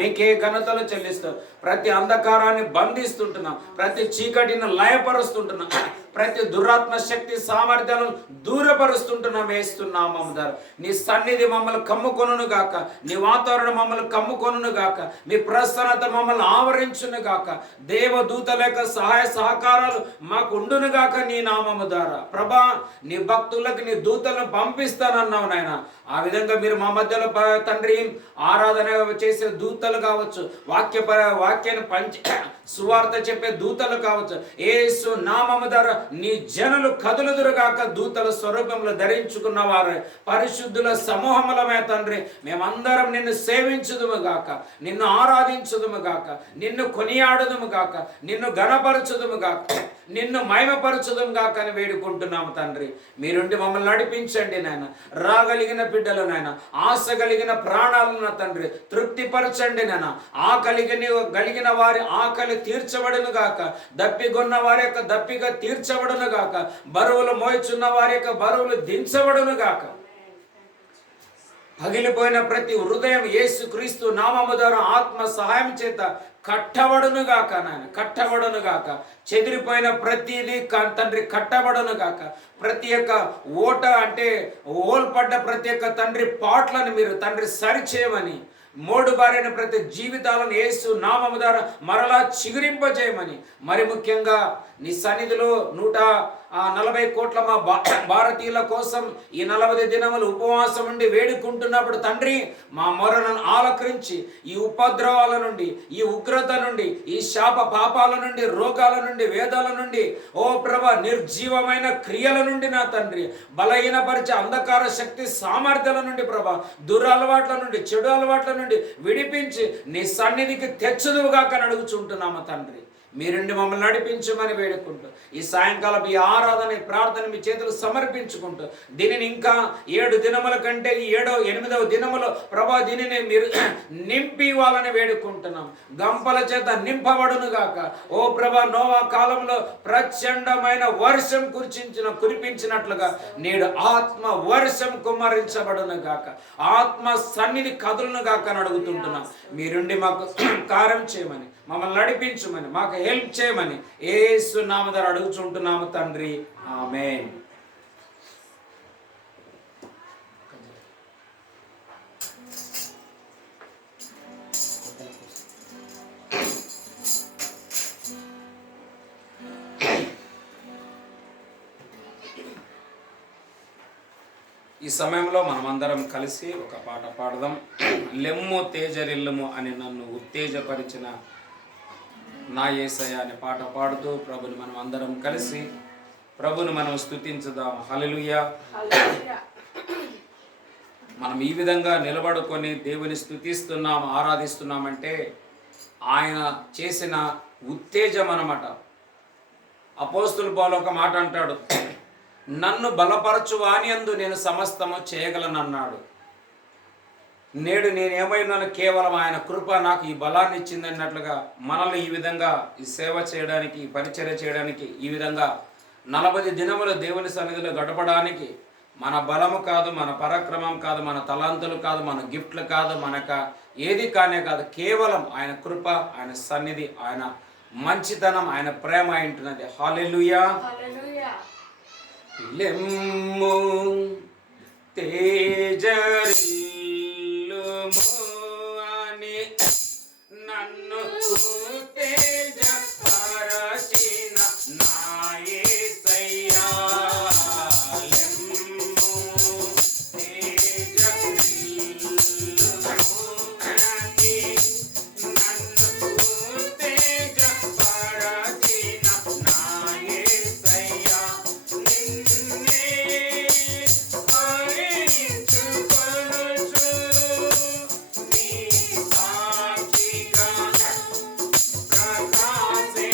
మీకే ఘనతలు చెల్లిస్తూ ప్రతి అంధకారాన్ని బంధిస్తుంటున్నాం, ప్రతి చీకటిని లయపరుస్తుంటున్నాం, ప్రతి దురాత్మ శక్తి సామర్థ్యాలను దూరపరుస్తుంటున్నాం. వేస్తున్నామమ్మ ద్వారా నీ సన్నిధి మమ్మల్ని కమ్ముకొనును గాక, నీ వాతావరణం మమ్మల్ని కమ్ముకొనును గాక, మీ ప్రసన్నత మమ్మల్ని ఆవరించును గాక, దేవదూతల యొక్క సహాయ సహకారాలు మాకు ఉండును గాక. నీ నామము ద్వారా ప్రభా నీ భక్తులకు నీ దూతలను పంపిస్తానన్నావు నాయన. ఆ విధంగా మీరు మా మధ్యలో తండ్రి ఆరాధన చేసే దూతలు కావచ్చు, వాక్యాన్ని పంచి సువార్త చెప్పే దూతలు కావచ్చు, యేసు నామము ద్వారా నీ జనులు కదులుదురుగాక. దూతల స్వరూపంలో ధరించుకున్న వారు పరిశుద్ధుల సమూహములమే తండ్రి. మేమందరం నిన్ను సేవించుదుము గాక, నిన్ను ఆరాధించుదుము గాక, నిన్ను కొనియాడుదుము గాక, నిన్ను గణపరచుదుము గాక, నిన్ను మహిమపరచుదుము గాక అని వేడుకుంటున్నాము తండ్రి. మీరుండి మమ్మల్ని నడిపించండి నాయన. రాగలిగిన బిడ్డలు నాయన, ఆశ కలిగిన ప్రాణాలను తండ్రి తృప్తిపరచండి నాయన. కలిగిన వారి ఆకలి తీర్చబడును గాక, దప్పిగొన్న వారి యొక్క దప్పిక తీర్చబడును గాక, బరువులు మోయిచున్న వారి యొక్క బరువులు దించబడును గాక. పగిలిపోయిన ప్రతి హృదయం యేసు క్రీస్తు నామము ద్వారా ఆత్మ సహాయం చేత కట్టబడును గాక నాయన, కట్టబడును గాక. చెదిరిపోయిన ప్రతిదీ తండ్రి కట్టబడును గాక. ప్రతి ఒక్క ఓట అంటే ఓల్పడ్డ ప్రతి ఒక్క తండ్రి పాటలను మీరు తండ్రి సరిచేయమని, మోడు బారిన ప్రతి జీవితాలను యేసు నామము ద్వారా మరలా చిగురింపజేయమని, మరి ముఖ్యంగా నీ సన్నిధిలో 140 కోట్ల మా భారతీయుల కోసం ఈ 40 దినములు ఉపవాసం ఉండి వేడుకుంటున్నప్పుడు తండ్రి మా మొరలను ఆలకరించి ఈ ఉపద్రవాల నుండి, ఈ ఉగ్రత నుండి, ఈ శాప పాపాల నుండి, రోగాల నుండి, వేదాల నుండి, ఓ ప్రభా నిర్జీవమైన క్రియల నుండి నా తండ్రి, బలహీనపరిచే అంధకార శక్తి సామర్థ్యాల నుండి ప్రభా, దురలవాట్ల నుండి, చెడు అలవాట్ల నుండి విడిపించి నీ సన్నిధికి తెచ్చుదువుగాక అడుగుచుంటున్నాము తండ్రి. మీరుండి మమ్మల్ని నడిపించమని వేడుకుంటూ ఈ సాయంకాలం ఈ ఆరాధన ప్రార్థన మీ చేతులు సమర్పించుకుంటూ దీనిని ఇంకా 7 దినముల కంటే ఈ 8వ దినములో ప్రభా దీనిని మీరు నింపి ఇవ్వాలని వేడుకుంటున్నాం. గంపల చేత నింపబడును గాక. ఓ ప్రభా నోవా కాలంలో ప్రచండమైన వర్షం కురిపించినట్లుగా నేడు ఆత్మ వర్షం కుమ్మరించబడును గాక, ఆత్మ సన్నిధి కదులును గాక అని అడుగుతుంటున్నాం. మీరుండి మాకు కార్యం చేయమని, మమ్మల్ని నడిపించమని, మాకు హెల్ప్ చేయమని యేసు నామమున ద్వారా అడుగుచుంటున్నాము తండ్రి. ఆమేన్. ఈ సమయంలో మనమందరం కలిసి ఒక పాట పాడదాం. లెమ్ము తేజరిల్లుము అని నన్ను ఉత్తేజపరిచిన నా యేసయ్య అనే పాట పాడుతూ ప్రభుని మనం అందరం కలిసి ప్రభుని మనం స్తుతించుదాం. హల్లెలూయా. మనం ఈ విధంగా నిలబడుకొని దేవుని స్తుతిస్తున్నాం, ఆరాధిస్తున్నామంటే ఆయన చేసిన ఉత్తేజం అన్నమాట. అపోస్తుల పౌలు ఒక మాట అంటాడు, నన్ను బలపరచు వానియందు నేను సమస్తము చేయగలనన్నాడు. నేడు నేనేమైనాను కేవలం ఆయన కృప నాకు ఈ బలాన్ని ఇచ్చింది అన్నట్లుగా మనల్ని ఈ విధంగా ఈ సేవ చేయడానికి, ఈ పరిచర్య చేయడానికి, ఈ విధంగా 40 దినములు దేవుని సన్నిధిలో గడపడానికి మన బలము కాదు, మన పరాక్రమం కాదు, మన తలాంతులు కాదు, మన గిఫ్ట్లు కాదు, మనకు ఏది కానే కాదు, కేవలం ఆయన కృప, ఆయన సన్నిధి, ఆయన మంచితనం, ఆయన ప్రేమ ఉంటున్నది. హల్లెలూయా. లెమ్ము తేజరిల్లుము అని నన్ను ఉత్తేజపరచిన నా యేసయ్యా. లెమ్ము తేజరిల్లుము అని నన్ను ఉత్తేజపరచిన నా యేసయ్యా. ప్రకాశ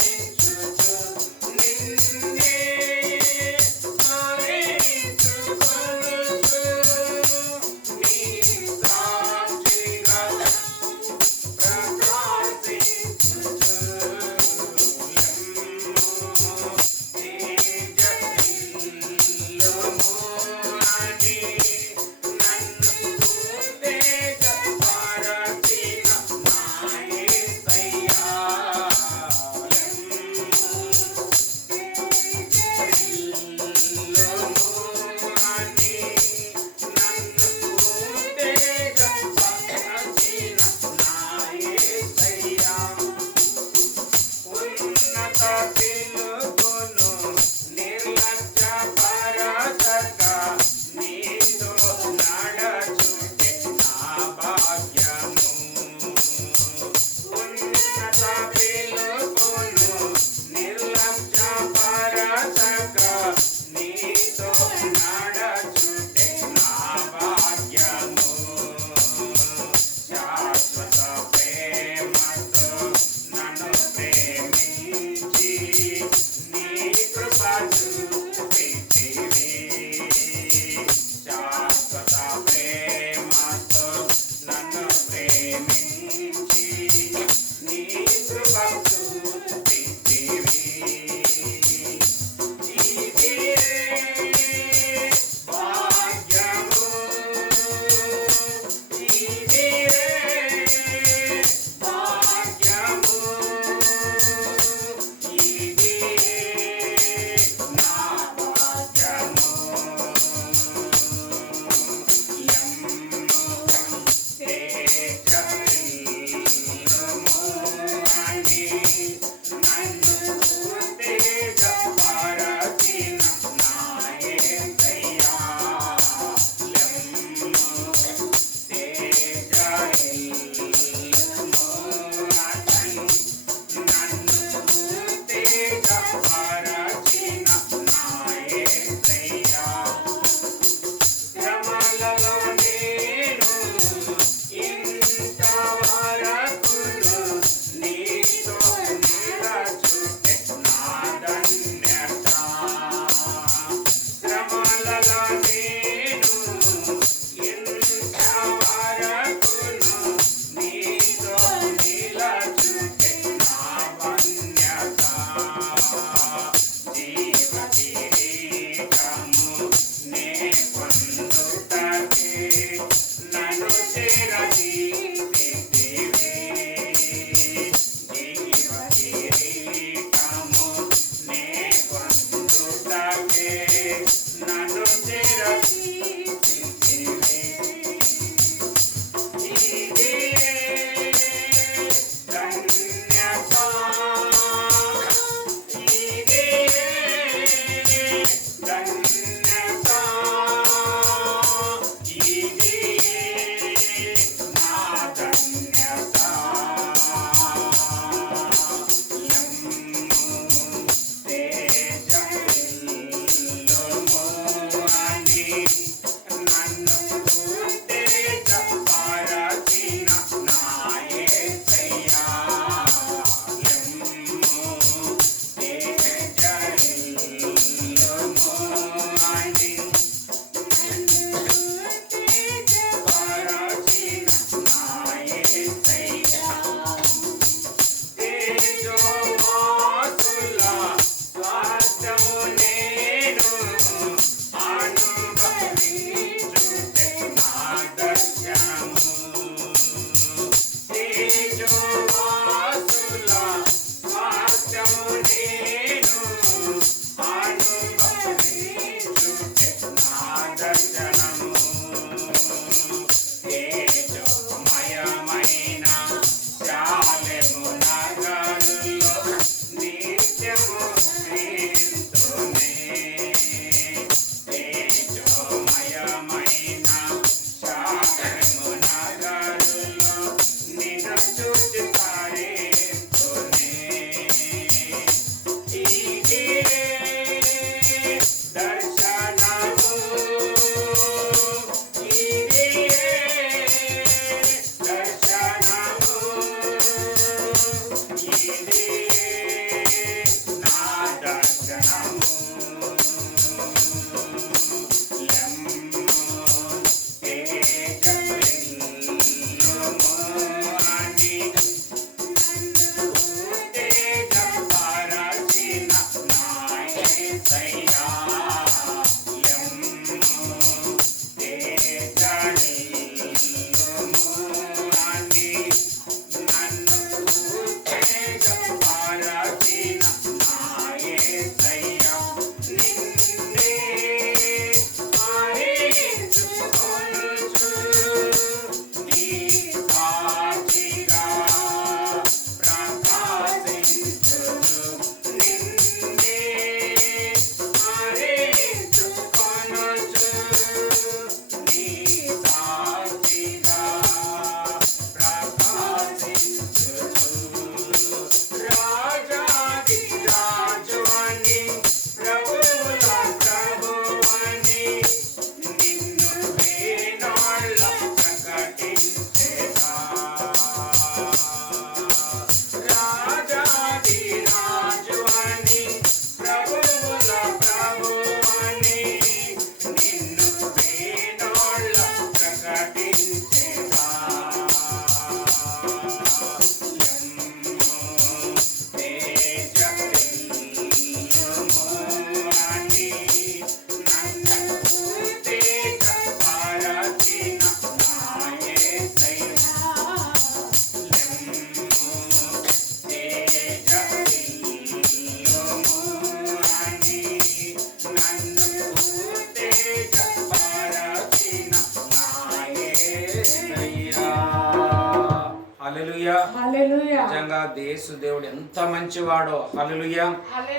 నిజంగా యేసు దేవుడు ఎంత మంచివాడో. హల్లెలూయా.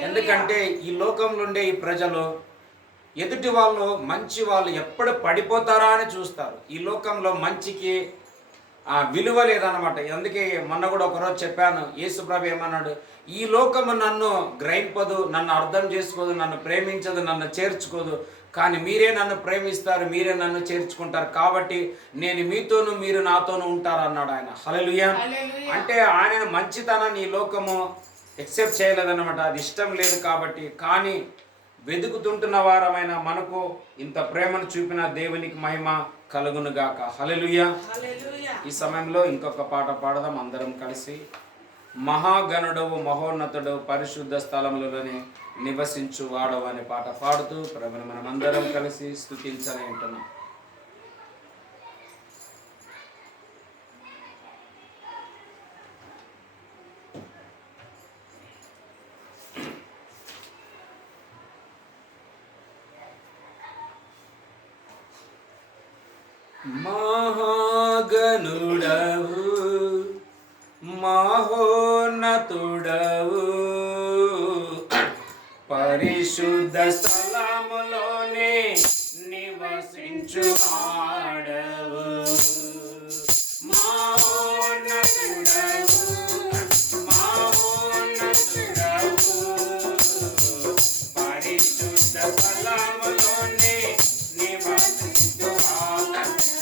ఎందుకంటే ఈ లోకంలో ఉండే ఈ ప్రజలు ఎదుటి వాళ్ళు మంచి వాళ్ళు ఎప్పుడు పడిపోతారా అని చూస్తారు. ఈ లోకంలో మంచికి విలువ లేదన్నమాట. అందుకే మొన్న కూడా ఒకరోజు చెప్పాను, యేసుప్రభు ఏమన్నాడు, ఈ లోకము నన్ను గ్రహింపదు, నన్ను అర్థం చేసుకోదు, నన్ను ప్రేమించదు, నన్ను చేర్చుకోదు, కానీ మీరే నన్ను ప్రేమిస్తారు, మీరే నన్ను చేర్చుకుంటారు, కాబట్టి నేను మీతోను మీరు నాతోను ఉంటారు అన్నాడు ఆయన. హల్లెలూయా. అంటే ఆయన మంచితనాన్ని ఈ లోకము ఎక్సెప్ట్ చేయలేదన్నమాట, అది ఇష్టం లేదు కాబట్టి. కానీ వెతుకుతుంటున్న వారమైన మనకు ఇంత ప్రేమను చూపిన దేవునికి మహిమ కలుగునుగాక. హల్లెలూయా. ఈ సమయంలో ఇంకొక పాట పాడదాం అందరం కలిసి. మహాగణుడవు మహోన్నతుడు పరిశుద్ధ స్థలములలోనే నివసించు వాడవు అనే పాట పాడుతూ ప్రభుని మనం అందరం కలిసి స్తుతించాలి అంటున్నాం. మహాగణుడవు మహోన్నతుడవు పరిశుద్ధ స్థలములోనే నివసించు ఆడవు. మహోన్నతుడవు మహోన్నతుడవు పరిశుద్ధ స్థలములోనే నివసించు ఆడవు.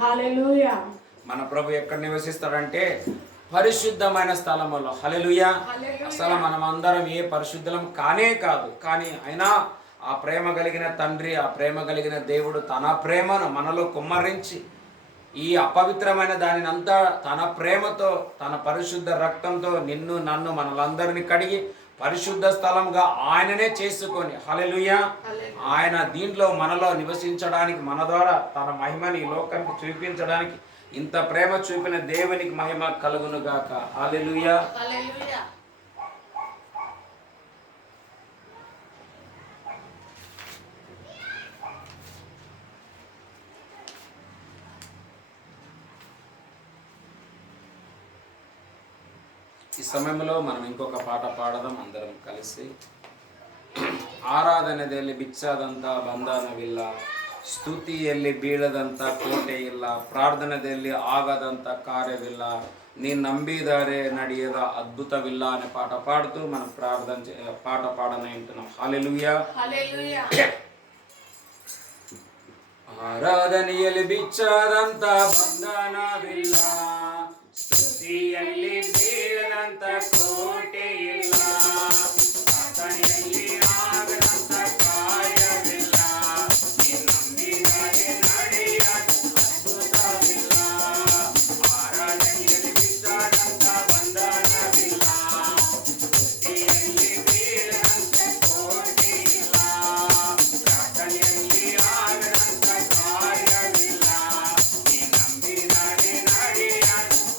హల్లెలూయా. మన ప్రభు ఎక్కడ నివసిస్తాడంటే పరిశుద్ధమైన స్థలములో. హల్లెలూయా. అసలు మనం అందరం ఏ పరిశుద్ధం కానే కాదు, కానీ అయినా ఆ ప్రేమ కలిగిన తండ్రి, ఆ ప్రేమ కలిగిన దేవుడు తన ప్రేమను మనలో కుమ్మరించి ఈ అపవిత్రమైన దానిని అంతా తన ప్రేమతో, తన పరిశుద్ధ రక్తంతో నిన్ను నన్ను మనలందరినీ కడిగి పరిశుద్ధ స్థలంగా ఆయననే చేసుకొని, హల్లెలూయా, ఆయన దీంట్లో మనలో నివసించడానికి, మన ద్వారా తన మహిమని ఈ లోకానికి చూపించడానికి ఇంత ప్రేమ చూపిన దేవునికి మహిమ కలుగును గాక. హల్లెలూయా. ఈ సమయంలో మనం ఇంకొక పాట పాడదాం అందరం కలిసి. ಆರಾಧನೆಯಲ್ಲಿ ಬಿಚ್ಚಾದಂಥ ಬಂಧನವಿಲ್ಲ, ಸ್ತುತಿಯಲ್ಲಿ ಬೀಳದಂಥ ಕೋಟೆ ಇಲ್ಲ, ಪ್ರಾರ್ಥನೆಯಲ್ಲಿ ಆಗದಂಥ ಕಾರ್ಯವಿಲ್ಲ, ನೀನು ನಂಬಿದರೆ ನಡೆಯದ అద్భుతవిల్ల అనే పాట పాడుతూ మనం పాట పాడనే ఉంటున్నాం. హల్లెలూయా. ಆರಾಧನೆಯಲ್ಲಿ ಬಿಚ್ಚಾದಂಥ ಬಂಧನವಿಲ್ಲ, ಸ್ತುತಿಯಲ್ಲಿ ಬೀಳದಂಥ ಕೋಟೆ ಇಲ್ಲ, ಪ್ರಾರ್ಥನೆಯಲ್ಲಿ ಆಗದಂಥ ಕಾರ್ಯವಿಲ್ಲ, ನೀನು ನಂಬಿದರೆ ನಡೆಯದ ಅದ್ಭುತವಿಲ್ಲ. ಆರಾಧನೆಯಲ್ಲಿ ಬಿಚ್ಚಾದಂಥ ಬಂಧನವಿಲ್ಲ, ಸ್ತುತಿಯಲ್ಲಿ ಬೀಳದಂಥ ಕೋಟೆ ಇಲ್ಲ, ಪ್ರಾರ್ಥನೆಯಲ್ಲಿ ಆಗದಂಥ ಕಾರ್ಯವಿಲ್ಲ, ನೀನು ನಂಬಿದರೆ ನಡೆಯದ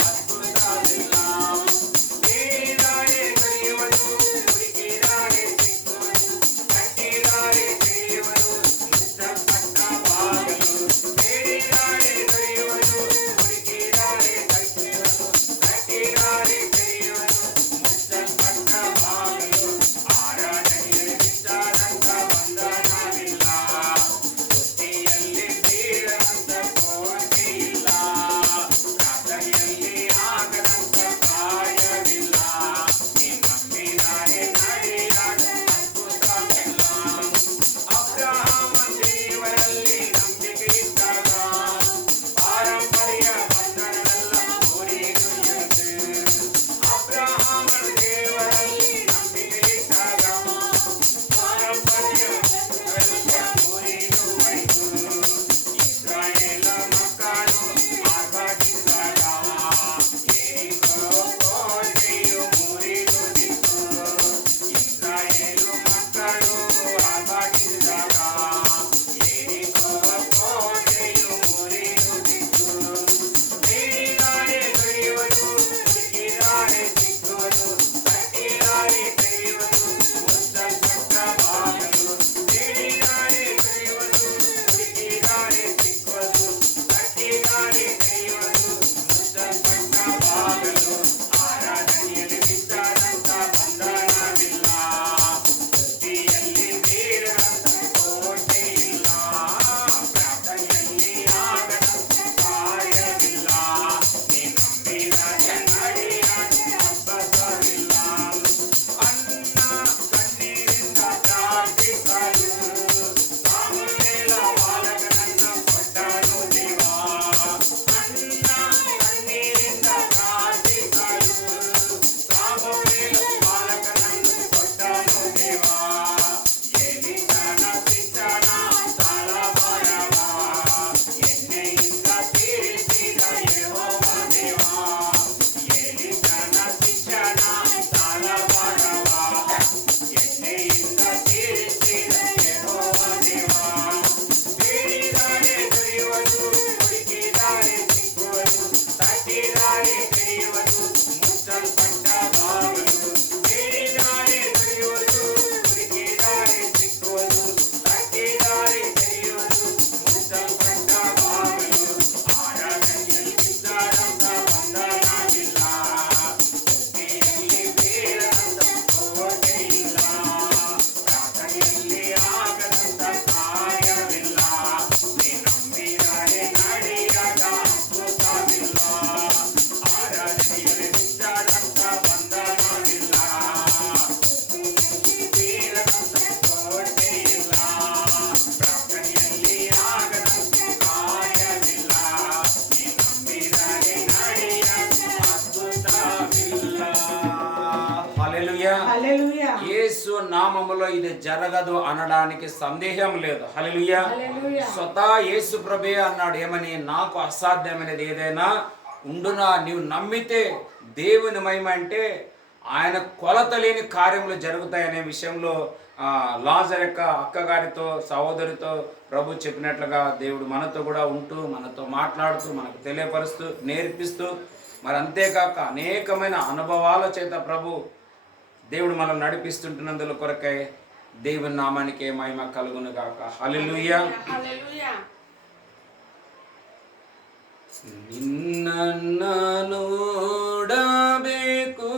ಅದ್ಭುತವಿಲ್ಲ. ನೀನಾರೆ యేసు నామములో ఇది జరగదు అనడానికి సందేహం లేదు. హల్లెలూయా. స్వతహా యేసు ప్రభువే అన్నాడు ఏమని, నాకు అసాధ్యమైనది ఏదైనా ఉండునా, నీవు నమ్మితే దేవుని మహిమ అంటే ఆయన కొలత లేని కార్యములు జరుగుతాయనే విషయంలో లాజర్ యొక్క అక్కగారితో సహోదరితో ప్రభు చెప్పినట్లుగా దేవుడు మనతో కూడా ఉంటూ మనతో మాట్లాడుతూ మనకు తెలియపరుస్తూ నేర్పిస్తూ మరి అంతేకాక అనేకమైన అనుభవాల చేత ప్రభు దేవుడు మనం నడిపిస్తుంటున్నందుల కొరకై దేవుని నామానికి మహిమ కలుగును గాక. హల్లెలూయా. నిన్నను ನೋಡಬೇಕು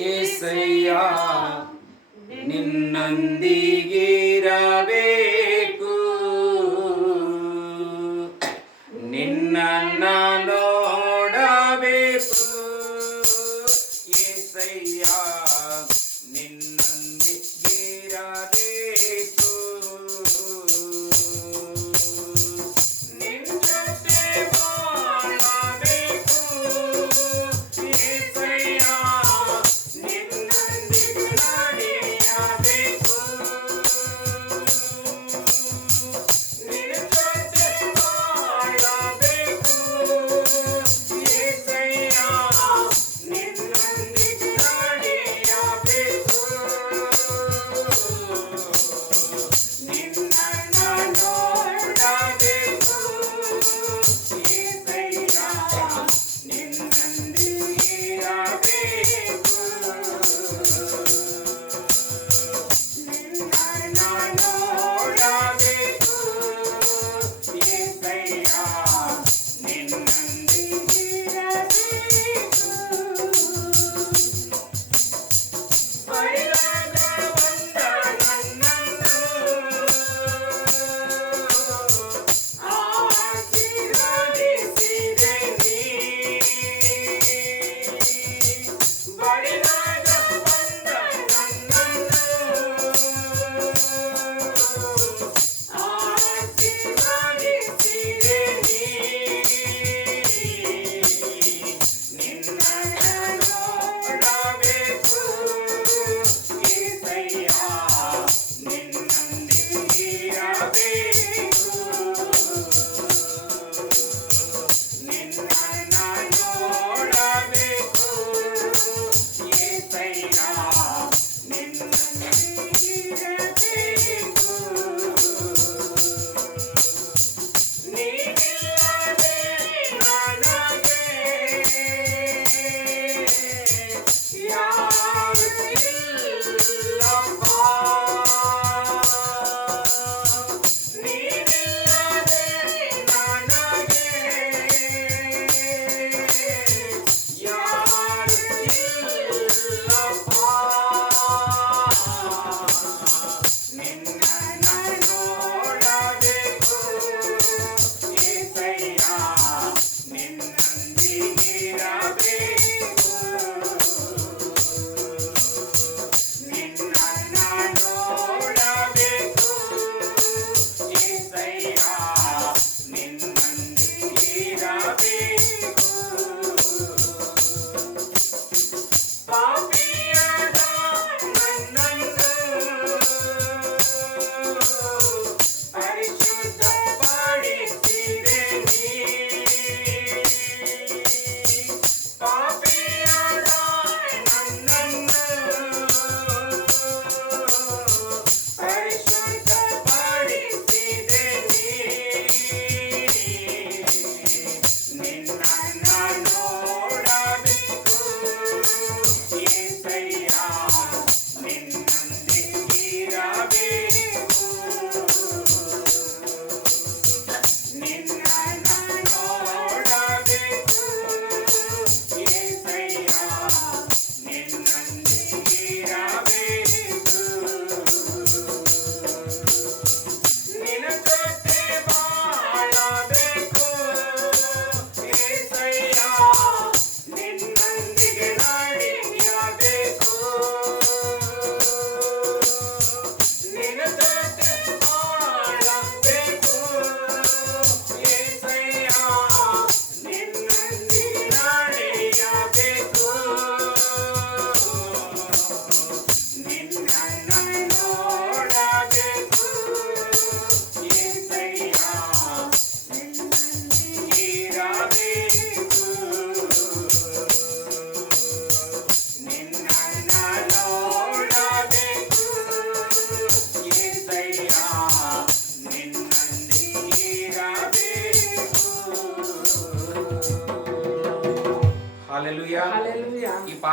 యేసయ్యಾ, ನಿನ್ನೊಂದಿಗಿರಬೇಕು, ನಿನ್ನನ್ನು ನೋಡಬೇಕು యేసయ్యా, ನಿನ್ನೊಂದಿಗಿರಬೇಕು, ನಿನ್ನ ಜೊತೆ ಬಾಳಬೇಕು యేసయ్యಾ, ನಿನ್ನೊಂದಿಗೆ ನಡೆಯಬೇಕು, ನಿನ್ನ ಜೊತೆ ಬಾಳಬೇಕು యేసయ్యಾ, ನಿನ್ನೊಂದಿಗೆ ನಡೆಯಬೇಕು, ನಿನ್ನನ್ನು ನೋಡಬೇಕು యేసయ్ಯಾ, ನಿನ್ನೊಂದಿಗಿರಬೇಕು, ನಿನ್ನನ್ನು ನೋಡಬೇಕು యేసయ్యಾ, ನಿನ್ನೊಂದಿಗಿರಬೇಕು. ಬಳಿಯಾಗ ಬಂದ ನನ್ನನ್ನು ಆಶೀರ್ವದಿಸಿದೆ ನೀ, ಬಳಿಯಾಗ ಬಂದ ನನ್ನನ್ನು ಆಶೀರ್ವದಿಸಿದೆ ನೀ, ನಿನ್ನನ್ನು ನೋಡಬೇಕು యేసయ్యಾ, ನಿನ್ನೊಂದಿಗಿರಬೇಕು, ನಿನ್ನನ್ನು ನೋಡಬೇಕು యేసయ్ಯಾ, ನಿನ್ನೊಂದಿಗಿರಬೇಕು, ನೀನಿಲ್ಲದೆ ನನಗೆ ಯಾರು ಇಲ್ಲಪ್ಪ, ನೀನಿಲ್ಲದೆ ನನಗೆ ಯಾರು ಇಲ್ಲಪ್ಪ.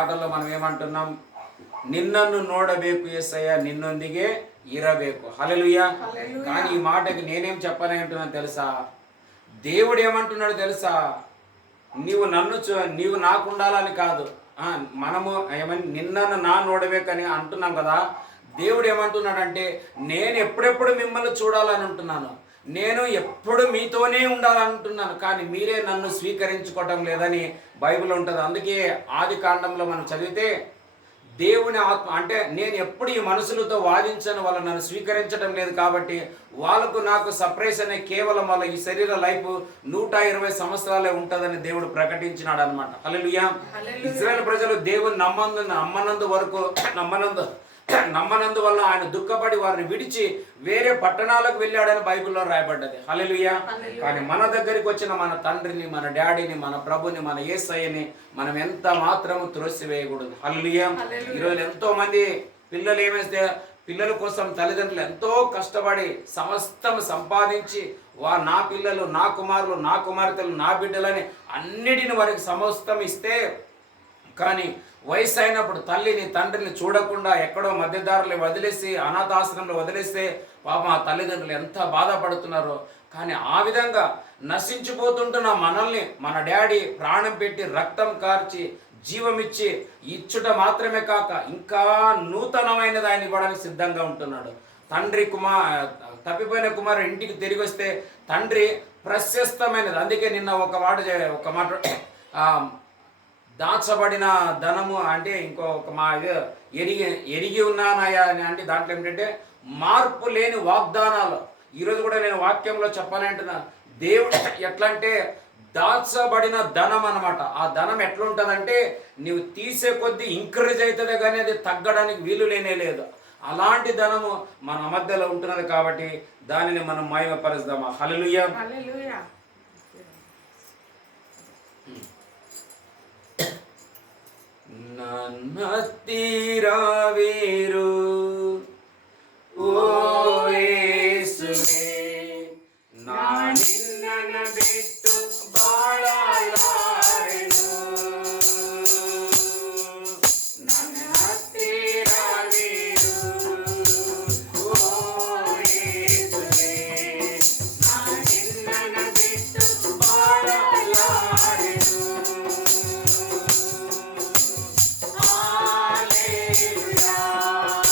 పాటల్లో మనం ఏమంటున్నాం? నిన్నను నోడಬೇಕು యేసయ్య నిన్నొందిగే ఇరಬೇಕು. హల్లెలూయా. కానీ ఈ మాటకి నేనేం చెప్పాలని అంటున్నాను తెలుసా? దేవుడు ఏమంటున్నాడు తెలుసా? నీవు నాకు ఉండాలని కాదు, మనము ఏమని నిన్నను నా నోడಬೇకని అంటున్నాం కదా. దేవుడు ఏమంటున్నాడంటే నేను ఎప్పుడెప్పుడు మిమ్మల్ని చూడాలని ఉంటున్నాను, నేను ఎప్పుడు మీతోనే ఉండాలంటున్నాను, కానీ మీరే నన్ను స్వీకరించుకోవటం లేదని బైబిల్ ఉంటుంది. అందుకే ఆది కాండంలో మనం చదివితే దేవుని ఆత్మ అంటే నేను ఎప్పుడు ఈ మనుషులతో వాదించను, వాళ్ళు నన్ను స్వీకరించడం లేదు కాబట్టి వాళ్ళకు నాకు సపరేషన్ కేవలం వాళ్ళ ఈ శరీర లైఫ్ 120 సంవత్సరాలే ఉంటుందని దేవుడు ప్రకటించినాడు అనమాట. హల్లెలూయా. ఇశ్రాయేలు ప్రజలు దేవుని నమ్మనందు వల్ల ఆయన దుఃఖపడి వారిని విడిచి వేరే పట్టణాలకు వెళ్ళాడని బైబిల్లో రాయబడ్డది. హల్లెలూయా. కానీ మన దగ్గరికి వచ్చిన మన తండ్రిని, మన డాడీని, మన ప్రభుని, మన యేసయ్యని మనం ఎంత మాత్రము త్రోసివేయకూడదు. హల్లెలూయా. ఈరోజు ఎంతో మంది పిల్లలు ఏమేస్తే పిల్లల కోసం తల్లిదండ్రులు ఎంతో కష్టపడి సమస్తం సంపాదించి నా పిల్లలు, నా కుమారులు, నా కుమార్తెలు, నా బిడ్డలని అన్నిటిని వారికి సమస్తం ఇస్తే, కానీ వయసు అయినప్పుడు తల్లిని తండ్రిని చూడకుండా ఎక్కడో మధ్యదారులు వదిలేసి అనాథాశ్రమంలో వదిలేస్తే పాపం ఆ తల్లిదండ్రులు ఎంత బాధపడుతున్నారో. కానీ ఆ విధంగా నశించిపోతుంటున్న మనల్ని మన డాడీ ప్రాణం పెట్టి రక్తం కార్చి జీవమిచ్చి ఇచ్చుట మాత్రమే కాక ఇంకా నూతనమైనది ఆయన ఇవ్వడానికి సిద్ధంగా ఉంటున్నాడు. తప్పిపోయిన కుమారుడు ఇంటికి తిరిగి వస్తే తండ్రి ప్రశస్తమైనది. అందుకే నిన్న ఒక మాట దాచబడిన ధనము అంటే ఇంకొక ఎరిగి ఉన్నానయ్యా అని అంటే దాంట్లో ఏమిటంటే మార్పు లేని వాగ్దానాలు. ఈరోజు కూడా నేను వాక్యంలో చెప్పాలంటున్నా, దేవుడు ఎట్లా అంటే దాచబడిన ధనం అనమాట. ఆ ధనం ఎట్లుంటుందంటే నీవు తీసే కొద్దీ ఇంక్రీజ్ అవుతుంది, కానీ అది తగ్గడానికి వీలు లేనే లేదు. అలాంటి ధనము మన మధ్యలో ఉంటున్నది కాబట్టి దానిని మనం మహిమపరుద్దామా. హల్లెలూయా. ನನ್ನ ಹತ್ತಿರ ವೇರು ಓ ಯೇಸುವೇ, ನಾನಿನ್ನನ್ನು ಬಿಟ್ಟು ಬಾಳಲಾರೆನು. ನನ್ನ ಹತ್ತಿರ ವೇರು ಓ ಯೇಸುವೇ, ನಾನಿನ್ನನ್ನು ಬಿಟ್ಟು ಬಾಳಲಾರೆನು. Hallelujah.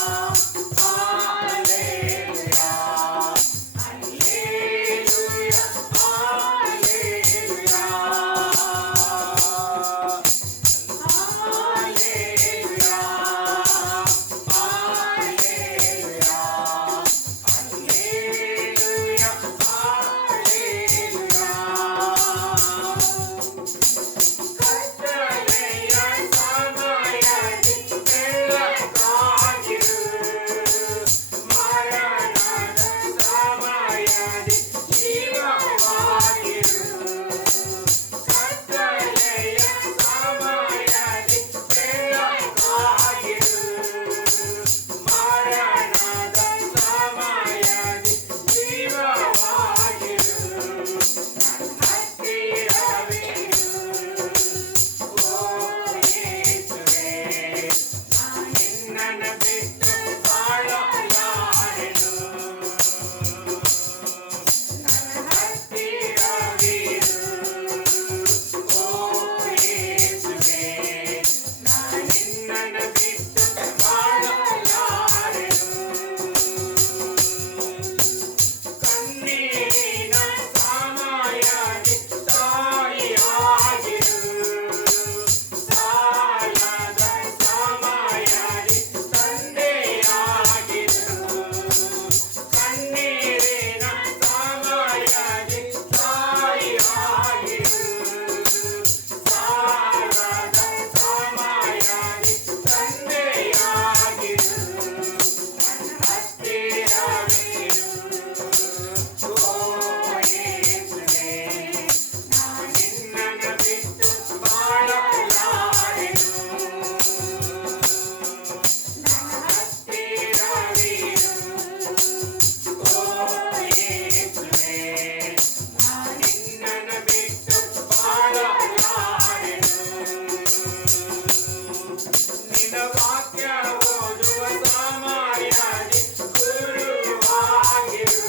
ವಾಕ್ಯ ಓದುವ ಸಮಯದಿ ಗುರುವಾಗಿರು,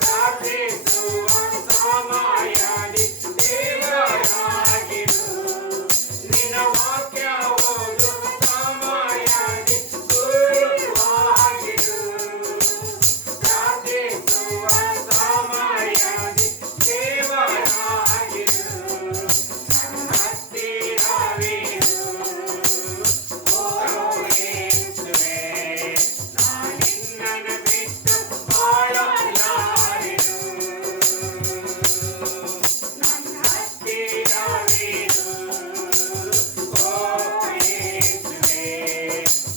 ಪ್ರಾರ್ಥಿಸುವ ಸಮಯದಿ ದೇವರಾಗಿರು. ನಿನ್ನ ವಾಕ್ಯ ಓದುವ ಸಮಯದಿ ಗುರುವಾಗಿರು, ಪ್ರಾರ್ಥಿಸುವ ಸಮಯದಿ ದೇವರಾಗಿರು. ನನ್ನ ಹತ್ತಿರವಿರು, ಓ ಯೇಸುವೇ, ನಾನಿನ್ನನ್ನು ಬಿಟ್ಟು ಬಾಳಲಾರೆನು. ನನ್ನ ಹತ್ತಿರವಿರು, ಓ ಯೇಸುವೇ,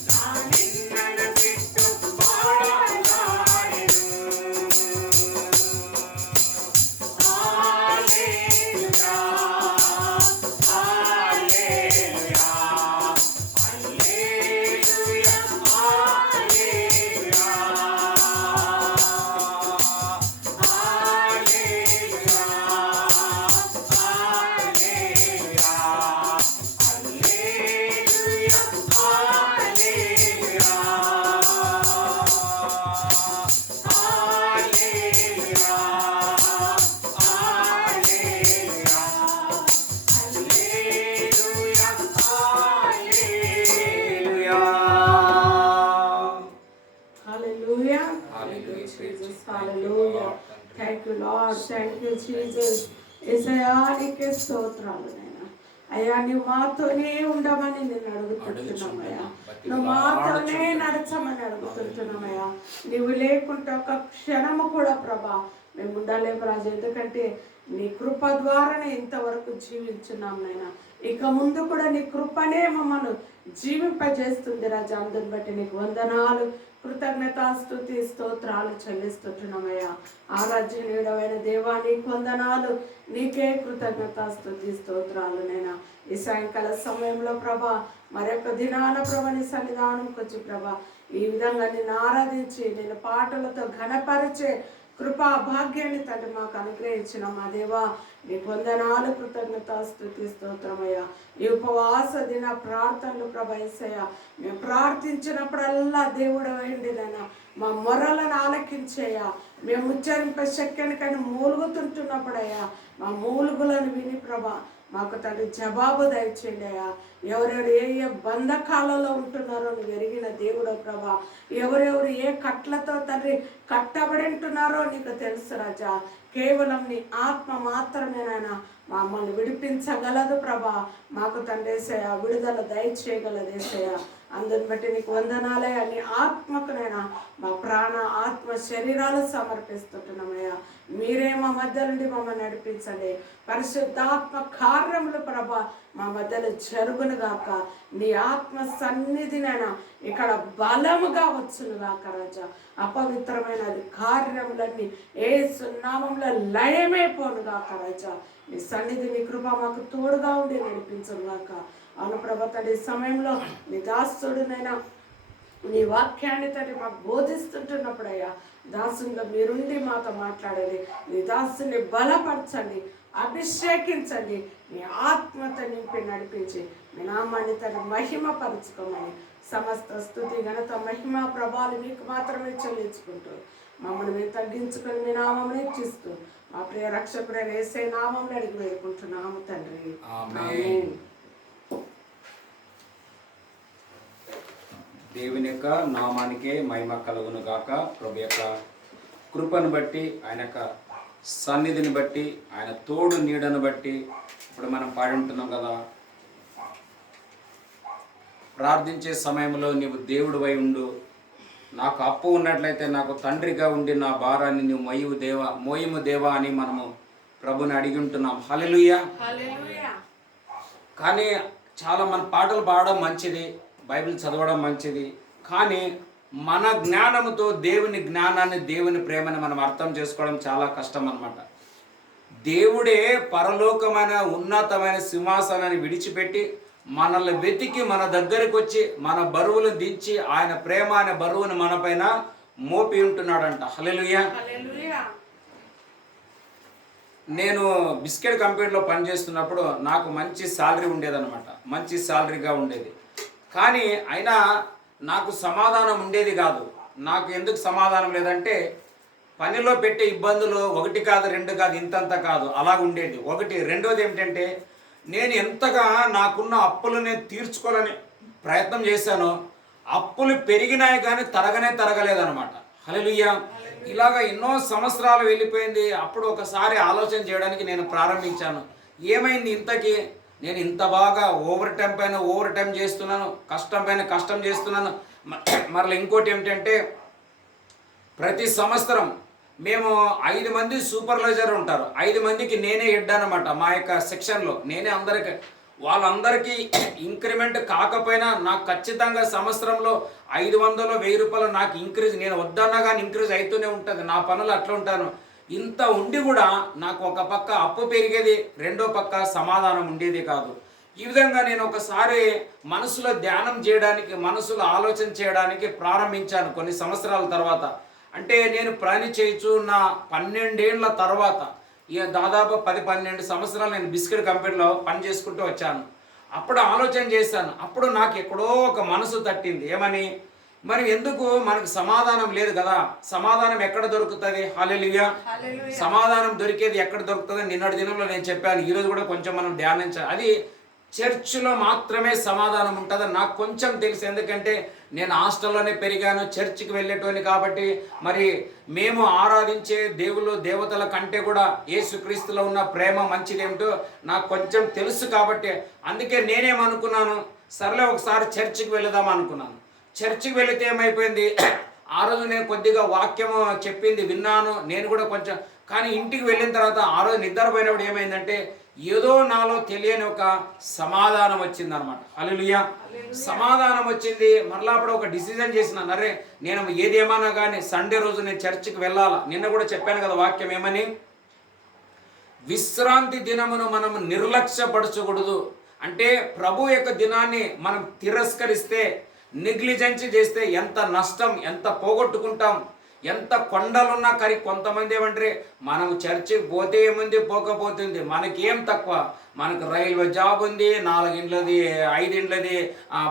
ನಾನಿನ್ನನ್ನು ಬಿಟ್ಟು ಬಾಳಲಾರೆನು. Hallelujah, hallelujah, hallelujah, Hallelujah. Hallelujah. Jesus. Thank you, Hallelujah. Lord. Thank you, Lord. Thank you, Jesus. యేసయ్యానికి స్తోత్రాలు నాయనా. అయ్యా నువ్వు మాతోనే ఉండమని నేను అడుగుతున్నామయ్యా. నువ్వు మాతోనే నడచమని అడుగుతున్నామయ్యా. నువ్వు లేకుంటే ఒక క్షణము కూడా ప్రభా మేము ఉండలేము రాజు. ఎందుకంటే నీ కృప ద్వారానే ఇంతవరకు జీవించున్నాం నాయనా. ఇక ముందు కూడా నీ కృపనే మమ్మల్ని జీవింపజేస్తుంది రాజా. అందుని బట్టి నీకు వందనాలు, కృతజ్ఞతాస్తుతి స్తోత్రాలు చెల్లిస్తుంటున్నామయ్యా. ఆరాధ్యనీయుడవైన దేవా నీకు వందనాలు, నీకే కృతజ్ఞతాస్తుతి స్తోత్రాలు నైనా. ఈ సాయంకాల సమయంలో ప్రభా మరొక దినాన ప్రభా నీ సన్నిధానంకి వచ్చి ప్రభా ఈ విధంగా నిన్ను ఆరాధించి నేను పాటలతో ఘనపరిచే కృపా భాగ్యాన్ని తండ్రి మాకు అనుగ్రహించిన మా దేవా నీకు వందనాలు, కృతజ్ఞతాస్తుతి స్తోత్రమయ్యా. ఈ ఉపవాస దిన ప్రార్థనలు ప్రభా యేసయ్యా మేము ప్రార్థించినప్పుడల్లా దేవుడు అయిండినైనా మా మొరలను ఆలకించయ్యా. మేము ఉచ్చరింప శక్యాన్ని కానీ మూలుగుతుంటున్నప్పుడయ్యా మా మూలుగులను విని ప్రభా మాకు తండ్రి జవాబు దయచేయండి అయ్యా. ఎవరెవరు ఏ ఏ బంధకాలలో ఉంటున్నారో నువ్వు ఎరిగిన దేవుడో ప్రభా. ఎవరెవరు ఏ కట్లతో తండ్రి కట్టబడి ఉంటున్నారో నీకు తెలుసు రాజా. కేవలం నీ ఆత్మ మాత్రమేనైనా మమ్మల్ని విడిపించగలదు ప్రభా. మాకు తండ్రి యేసయ్యా విడుదల దయచేయగలదు యేసయ్యా. అందుని బట్టి నీకు వందనాలే. నీ ఆత్మకునైనా మా ప్రాణ ఆత్మ శరీరాలు సమర్పిస్తుంటున్నామయ్యా. మీరే మా మధ్య నుండి మమ్మల్ని నడిపించండి. పరిశుద్ధాత్మ కార్యములు ప్రభా మా మధ్యలో జరుగును గాక. నీ ఆత్మ సన్నిధినైనా ఇక్కడ బలముగా వచ్చును గాక రాజా. అపవిత్రమైన కార్యములన్నీ యేసు నామములో లయమైపోను గాక రాజా. నీ సన్నిధి నీ కృప మాకు తోడుగా ఉండి నడిపించును గాక. అవును ప్రభా తండ్రి ఈ సమయంలో నీ దాసుడునైనా నీ వాక్యాన్ని తండ్రి మాకు బోధిస్తుంటున్నప్పుడయ్యా దాసునిలో మీరుండి మాతో మాట్లాడండి. నీ దాసుని బలపరచండి, అభిషేకించండి, నీ ఆత్మతో నింపి నడిపించి మీ నామాన్ని తండ్రి మహిమ పరుచుకోమని సమస్త స్తుతి ఘనత మహిమ ప్రభావాలు మీకు మాత్రమే చెల్లించుకుంటూ మమ్మల్ని మేము తగ్గించుకొని మీ నామమును ఇచ్చిస్తూ మా ప్రియ రక్షకుడైన యేసయ్య నామమును అడిగి వేడుకుంటున్నాము తండ్రి. ఆమేన్. దేవుని యొక్క నామానికే మహిమ కలుగును గాక. ప్రభు యొక్క కృపను బట్టి, ఆయన యొక్క సన్నిధిని బట్టి, ఆయన తోడు నీడను బట్టి ఇప్పుడు మనం పాడి ఉంటున్నాం కదా. ప్రార్థించే సమయంలో నీవు దేవుడివై ఉండు, నాకు అప్పు ఉన్నట్లయితే నాకు తండ్రిగా ఉండి నా భారాన్ని నువ్వు మోయము దేవా అని మనము ప్రభుని అడిగి ఉంటున్నాం. హల్లెలూయా. కానీ చాలా మన పాటలు పాడడం మంచిది, బైబిల్ చదవడం మంచిది, కానీ మన జ్ఞానంతో దేవుని జ్ఞానాన్ని, దేవుని ప్రేమని మనం అర్థం చేసుకోవడం చాలా కష్టం అన్నమాట. దేవుడే పరలోకమైన ఉన్నతమైన సింహాసనాన్ని విడిచిపెట్టి మనల్ని వెతికి మన దగ్గరికి వచ్చి మన బరువులు దించి ఆయన ప్రేమ అనే బరువును మన పైన మోపి ఉంటున్నాడంట. హల్లెలూయా. నేను బిస్కెట్ కంపెనీలో పనిచేస్తున్నప్పుడు నాకు మంచి శాలరీ ఉండేదన్నమాట, మంచి శాలరీగా ఉండేది. కానీ అయినా నాకు సమాధానం ఉండేది కాదు. నాకు ఎందుకు సమాధానం లేదంటే పనిలో పెట్టే ఇబ్బందులు ఒకటి కాదు, రెండు కాదు, ఇంతంత కాదు, అలాగ ఉండేది ఒకటి. రెండోది ఏమిటంటే నేను ఎంతగా నాకున్న అప్పులు నేను తీర్చుకోవాలని ప్రయత్నం చేశానో అప్పులు పెరిగినాయి కానీ తరగలేదన్నమాట. హల్లెలూయా. ఇలాగ ఎన్నో సంవత్సరాలు వెళ్ళిపోయింది. అప్పుడు ఒకసారి ఆలోచన చేయడానికి నేను ప్రారంభించాను. ఏమైంది ఇంతకీ? నేను ఇంత బాగా ఓవర్ టైం పైన ఓవర్ టైం చేస్తున్నాను, కష్టం పైన కష్టం చేస్తున్నాను. మరలా ఇంకోటి ఏమిటంటే ప్రతి సంవత్సరం మేము 5 మంది సూపర్వైజర్ ఉంటారు. 5 మందికి నేనే హెడ్ అన్నమాట. మా యొక్క సెక్షన్లో నేనే వాళ్ళందరికీ ఇంక్రిమెంట్ కాకపోయినా నాకు ఖచ్చితంగా సంవత్సరంలో 500 1000 రూపాయలు నాకు ఇంక్రీజ్, నేను వద్దన్నా కానీ ఇంక్రీజ్ అవుతూనే ఉంటుంది. నా పనులు అట్లా ఉంటాను. ఇంత ఉండి కూడా నాకు ఒక పక్క అప్పు పెరిగేది, రెండో పక్క సమాధానం ఉండేది కాదు. ఈ విధంగా నేను ఒకసారి మనసులో ధ్యానం చేయడానికి, మనసులో ఆలోచన చేయడానికి ప్రారంభించాను కొన్ని సంవత్సరాల తర్వాత. అంటే నేను పని చేయొచ్చు నా 12 ఏళ్ల తర్వాత, దాదాపు 10-12 సంవత్సరాలు నేను బిస్కెట్ కంపెనీలో పని చేసుకుంటూ వచ్చాను. అప్పుడు ఆలోచన చేశాను. అప్పుడు నాకు ఎక్కడో ఒక మనసు తట్టింది. ఏమని? మరి ఎందుకు మనకు సమాధానం లేదు కదా, సమాధానం ఎక్కడ దొరుకుతుంది? హల్లెలూయా. సమాధానం దొరికేది ఎక్కడ దొరుకుతుంది? నిన్నటి దినంలో నేను చెప్పాను. ఈరోజు కూడా కొంచెం మనం ధ్యానించాలి. అది చర్చిలో మాత్రమే సమాధానం ఉంటుందని నాకు కొంచెం తెలుసు. ఎందుకంటే నేను హాస్టల్లోనే పెరిగాను, చర్చికి వెళ్ళేటోని కాబట్టి. మరి మేము ఆరాధించే దేవతల కంటే కూడా యేసుక్రీస్తులో ఉన్న ప్రేమ మంచిదేమిటో నాకు కొంచెం తెలుసు కాబట్టి అందుకే నేనేమనుకున్నాను, సర్లే ఒకసారి చర్చికి వెళదాం అనుకున్నాను. చర్చికి వెళితే ఏమైపోయింది, ఆ రోజు నేను కొద్దిగా వాక్యము చెప్పింది విన్నాను నేను కూడా కొంచెం. కానీ ఇంటికి వెళ్ళిన తర్వాత ఆ రోజు నిద్రపోయినప్పుడు ఏమైందంటే ఏదో నాలో తెలియని ఒక సమాధానం వచ్చిందనమాట. హల్లెలూయా. సమాధానం వచ్చింది. మరలా అప్పుడు ఒక డిసిజన్ చేసినాను, అరే నేను ఏదేమన్నా కానీ సండే రోజు నేను చర్చికి వెళ్ళాలా. నిన్న కూడా చెప్పాను కదా వాక్యం ఏమని, విశ్రాంతి దినమును మనం నిర్లక్ష్యపరచకూడదు. అంటే ప్రభు యొక్క దినాన్ని మనం తిరస్కరిస్తే, నెగ్లిజెన్స్ చేస్తే ఎంత నష్టం, ఎంత పోగొట్టుకుంటాం. ఎంత కొండలున్నా కానీ కొంతమంది ఏమంటారు, మనం చర్చికి పోతే ఏముంది, పోకపోతుంది, మనకేం తక్కువ, మనకు రైల్వే జాబ్ ఉంది, 4 ఇండ్లది 5 ఇండ్లది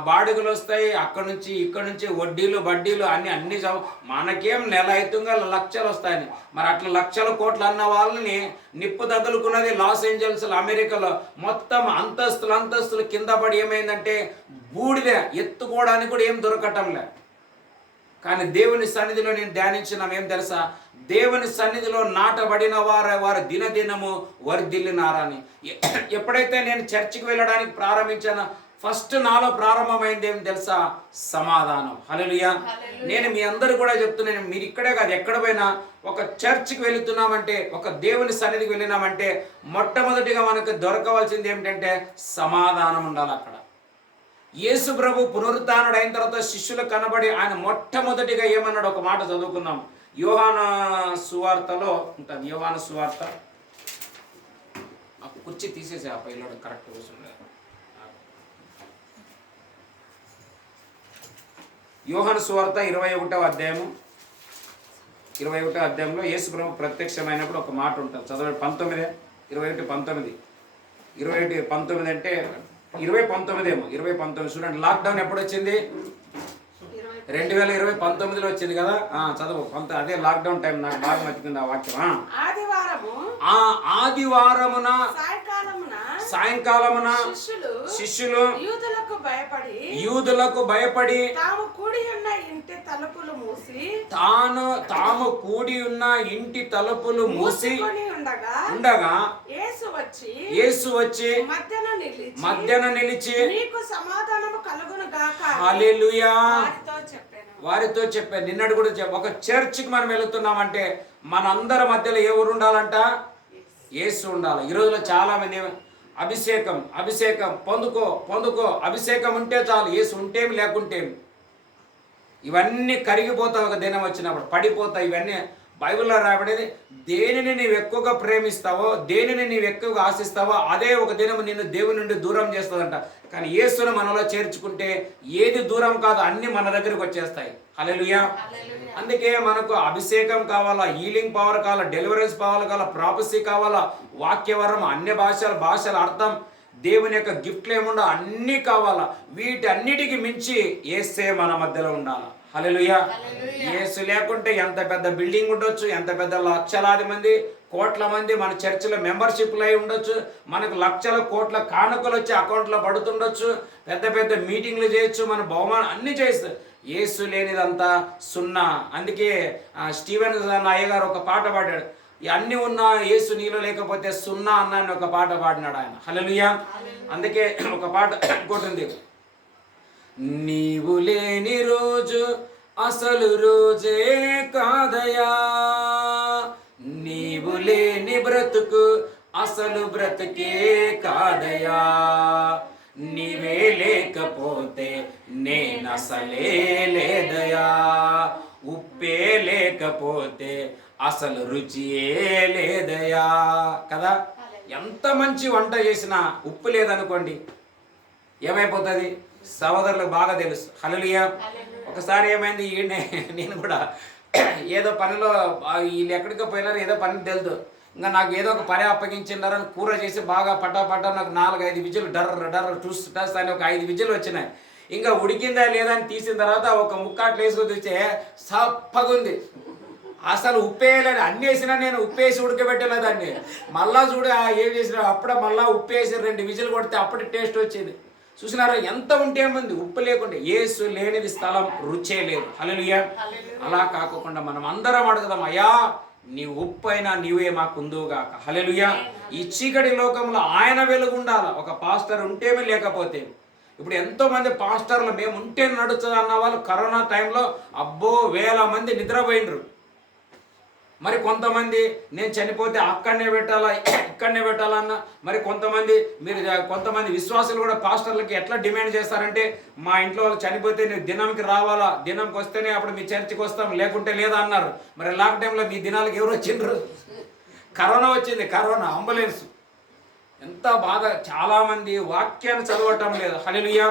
బాడుగలు వస్తాయి, అక్కడ నుంచి ఇక్కడ నుంచి వడ్డీలు బడ్డీలు అన్ని మనకేం నెల అవుతుంగా లక్షలు వస్తాయని. మరి అట్లా లక్షల కోట్లు అన్న వాళ్ళని నిప్పు తగులుకున్నది లాస్ ఏంజల్స్ అమెరికాలో. మొత్తం అంతస్తులు కింద పడి ఏమైందంటే బూడిద, ఎత్తుకోవడానికి కూడా ఏం దొరకటంలే. కానీ దేవుని సన్నిధిలో నేను ధ్యానించినాం. ఏం తెలుసా, దేవుని సన్నిధిలో నాటబడిన వారు దినదినము వర్ధిల్లినారని. ఎప్పుడైతే నేను చర్చికి వెళ్ళడానికి ప్రారంభించానో ఫస్ట్ నాలో ప్రారంభమైంది ఏం తెలుసా, సమాధానం. హల్లెలూయా. నేను మీ అందరూ కూడా చెప్తున్నాను, మీరు ఇక్కడే కాదు ఎక్కడ పోయినా ఒక చర్చికి వెళుతున్నామంటే, ఒక దేవుని సన్నిధికి వెళ్ళినామంటే మొట్టమొదటిగా మనకు దొరకవలసింది ఏమిటంటే సమాధానం ఉండాలి. అక్కడ యేసు ప్రభు పునరుత్థానుడు అయిన తర్వాత శిష్యులు కనబడి ఆయన మొట్టమొదటిగా ఏమన్నాడు, ఒక మాట చదువుకుందాం. యోహాను సువార్తలో ఉంటుంది. యోహాను సువార్త, ఆ కుర్చీ తీసేసి ఆ పైలోడు కరెక్ట్ కూర్చుండే. యోహాను సువార్త 21వ అధ్యాయము, 21వ అధ్యాయంలో యేసు ప్రభు ప్రత్యక్షమైనప్పుడు ఒక మాట ఉంటుంది. చదవండి. 21:19 21:19 అంటే 2019 ఏమో, 2019 చూడండి. లాక్డౌన్ ఎప్పుడు వచ్చింది? 2019లో వచ్చింది కదా. చదువు. అదే లాక్డౌన్ టైం. నాకు బాగా మర్చిపోయింది ఆ వాక్యం. ఆదివారమున సాయంకాలమున శిష్యులు యూదులకు భయపడి తాము కూడి ఉన్న ఇంటి తలుపులు మూసి ఉండగా యేసు వచ్చి మధ్యన నిలిచి హల్లెలూయా వారితో చెప్పాను. నిన్నటి కూడా ఒక చర్చికి మనం వెళుతున్నామంటే మనందరి మధ్యలో ఎవరు ఉండాలంట? యేసు ఉండాలి. ఈ రోజులో చాలా మంది అభిషేకం పొందుకో అభిషేకం ఉంటే చాలు, యేసు ఉంటేమి లేకుంటేమి. ఇవన్నీ కరిగిపోతావు. ఒక దినం వచ్చినప్పుడు పడిపోతాయి. ఇవన్నీ బైబిల్లో రాబడేది, దేనిని నీవు ఎక్కువగా ప్రేమిస్తావో, దేనిని నీవు ఎక్కువగా ఆశిస్తావో అదే ఒక దినం నిన్ను దేవుని నుండి దూరం చేస్తుందంట. కానీ యేసును మనలో చేర్చుకుంటే ఏది దూరం కాదు, అన్ని మన దగ్గరకు వచ్చేస్తాయి. హల్లెలూయా. అందుకే మనకు అభిషేకం కావాలా, హీలింగ్ పవర్ కావాలా, డెలివరెన్స్ పవర్ కావాలా, ప్రాఫెసీ కావాలా, వాక్యవరం, అన్య భాషల అర్థం, దేవుని యొక్క గిఫ్ట్లు ఏముండో అన్నీ కావాలా. వీటన్నిటికి మించి యేసే మన మధ్యలో ఉండాలి. హల్లెలూయా. యేసు లేకుంటే ఎంత పెద్ద బిల్డింగ్ ఉండొచ్చు, ఎంత పెద్ద లక్షలాది మంది, కోట్ల మంది మన చర్చిలో మెంబర్షిప్లు అయి ఉండొచ్చు, మనకు లక్షల కోట్ల కానుకలు వచ్చి అకౌంట్లో పడుతుండొచ్చు, పెద్ద పెద్ద మీటింగ్లు చేయొచ్చు, మన బహుమానం అన్నీ చేస్తుంది. యేసు లేనిదంతా సున్నా. అందుకే స్టీవెన్ అయ్య గారు ఒక పాట పాడాడు, అన్నీ ఉన్నా యేసు నీలో లేకపోతే సున్నా అన్న ఒక పాట పాడినాడు ఆయన. హల్లెలూయా. అందుకే ఒక పాట ఇంకోటి ఉంది, నీవు లేని రోజు అసలు రోజే కాదయా, నీవు లేని బ్రతుకు అసలు బ్రతుకే కాదయా, నీవే లేకపోతే నేనసలే లేదయా, ఉప్పే లేకపోతే అసలు రుచియే లేదయా. కదా, ఎంత మంచి వంట చేసినా ఉప్పు లేదనుకోండి ఏమైపోతుంది? సహోదరులకు బాగా తెలుసు. హల్లెలూయా. ఒకసారి ఏమైంది, నేను కూడా ఏదో పనిలో వీళ్ళు ఎక్కడికో పోయినారు, ఏదో పని తెలుదు, ఇంకా నాకు ఏదో ఒక పని అప్పగించినారని కూర చేసి బాగా పట్టా నాకు 4-5 విజిల్ డర్ర టూస్ అని ఒక 5 విజిల్ వచ్చినాయి. ఇంకా ఉడికిందా లేదా అని తీసిన తర్వాత ఒక ముక్కాట్లు వేసుకొని చూస్తే సప్పగుంది. అసలు ఉప్పేయలేదు, అన్నీ వేసినా నేను ఉప్పేసి ఉడకబెట్టలేదు దాన్ని. మళ్ళా చూడు ఏం చేసినా అప్పుడే మళ్ళీ ఉప్పేసి 2 విజిల్ కొడితే అప్పుడు టేస్ట్ వచ్చింది. చూసినారా, ఎంత ఉంటే ఏముంది, ఉప్పు లేకుండా. యేసు లేనిది స్థలం రుచే లేదు. హల్లెలూయా. అలా కాకుండా మనం అందరం అడుగుదాం, అయ్యా నీ ఉప్పు అయినా నీవే మాకు ఉందువుగాక. హల్లెలూయా. ఈ చీకటి లోకంలో ఆయన వెలుగు ఉండాలి. ఒక పాస్టర్ ఉంటేమే లేకపోతే. ఇప్పుడు ఎంతో మంది పాస్టర్లు మేము ఉంటే నడుస్తుంది అన్న వాళ్ళు కరోనా టైంలో అబ్బో 1000 మంది నిద్రపోయినరు. మరి కొంతమంది నేను చనిపోతే అక్కడనే పెట్టాలా ఇక్కడనే పెట్టాలన్న, మరి కొంతమంది విశ్వాసులు కూడా పాస్టర్లకి ఎట్లా డిమాండ్ చేస్తారంటే, మా ఇంట్లో వాళ్ళు చనిపోతే నువ్వు దినంకి రావాలా, దినంకి వస్తేనే అప్పుడు మీ చర్చికి వస్తాం, లేకుంటే లేదా అన్నారు. మరి లాక్ టైంలో మీ దినాలకు ఎవరు వచ్చిండ్రు? కరోనా వచ్చింది, కరోనా అంబులెన్స్. ఎంత బాధ. చాలామంది వాక్యాన్ని చదవటం లేదు. హల్లెలూయా.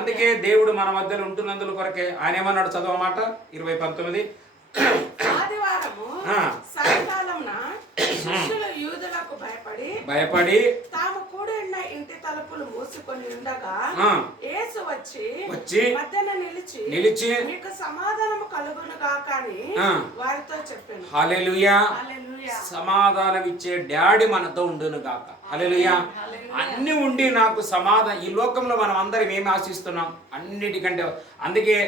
అందుకే దేవుడు మన మధ్యలో ఉంటున్నందుల కొరకే ఆయన ఏమన్నాడు చదవమాట 20:19, సాయంకాలంన శిష్యులు యూదులకు భయపడి తాము కూడిన ఇంటి తలుపులు మూసుకొని ఉండగా యేసు వచ్చి మధ్యన నిలిచి మీకు సమాధానము కలుగును గాక అని వారితో చెప్పాను. హల్లెలూయా. సమాధానం ఇచ్చే డాడీ మనతో ఉండును గాక. హల్లెలూయా. అన్ని ఉండి నాకు సమాధానం. ఈ లోకంలో మనం అందరం ఏమి ఆశిస్తున్నాం? అన్నిటికంటే. అందుకే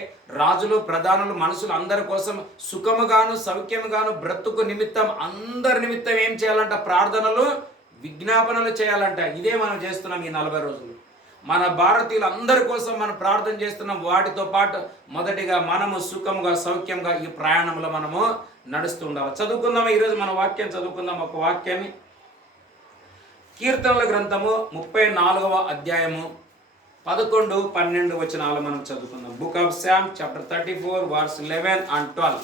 రాజులు ప్రధానులు మనుషులు అందరి కోసం సుఖముగాను సౌఖ్యముగాను బ్రతుకు నిమిత్తం అందరి నిమిత్తం ఏం చేయాలంట? ప్రార్థనలు విజ్ఞాపనలు చేయాలంట. ఇదే మనం చేస్తున్నాం ఈ 40 రోజులు. మన భారతీయులు అందరి కోసం మనం ప్రార్థన చేస్తున్నాం. వాటితో పాటు మొదటిగా మనము సుఖంగా సౌఖ్యంగా ఈ ప్రయాణంలో మనము నడుస్తూ ఉండాలి. చదువుకుందాం. ఈరోజు మన వాక్యం చదువుకుందాం. ఒక వాక్యాన్ని కీర్తనల గ్రంథము 34వ అధ్యాయము 11-12 వచనాలు మనం చదువుకుందాం. Book of Psalm chapter 34 verse 11 and 12.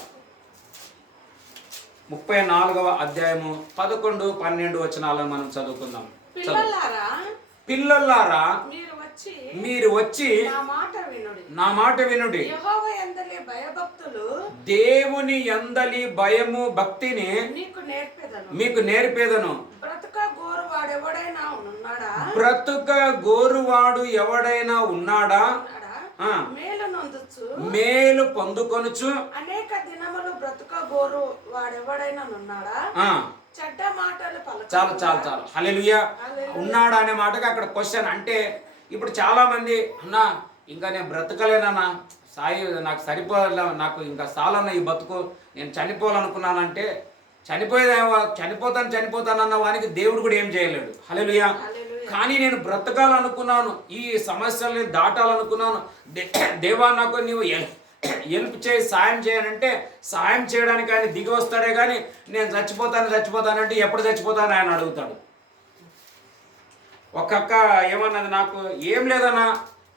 34వ అధ్యాయము 11-12 వచనాలను మనం చదువుకుందాం. పిల్లలారా మీరు వచ్చి నా మాట వినుడి. దేవుని యందలి భయము భక్తిని మీకు నేర్పేదను. బ్రతుక గోరువాడు ఎవడైనా ఉన్నాడా? మేలు పొందుకొనుచు అనేక దినములు బ్రతుక గోరు వాడెవడైనా ఉన్నాడా? చెడ్డ మాటలు చాలు. హల్లెలూయా. ఉన్నాడా అనే మాటకి అక్కడ క్వశ్చన్. అంటే ఇప్పుడు చాలా మంది అన్నా ఇంకా నేను బ్రతకలేనన్నా, సాయి నాకు సరిపోలే, నాకు ఇంకా చాలన్న ఈ బతుకు, నేను చనిపోవాలనుకున్నానంటే చనిపోతానన్న వానికి దేవుడు కూడా ఏం చేయలేడు. హల్లెలూయా. కానీ నేను బ్రతకాలనుకున్నాను, ఈ సమస్యల్ని దాటాలనుకున్నాను, దేవా నాకు నీవు హెల్ప్ చేయి, సాయం చేయనంటే సాయం చేయడానికి ఆయన దిగి వస్తాడే కానీ నేను చచ్చిపోతానంటే ఎప్పుడు చచ్చిపోతాను ఆయన అడుగుతాడు. ఒక్కొక్క ఏమన్నది, నాకు ఏం లేదన్నా,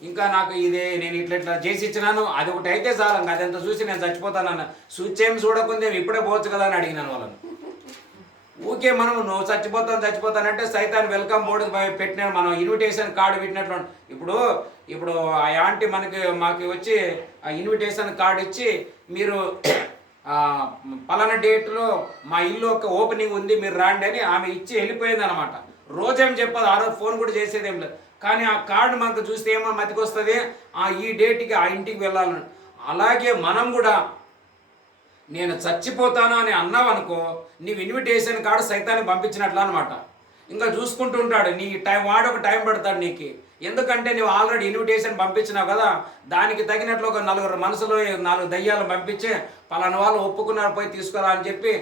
ఇంకా నాకు ఇదే నేను ఇట్లా చేసి ఇచ్చినాను, అది ఒకటి అయితే చాలు, ఇంకా అదంతా చూసి నేను చచ్చిపోతానన్న. చూసేం చూడకుందేమి ఇప్పుడే పోవచ్చు కదా అని అడిగినాను వాళ్ళని. ఊకే మనం నువ్వు చచ్చిపోతానంటే సైతాన్ వెల్కమ్ బోర్డు పెట్టిన మనం ఇన్విటేషన్ కార్డు పెట్టినట్లు. ఇప్పుడు ఆ యాంటీ మాకు వచ్చి ఆ ఇన్విటేషన్ కార్డు ఇచ్చి, మీరు పలానా డేట్లో మా ఇల్లు ఒక ఓపెనింగ్ ఉంది మీరు రాండి అని ఆమె ఇచ్చి వెళ్ళిపోయింది అనమాట. రోజేం చెప్పదు, ఆ రోజు ఫోన్ కూడా చేసేది ఏం లేదు. కానీ ఆ కార్డు మనకు చూస్తే ఏమో మతికి వస్తుంది, ఈ డేట్కి ఆ ఇంటికి వెళ్ళాలని. అలాగే మనం కూడా నేను చచ్చిపోతాను అని అన్నావనుకో, నీవు ఇన్విటేషన్ కార్డు సైతానికి పంపించినట్లు అనమాట. ఇంకా చూసుకుంటూ ఉంటాడు నీ టైం, వాడు ఒక టైం పెడతాడు నీకు. ఎందుకంటే నువ్వు ఆల్రెడీ ఇన్విటేషన్ పంపించినావు కదా, దానికి తగినట్లు ఒక 4 మనసులో 4 దయ్యాలు పంపించి పలానా వాళ్ళు ఒప్పుకున్నారు పోయి తీసుకురా అని చెప్పి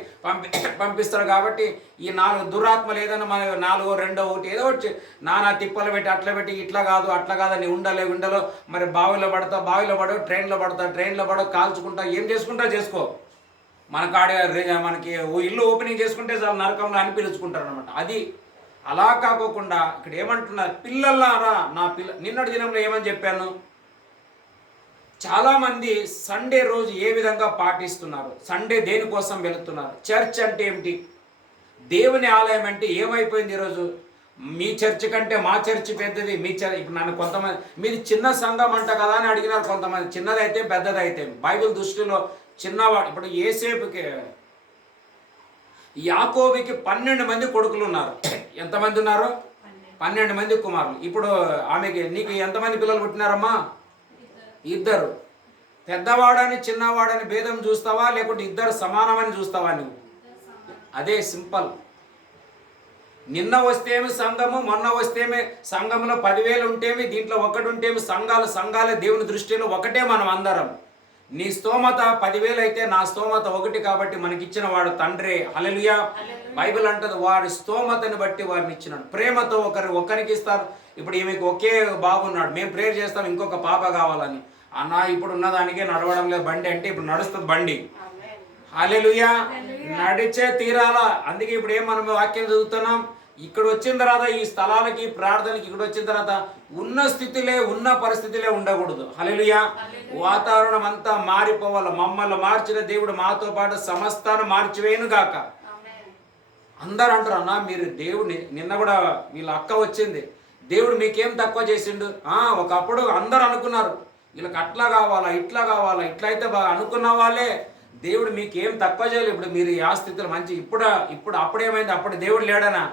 పంపిస్తారు. కాబట్టి ఈ 4 దురాత్మలు ఏదైనా మన 4, 2, 1 ఏదో ఒకటి నానా తిప్పలు పెట్టి అట్లా పెట్టి ఇట్లా కాదు అట్లా కాదని ఉండలో మరి బావిలో పడవు, ట్రైన్లో పడవు, కాల్చుకుంటా ఏం చేసుకుంటా చేసుకో. మన మనకి ఇల్లు ఓపెనింగ్ చేసుకుంటే చాలా నరకంలో అని పిలుచుకుంటారు అనమాట. అది అలా కాకోకుండా ఇక్కడ ఏమంటున్నారు, పిల్లలారా నిన్నటి దినంలో ఏమని చెప్పాను, చాలామంది సండే రోజు ఏ విధంగా పాటిస్తున్నారు, సండే దేనికోసం వెళుతున్నారు. చర్చ్ అంటే ఏమిటి, దేవుని ఆలయం అంటే ఏమైపోయింది ఈరోజు. మీ చర్చ్ కంటే మా చర్చ్ పెద్దది, మీ చర్చ్. ఇప్పుడు నన్ను కొంతమంది మీది చిన్న సంఘం అంట కదా అని అడిగినారు కొంతమంది. చిన్నదైతే పెద్దదైతే బైబిల్ దృష్టిలో చిన్నవాడు. ఇప్పుడు ఏసేపుకి యాకోబుకి 12 మంది కొడుకులు ఉన్నారు. ఎంతమంది ఉన్నారు? 12 మంది కుమారులు. ఇప్పుడు నీకు ఎంతమంది పిల్లలు పుట్టినారమ్మా? 2. పెద్దవాడని చిన్నవాడని భేదం చూస్తావా, లేకుంటే 2 సమానమని చూస్తావా నువ్వు? అదే సింపుల్. నిన్న వస్తేమి సంఘము, మొన్న వస్తేమి సంఘంలో 10,000 ఉంటేమి, దీంట్లో 1 ఉంటేమి. సంఘాలే దేవుని దృష్టిలో ఒకటే మనం అందరం. నీ స్తోమత 10,000 అయితే నా స్తోమత 1 కాబట్టి మనకిచ్చిన వాడు తండ్రే. హల్లెలూయా. బైబిల్ అంటది వారి స్తోమతని బట్టి వారిని ఇచ్చినాడు. ప్రేమతో ఒకరికి ఇస్తారు. ఇప్పుడు ఈమెకు ఒకే బాబు ఉన్నాడు, మేము ప్రేయర్ చేస్తాం ఇంకొక పాప కావాలని. అన్న ఇప్పుడు ఉన్నదానికే నడవడం లేదు బండి అంటే ఇప్పుడు నడుస్తుంది బండి. హల్లెలూయా. నడిచే తీరాలా. అందుకే ఇప్పుడు మనం వాక్యం చదువుతున్నాం. ఇక్కడ వచ్చిన తర్వాత ఈ స్థలాలకి ప్రార్థనకి ఇక్కడ వచ్చిన తర్వాత ఉన్న పరిస్థితిలే ఉండకూడదు. హల్లెలూయా. వాతావరణం అంతా మారిపోవాలి. మమ్మల్ని మార్చిన దేవుడు మాతో పాటు సమస్తాన్ని మార్చివేయను గాక. అందరూ అంటారు, అన్న మీరు దేవుడిని, నిన్న కూడా వీళ్ళ అక్క వచ్చింది, దేవుడు మీకేం తక్కువ చేసిండు. ఒకప్పుడు అందరూ అనుకున్నారు వీళ్ళకి అట్లా కావాలా ఇట్లా కావాలా, ఇట్లా అయితే బాగా అనుకున్న వాళ్ళే దేవుడు మీకేం తక్కువ చేయలేదు. ఇప్పుడు మీరు ఆ స్థితిలో మంచి ఇప్పుడు అప్పుడేమైంది, అప్పుడు దేవుడు లేడనా?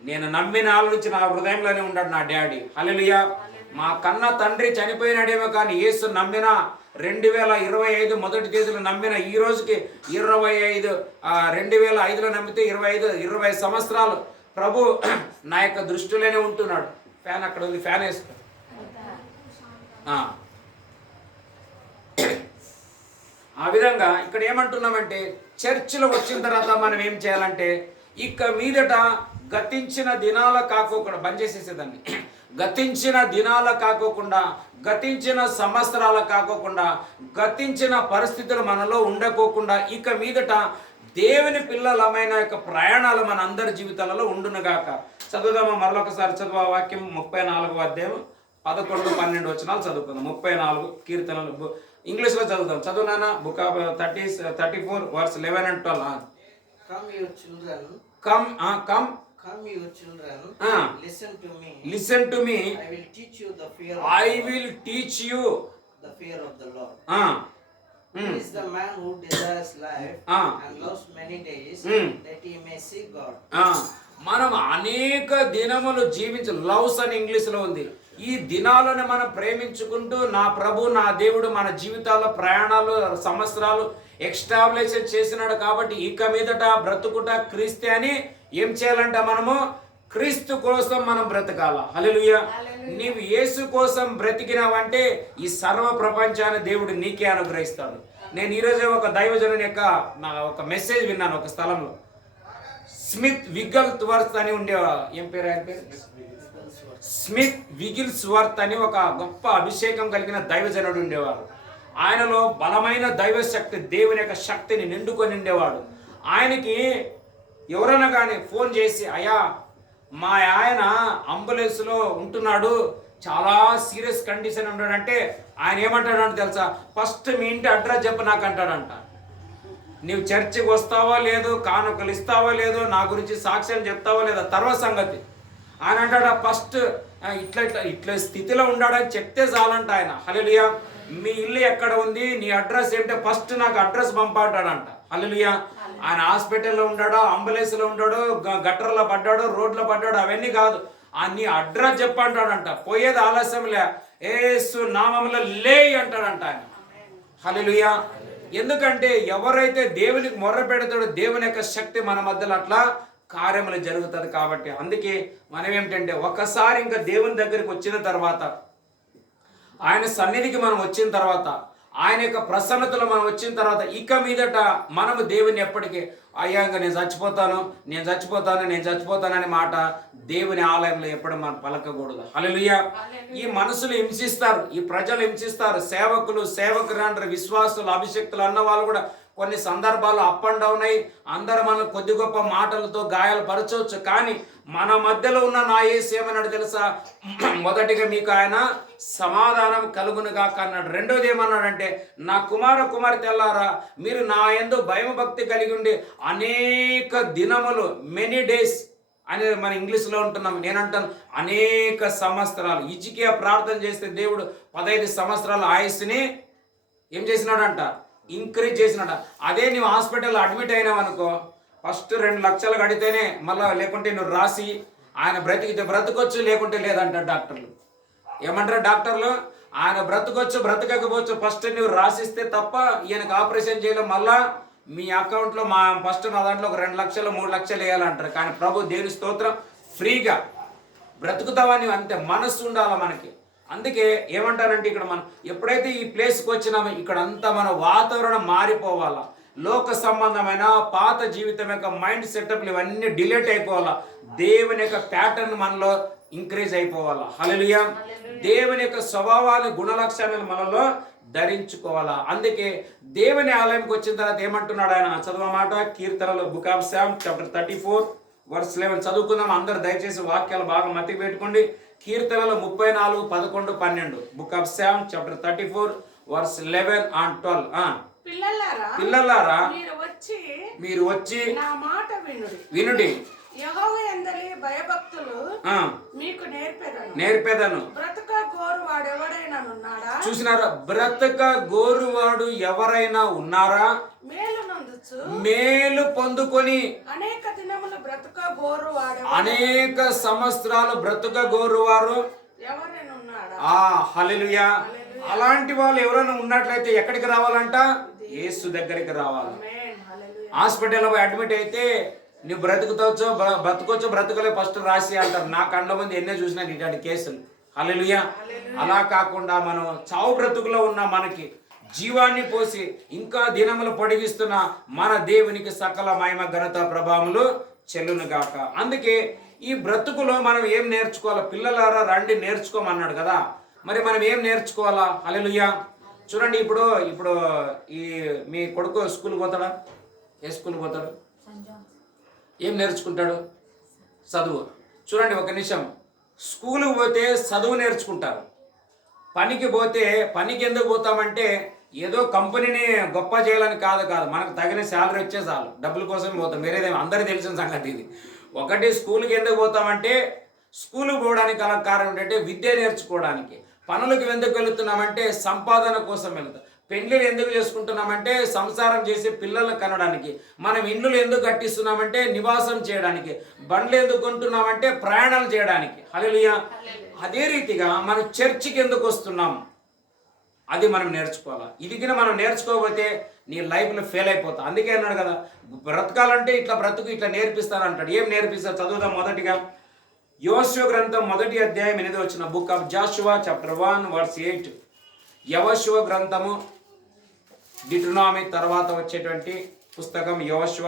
నేను నమ్మిన వాళ్ళ నుంచి నా హృదయంలోనే ఉన్నాడు నా డాడీ. హల్లెలూయా. మా కన్న తండ్రి చనిపోయినాడేమో కానీ యేసు నమ్మిన 2025 మొదటి తేదీలో నమ్మిన ఈ రోజుకి 2005లో నమ్మితే 20 సంవత్సరాలు ప్రభు నా యొక్క దృష్టిలోనే ఉంటున్నాడు. ఫ్యాన్ అక్కడ ఉంది, ఫ్యాన్ వేసుకో. ఆ విధంగా ఇక్కడ ఏమంటున్నామంటే చర్చిలో వచ్చిన తర్వాత మనం ఏం చేయాలంటే ఇక మీదట గతించిన దినాల కాకోకుండా బంద్ చేసేసేదాన్ని, గతించిన దినాల కాకోకుండా, గతించిన సంవత్సరాల కాకోకుండా, గతించిన పరిస్థితులు మనలో ఉండకోకుండా ఇక మీదట దేవుని పిల్లలమైన యొక్క ప్రయాణాలు మన అందరి జీవితాలలో ఉండునుగాక. చదువుదామా మరొకసారి చదువు వాక్యం 34వ అధ్యాయం 11, 12 వచనాలు చదువుకుందాం. 34 కీర్తనలు ఇంగ్లీష్లో చదువుదాం. చదువునా book of 34 verse 11 and 12. Come you children. Come you children. Listen to me. I will teach you the fear the fear of the Lord. He is the man who desires life and loves many days that he may see God. మనం అనేక దినములు loves అని ఇంగ్లీష్లో ఉంది. ఈ దినాలను మనం ప్రేమించుకుంటూ నా ప్రభు నా దేవుడు మన జీవితాల ప్రయాణాలు సంవత్సరాలు ఎస్టాబ్లిష్ చేసినాడు. కాబట్టి ఇక మీదట బ్రతుకుట క్రీస్తే అని ఏం చేయాలంట, మనము క్రీస్తు కోసం మనం బ్రతకాల. హల్లెలూయా. నీవు యేసు కోసం బ్రతికినావంటే ఈ సర్వ ప్రపంచాన్ని దేవుడు నీకే అనుగ్రహిస్తాడు. నేను ఈరోజే ఒక దైవజనుని యొక్క ఒక మెసేజ్ విన్నాను ఒక స్థలంలో. స్మిత్ విగిల్స్వర్త్ అని ఉండేవాడు. ఏం పేరు ఆయన పేరు? స్మిత్ విగిల్స్వర్త్ అని ఒక గొప్ప అభిషేకం కలిగిన దైవజనుడు ఉండేవాడు. ఆయనలో బలమైన దైవ శక్తి, దేవుని యొక్క శక్తిని నిండుకొని ఉండేవాడు. ఆయనకి ఎవరైనా కానీ ఫోన్ చేసి, అయ్యా మా ఆయన అంబులెన్స్లో ఉంటున్నాడు, చాలా సీరియస్ కండిషన్ ఉన్నాడంటే ఆయన ఏమంటాడంటే తెలుసా, ఫస్ట్ మీ ఇంటి అడ్రస్ చెప్పు నాకు అంటాడంట. నీవు చర్చికి వస్తావో లేదో, కానుకలు ఇస్తావో లేదో, నా గురించి సాక్ష్యం చెప్తావో లేదో తర్వాత సంగతి. ఆయన అంటాడు ఫస్ట్ ఇట్లా స్థితిలో ఉన్నాడని చెప్తే చాలంట ఆయన. హల్లెలూయా. మీ ఇల్లు ఎక్కడ ఉంది, నీ అడ్రస్ ఏంటంటే ఫస్ట్ నాకు అడ్రస్ పంపాడంట. హల్లెలూయా. ఆయన హాస్పిటల్లో ఉన్నాడో, అంబులెన్స్లో ఉన్నాడో, గట్టర్లో పడ్డాడో, రోడ్లో పడ్డాడో అవన్నీ కాదు. నీ అడ్రస్ చెప్పంటాడంట. పోయేది ఆలస్యంలే, యేసు నామములో లే అంటాడంట ఆయన. హల్లెలూయా. ఎందుకంటే ఎవరైతే దేవునికి మొర్ర పెడతాడో దేవుని యొక్క శక్తి మన మధ్యలో అట్లా కార్యములు జరుగుతుంది. కాబట్టి అందుకే మనం ఏమిటంటే ఒకసారి ఇంకా దేవుని దగ్గరికి వచ్చిన తర్వాత, ఆయన సన్నిధికి మనం వచ్చిన తర్వాత, ఆయన యొక్క ప్రసన్నతలో మనం వచ్చిన తర్వాత, ఇక మీదట మనము దేవుని ఎప్పటికీ అయ్యా ఇంకా నేను చచ్చిపోతాను అనే మాట దేవుని ఆలయంలో ఎప్పుడు మనం పలకకూడదు. హల్లెలూయా. ఈ మనసులు హింసిస్తారు, ఈ ప్రజలు హింసిస్తారు, సేవకులు విశ్వాసులు అభిషక్తులు అన్న వాళ్ళు కూడా కొన్ని సందర్భాలు అప్ అండ్ డౌన్ అయ్యి అందరు మనం కొద్ది గొప్ప మాటలతో గాయాలు పరచవచ్చు. కానీ మన మధ్యలో ఉన్న నా యేసు ఏమన్నాడు తెలుసా? మొదటిగా మీకు ఆయన సమాధానం కలుగును గాక అన్నాడు. రెండోది ఏమన్నాడంటే, నా కుమార్తెల్లారా మీరు నా యందు భయం భక్తి కలిగి ఉండి అనేక దినములు, మెనీ డేస్ అని మన ఇంగ్లీష్లో ఉంటున్నాం, నేనంటాను అనేక సంవత్సరాలు. హిజ్కియా ప్రార్థన చేస్తే దేవుడు 15 సంవత్సరాల ఆయుస్సుని ఏం చేసినాడంట? ఇంక్రీజ్ చేసినాడు. అదే నువ్వు హాస్పిటల్లో అడ్మిట్ అయినావు అనుకో, ఫస్ట్ 2 లక్షలు కడితేనే మళ్ళీ, లేకుంటే నువ్వు రాసి ఆయన బ్రతికితే బ్రతకొచ్చు, లేకుంటే లేదంటారు డాక్టర్లు. ఏమంటారు డాక్టర్లు? ఆయన బ్రతకొచ్చు బ్రతకకపోవచ్చు, ఫస్ట్ నువ్వు రాసిస్తే తప్ప ఈయనకు ఆపరేషన్ చేయలేం, మళ్ళా మీ అకౌంట్లో ఫస్ట్ నా దాంట్లో ఒక 2 లక్షలు 3 లక్షలు వేయాలంటారు. కానీ ప్రభు దేవుని స్తోత్రం, ఫ్రీగా బ్రతుకుతావని అంతే మనస్సు ఉండాలి మనకి. అందుకే ఏమంటారంటే ఇక్కడ మనం ఎప్పుడైతే ఈ ప్లేస్కి వచ్చినామో ఇక్కడ అంతా మన వాతావరణం మారిపోవాలా. లోక సంబంధమైన పాత జీవితం యొక్క మైండ్ సెటప్లు ఇవన్నీ డిలీట్ అయిపోవాలా. దేవుని యొక్క ప్యాటర్న్ మనలో ఇంక్రీజ్ అయిపోవాలా. హల్లెలూయా. దేవుని యొక్క స్వభావాలు గుణలక్షణాలు మనలో ధరించుకోవాలా. అందుకే దేవుని ఆలయంకి వచ్చిన తర్వాత ఏమంటున్నాడు ఆయన? చదవమాట కీర్తనలు book of Psalm chapter 34 verse 11 చదువుకుందాం. అందరు దయచేసి వాక్యాలు బాగా మతి పెట్టుకోండి. కీర్తనలు 34, 11, 12 book of Psalm chapter 34 verse 11 and 12. పిల్లలారా మీరు వచ్చి నా మాట వినుడి. యెహోవా యందలి భయభక్తులు మీకు నేర్పెదను. బ్రతుక గోరువాడు ఎవరైనా ఉన్నాడా? చూసినారా? బ్రతుక గోరువాడు ఎవరైనా ఉన్నారా? మేలు పొందుకొని అనేక దినములు బ్రతుక గోరువాడు, అనేక సంవత్సరాలు బ్రతుక గోరువారు ఎవరైనా ఉన్నాడా? హల్లెలూయా. అలాంటి వాళ్ళు ఎవరైనా ఉన్నట్లయితే ఎక్కడికి రావాలంట? యేసు దగ్గరికి రావాలి. హాస్పిటల్లో పోయి అడ్మిట్ అయితే నువ్వు బ్రతుకొచ్చో బ్రతకలే ఫస్ట్ రాసి అంటారు. నా కళ్ళ ముందు ఎన్నో చూసినా ఇట్లాంటి కేసులు. హల్లెలూయా. అలా కాకుండా మనం చావు బ్రతుకులో ఉన్న మనకి జీవాన్ని పోసి ఇంకా దినములు పొడిగిస్తున్న మన దేవునికి సకల మహిమ ఘనత ప్రభావములు చెల్లును గాక. అందుకే ఈ బ్రతుకులో మనం ఏం నేర్చుకోవాలా? పిల్లలారా రండి నేర్చుకోమన్నాడు కదా. మరి మనం ఏం నేర్చుకోవాలా? హల్లెలూయా. చూడండి, ఇప్పుడు ఈ మీ కొడుకు స్కూల్కి పోతాడా? ఏ స్కూల్కి పోతాడు? ఏం నేర్చుకుంటాడు? చదువు. చూడండి ఒక నిమిషం, స్కూల్కి పోతే చదువు నేర్చుకుంటారు. పనికి పోతే పనికి ఎందుకు పోతామంటే ఏదో కంపెనీని గొప్ప చేయాలని కాదు, మనకు తగిన శాలరీ వచ్చే చాలు, డబ్బుల కోసం పోతాం. వేరేదేమో అందరికీ తెలిసిన సంగతి ఇది. ఒకటి స్కూల్కి ఎందుకు పోతామంటే స్కూల్కి పోవడానికి గల కారణం ఏంటంటే విద్య నేర్చుకోవడానికి. పనులకు ఎందుకు వెళుతున్నామంటే సంపాదన కోసం వెళ్తాం. పెళ్లిళ్ళు ఎందుకు చేసుకుంటున్నామంటే సంసారం చేసి పిల్లలను కనడానికి. మనం ఇల్లులు ఎందుకు కట్టిస్తున్నామంటే నివాసం చేయడానికి. బండ్లు ఎందుకు కొంటున్నామంటే ప్రయాణాలు చేయడానికి. హల్లెలూయా. అదే రీతిగా మనం చర్చికి ఎందుకు వస్తున్నాం అది మనం నేర్చుకోవాలి. ఇది మనం నేర్చుకోకపోతే నీ లైఫ్లో ఫెయిల్ అయిపోతావు. అందుకే అన్నాడు కదా, బ్రతకాలంటే ఇట్లా బ్రతుకు, ఇట్లా నేర్పిస్తాను అంటాడు. ఏం నేర్పిస్తారు? చదువుదాం. మొదటిగా యోషువ గ్రంథం 1వ అధ్యాయం 8వ వచనం book of Joshua chapter 1 verse 8. యెహోషువ గ్రంథము డిట్రోనామీ తర్వాత వచ్చేటువంటి పుస్తకం యెహోషువ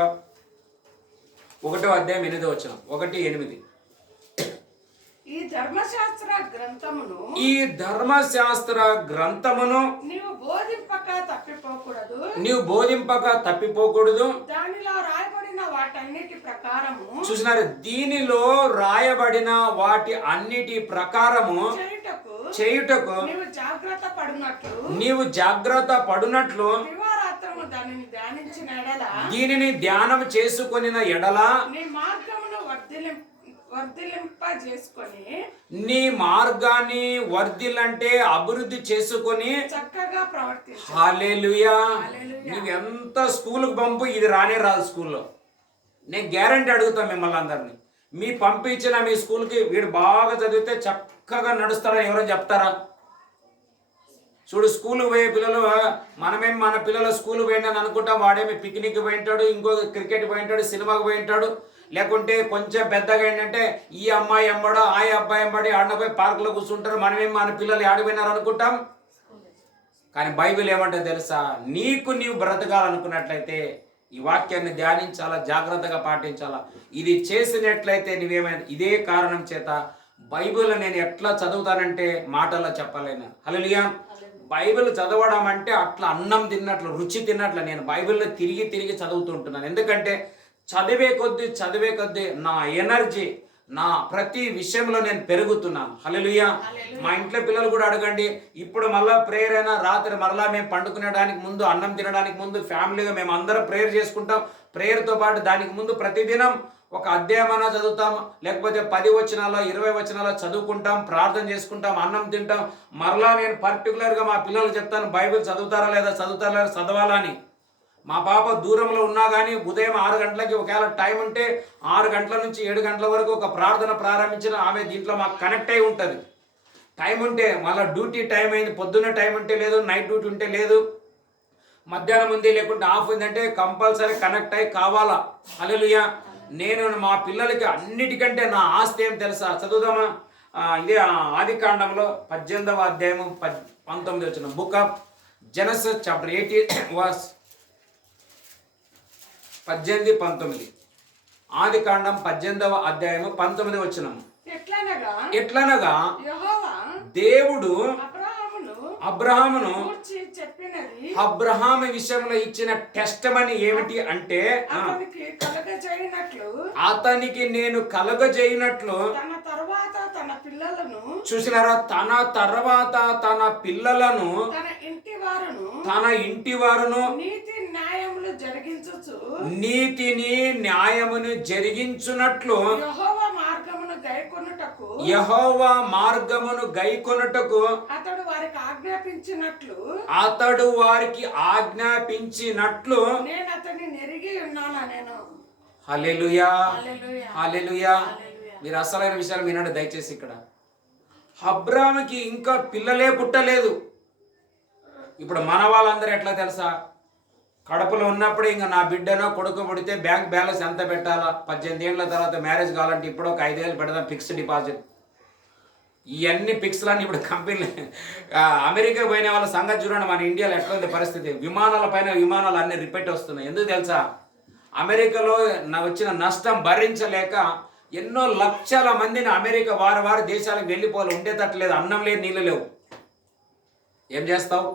1వ అధ్యాయం 8వ వచనం 1:8. ఈ ధర్మశాస్త్ర గ్రంథమును నీవు బోధింపక తప్పిపోకూడదు. దానిలో రాయబడిన వాటన్నిటి ప్రకారము, చూసినారు, దీనిలో రాయబడిన వాటి అన్నిటి ప్రకారము చేయుటకు నీవు జాగ్రత్త పడునట్లు దీనిని ధ్యానం చేసుకొనిన ఎడల వర్ధిలింప చేసుకొని నీ మార్గాన్ని వర్ధిల్లంటే అభివృద్ధి చేసుకొని చక్కగా ప్రవర్తించు. హల్లెలూయా. హల్లెలూయా. నువ్వు ఎంత స్కూల్కి పంపు ఇది రానే రాదు స్కూల్లో. నేను గ్యారంటీ అడుగుతాను మిమ్మల్ని అందరినీ, మీ పంపించిన మీ స్కూల్కి వీడు బాగా చదివితే చక్కగా నడుస్తారా ఎవరైనా చెప్తారా? చూడు, స్కూల్కి పోయే పిల్లలు మనమేం మన పిల్లలు స్కూల్ పోయిండని అనుకుంటాం, వాడేమి పిక్నిక్ పోయింటాడు, ఇంకో క్రికెట్ పోయింటాడు, సినిమాకి పోయింటాడు, లేకుంటే కొంచెం పెద్దగా ఏంటంటే ఈ అమ్మాయి ఎంబడో ఆ అబ్బాయి ఎంబడి ఆడపోయి పార్కులో కూర్చుంటారు. మనమేం మన పిల్లలు ఆడిపోయినారు అనుకుంటాం. కానీ బైబిల్ ఏమంటే తెలుసా, నీకు నీవు బ్రతకాలనుకున్నట్లయితే ఈ వాక్యాన్ని ధ్యానించాలా, జాగ్రత్తగా పాటించాలా. ఇది చేసినట్లయితే నువ్వేమైనా ఇదే కారణం చేత బైబిల్ నేను ఎట్లా చదువుతానంటే మాటల్లో చెప్పలేను. హల్లెలూయా. బైబిల్ చదవడం అంటే అట్లా అన్నం తిన్నట్లు, రుచి తిన్నట్లు. నేను బైబిల్లో తిరిగి తిరిగి చదువుతుంటున్నాను. ఎందుకంటే చదివే కొద్దీ నా ఎనర్జీ, నా ప్రతి విషయంలో నేను పెరుగుతున్నాను. హల్లెలూయా. మా ఇంట్లో పిల్లలు కూడా అడగండి, ఇప్పుడు మళ్ళీ ప్రేయర్ అయినా రాత్రి మరలా మేము పండుకునేడానికి ముందు, అన్నం తినడానికి ముందు ఫ్యామిలీగా మేము అందరం ప్రేయర్ చేసుకుంటాం. ప్రేయర్తో పాటు దానికి ముందు ప్రతిదినం ఒక అధ్యాయమైనా చదువుతాం, లేకపోతే 10 వచనాలు 20 వచనాలు చదువుకుంటాం, ప్రార్థన చేసుకుంటాం, అన్నం తింటాం. మరలా నేను పర్టికులర్గా మా పిల్లలు చెప్తాను, బైబిల్ చదువుతారా లేదా చదవాలని. మా పాప దూరంలో ఉన్నా కానీ ఉదయం 6 గంటలకి ఒకవేళ టైం ఉంటే 6 గంటల నుంచి 7 గంటల వరకు ఒక ప్రార్థన ప్రారంభించిన ఆమె దీంట్లో మాకు కనెక్ట్ అయి ఉంటుంది. టైం ఉంటే మళ్ళీ డ్యూటీ టైం అయింది, పొద్దున్న టైం ఉంటే లేదు, నైట్ డ్యూటీ ఉంటే లేదు, మధ్యాహ్నం ఉంది లేకుంటే ఆఫ్ ఉందంటే కంపల్సరీ కనెక్ట్ అయి కావాలా. హల్లెలూయా. నేను మా పిల్లలకి అన్నిటికంటే నా ఆస్తి ఏం తెలుసా? చదువుదామా? ఇదే ఆదికాండంలో 18వ అధ్యాయము 19 వచనం. Book of Genesis chapter 18 verse 18-19. ఆదికాండం 18వ అధ్యాయము 19 వచనం. ఎట్లనగా దేవుడు అబ్రహామును అబ్రహాము విషయంలో ఇచ్చిన టెస్టిమనీ ఏమిటి అంటే, అతనికి నేను కలగజేయనట్లు చూసినారా, తన తర్వాత తన పిల్లలను తన ఇంటి వారును నీతిని న్యాయమును జరిగించునట్లు యెహోవా మార్గమును గైకొనుటకు అతడు వారికి ఆజ్ఞాపించినట్లు నేను అతన్ని నెరిగి ఉన్నాను. హల్లెలూయా. హల్లెలూయా. మీరు అసలైన విషయాలు వినండి దయచేసి. ఇక్కడ అబ్రాహాముకి ఇంకా పిల్లలే పుట్టలేదు. ఇప్పుడు మన వాళ్ళందరూ ఎట్లా తెలుసా, కడుపులో ఉన్నప్పుడు ఇంకా నా బిడ్డనో కొడుకు పుడితే బ్యాంక్ బ్యాలెన్స్ ఎంత పెట్టాలా, 18 ఏళ్ళ తర్వాత మ్యారేజ్ కావాలంటే ఇప్పుడు ఒక 5 ఏళ్ళు పెడదాం ఫిక్స్డ్ డిపాజిట్. ఇవన్నీ ఫిక్స్లన్నీ ఇప్పుడు కంపెనీలు అమెరికా పోయిన వాళ్ళ సంగతి చూడండి. మన ఇండియాలో ఎట్లా ఉంది పరిస్థితి, విమానాల పైన విమానాలు అన్నీ రిపీట్ వస్తున్నాయి. ఎందుకు తెలుసా, అమెరికాలో వచ్చిన నష్టం భరించలేక ఎన్నో లక్షల మందిని అమెరికా వారు దేశాలకు వెళ్ళిపోవాలి, ఉండేటట్లేదు, అన్నం లేదు, నీళ్ళు లేవు. ఏం చేస్తావు?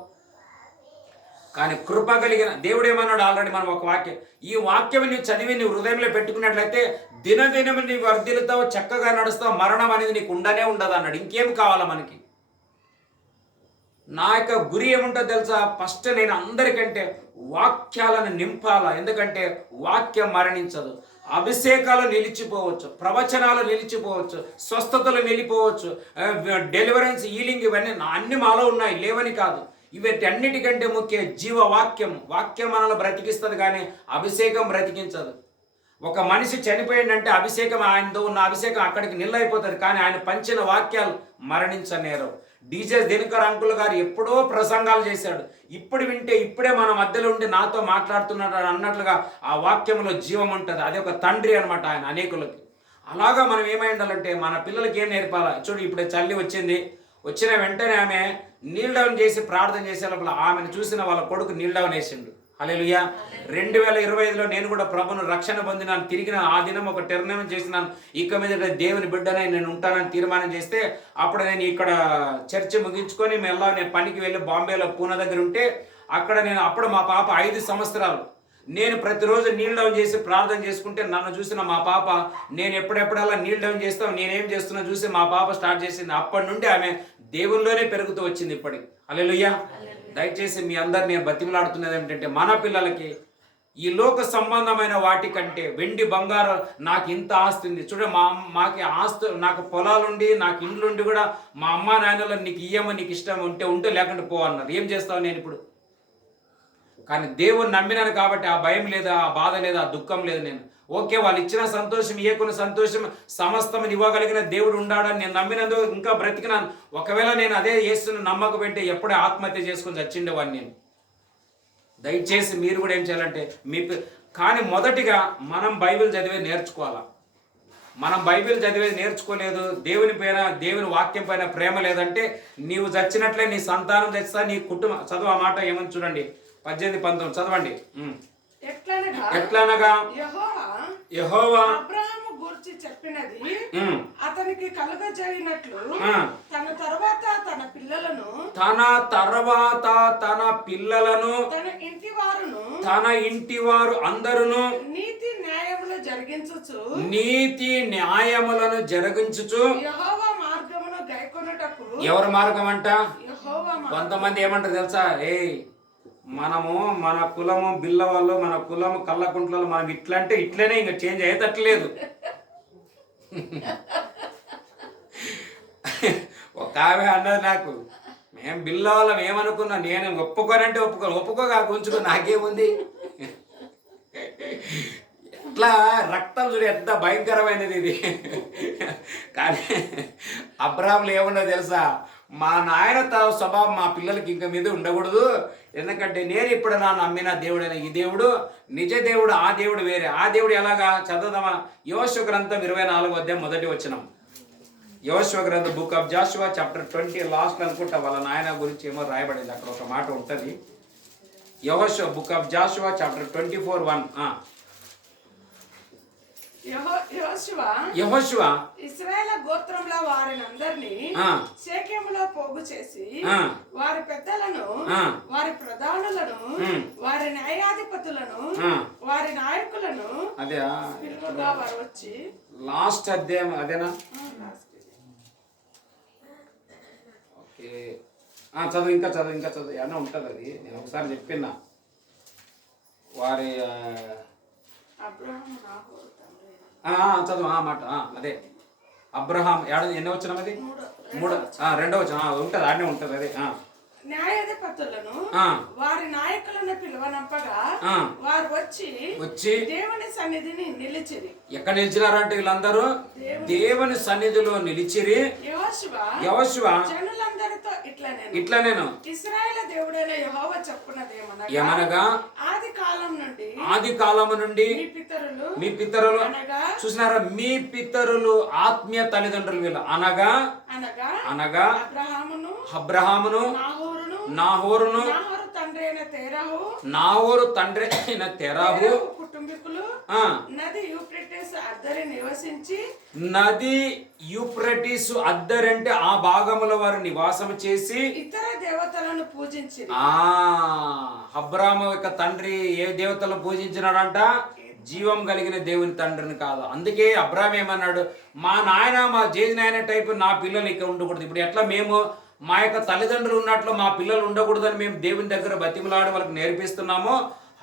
కానీ కృప కలిగిన దేవుడు ఏమన్నాడు ఆల్రెడీ మనం ఒక వాక్యం, ఈ వాక్యం నువ్వు చదివి నువ్వు హృదయంలో పెట్టుకున్నట్లయితే దినదినము నీవు వర్ధిల్లుతావు, చక్కగా నడుస్తావు, మరణం అనేది నీకు ఉండనే ఉండదు అన్నాడు. ఇంకేం కావాలా మనకి? నా యొక్క గురి ఏముంటుందో తెలుసా, ఫస్ట్ నేను అందరికంటే వాక్యాలను నింపాలా. ఎందుకంటే వాక్యం మరణించదు. అభిషేకాలు నిలిచిపోవచ్చు, ప్రవచనాలు నిలిచిపోవచ్చు, స్వస్థతలు నిలిపోవచ్చు, డెలివరెన్స్, హీలింగ్, ఇవన్నీ అన్ని మాలో ఉన్నాయి, లేవని కాదు. ఇవన్నీ అన్నిటికంటే ముఖ్య జీవవాక్యం. వాక్యం మనల్ని బ్రతికిస్తుంది కానీ అభిషేకం బ్రతికించదు. ఒక మనిషి చనిపోయిందంటే అభిషేకం, ఆయనతో ఉన్న అభిషేకం అక్కడికి నిల్లైపోతుంది, కానీ ఆయన పంచిన వాక్యాలు మరణించనేరు. డీజే దినకర్ అంకుల్ గారు ఎప్పుడో ప్రసంగాలు చేశాడు, ఇప్పుడు వింటే ఇప్పుడే మన మధ్యలో ఉండి నాతో మాట్లాడుతున్నాడు అన్నట్లుగా ఆ వాక్యంలో జీవం ఉంటుంది. అది ఒక తండ్రి అనమాట ఆయన అనేకులకి. అలాగా మనం ఏమై ఉండాలంటే మన పిల్లలకి ఏం నేర్పాలా? చూడు, ఇప్పుడు చల్లి వచ్చిన వెంటనే ఆమె నీల్ డౌన్ చేసి ప్రార్థన చేసే లోపల ఆమెను చూసిన వాళ్ళ కొడుకు నీల్ డౌన్ వేసిండు. హల్లెలూయా. 2025లో నేను కూడా ప్రభును రక్షణ పొందినాను, తిరిగిన ఆ దినం ఒక నిర్ణయం చేసినాను, ఇక మీద దేవుని బిడ్డనై నేను ఉంటానని తీర్మానం చేస్తే అప్పుడు నేను ఇక్కడ చర్చ ముగించుకొని మెల్ల నేను పనికి వెళ్ళి బాంబేలో పూనా దగ్గర ఉంటే అక్కడ అప్పుడు మా పాప 5 సంవత్సరాలు. నేను ప్రతిరోజు నీల్ డౌన్ చేసి ప్రార్థన చేసుకుంటే నన్ను చూసిన మా పాప, నేను ఎప్పుడెప్పుడల్లా నీల్ డౌన్ చేస్తాం నేనేం చేస్తున్నా చూసి మా పాప స్టార్ట్ చేసింది. అప్పటి నుండి ఆమె దేవుల్లోనే పెరుగుతూ వచ్చింది ఇప్పటికి. హల్లెలూయా. దయచేసి మీ అందరు నేను బతిమలాడుతున్నది ఏమిటంటే మన పిల్లలకి ఈ లోక సంబంధమైన వాటికంటే వెండి బంగారం నాకు ఇంత ఆస్తి ఉంది చూడ మాకి ఆస్తి నాకు పొలాలుండి నాకు ఇండ్లుండి కూడా మా అమ్మా నాయనలో నీకు ఇయ్యమని నీకు ఇష్టం ఉంటే లేకుండా పో అన్నారు. ఏం చేస్తావు నేను ఇప్పుడు? కానీ దేవుని నమ్మినాను కాబట్టి ఆ భయం లేదు, ఆ బాధ లేదు, ఆ దుఃఖం లేదు. నేను ఓకే వాళ్ళు ఇచ్చిన సంతోషం ఇయ్యకున్న సంతోషం సమస్తం ఇవ్వగలిగిన దేవుడు ఉండాడని నేను నమ్మినందుకు ఇంకా బ్రతికినాను. ఒకవేళ నేను అదే యేసును నమ్మకపోతే ఎప్పుడే ఆత్మహత్య చేసుకుని చచ్చిండేవాడిని నేను. దయచేసి మీరు కూడా ఏం చేయాలంటే కానీ మొదటిగా మనం బైబిల్ చదివేది నేర్చుకోవాలా. మనం బైబిల్ చదివేది నేర్చుకోలేదు, దేవుని పైన దేవుని వాక్యం పైన ప్రేమ లేదంటే నీవు చచ్చినట్లే నీ సంతానం చచ్చితా, నీ కుటుంబం చదువు. ఆ మాట ఏమని చూడండి, 18-19 చదవండి. ఎట్లనగా యెహోవా అబ్రహాము గూర్చి చెప్పినది అతనికి కలుగజేయనట్లు తన తర్వాత తన పిల్లలను తన ఇంటి వారు అందరును నీతి న్యాయములను జరిగించుచు యెహోవా మార్గమును గైకొనుటకు. ఎవరి మార్గం అంట? కొంతమంది ఏమంటారు తెలుసా, మనము మన కులము బిల్ల వాళ్ళు, మన కులము కళ్ళకుంట్లలో మనం ఇట్లా అంటే ఇట్లనే, ఇంకా చేంజ్ అయ్యేటట్లేదు. ఒక ఆమె అన్నది నాకు, మేము బిల్ల వాళ్ళం ఏమనుకున్నా, నేను ఒప్పుకోనంటే ఒప్పుకోగా ఉంచుకో, నాకేముంది. ఎట్లా రక్తం చూడు ఎంత భయంకరమైనది ఇది. కానీ అబ్రాహాములు ఏమన్నా తెలుసా, మా నాయన స్వభావం మా పిల్లలకి ఇంక మీద ఉండకూడదు. ఎందుకంటే నేను ఇప్పుడు నా నమ్మిన దేవుడైన ఈ దేవుడు నిజ దేవుడు, ఆ దేవుడు వేరే. ఆ దేవుడు ఎలాగా చదువుదామా? యోషువ గ్రంథం 24వ అధ్యాయం 1వ వచనం. యోషువ గ్రంథం book of Joshua chapter 20 last అనుకుంటా వాళ్ళ నాయన గురించి ఏమో రాయబడింది, అక్కడ ఒక మాట ఉంటుంది. యోషువ బుక్ ఆఫ్ జాషువా చాప్టర్ 24:1. యెహోషువ ఇశ్రాయేలు గోత్రముల వారినందరినీ షేకెములో పోగు చేసి వారి పెద్దలను, వారి ప్రధానులను, వారి న్యాయాధిపతులను, వారి నాయకులను పిలువగా వారు వచ్చి. లాస్ట్ అధ్యాయం అదేనా? ఓకే చదువు, ఇంకా చదువు ఏమన్నా ఉంటుంది. అది నేను ఒకసారి చెప్పినా. వారి చదువు ఆ మాట. అదే అబ్రహాం ఎన్ని వచ్చిన అది 2వ వచనం ఉంటుంది, ఆడనే ఉంటుంది. అదే న్యాయాధిపతులను వారి నాయకులను పిలువనంపగా వారు వచ్చి దేవుని సన్నిధిని నిలిచిరి. ఎక్కడ నిలిచినారంటే వీళ్ళందరూ దేవుని సన్నిధిలో నిలిచిరి. యెహోషువ జనులందరితో ఇట్లా నేను ఇశ్రాయేలు దేవుడైన యెహోవా చెప్పున్నదేమనగా ఆది కాలము నుండి మీ పితరులు చూసినారా, మీ పితరులు ఆత్మీయ తల్లిదండ్రులు వీళ్ళు అనగా అబ్రహామును, నాహోరును, నాహోరు తండ్రి అయిన తెరాహు కుటుంబీకులు నది యూఫ్రటీసు అద్దరంటే ఆ భాగముల వారు నివాసం చేసి ఇతర దేవతలను పూజించి. అబ్రాహాము యొక్క తండ్రి ఏ దేవతలను పూజించినాడంట? జీవం కలిగిన దేవుని తండ్రిని కాదు. అందుకే అబ్రాహాం ఏమన్నాడు, మా నాయన మా జేజి నాయన టైపు నా పిల్లలు ఇక్కడ ఉండకూడదు. ఇప్పుడు ఎట్లా మేము మా యొక్క తల్లిదండ్రులు ఉన్నట్లు మా పిల్లలు ఉండకూడదని మేము దేవుని దగ్గర బతిమలాడి వాళ్ళకి నేర్పిస్తున్నామో,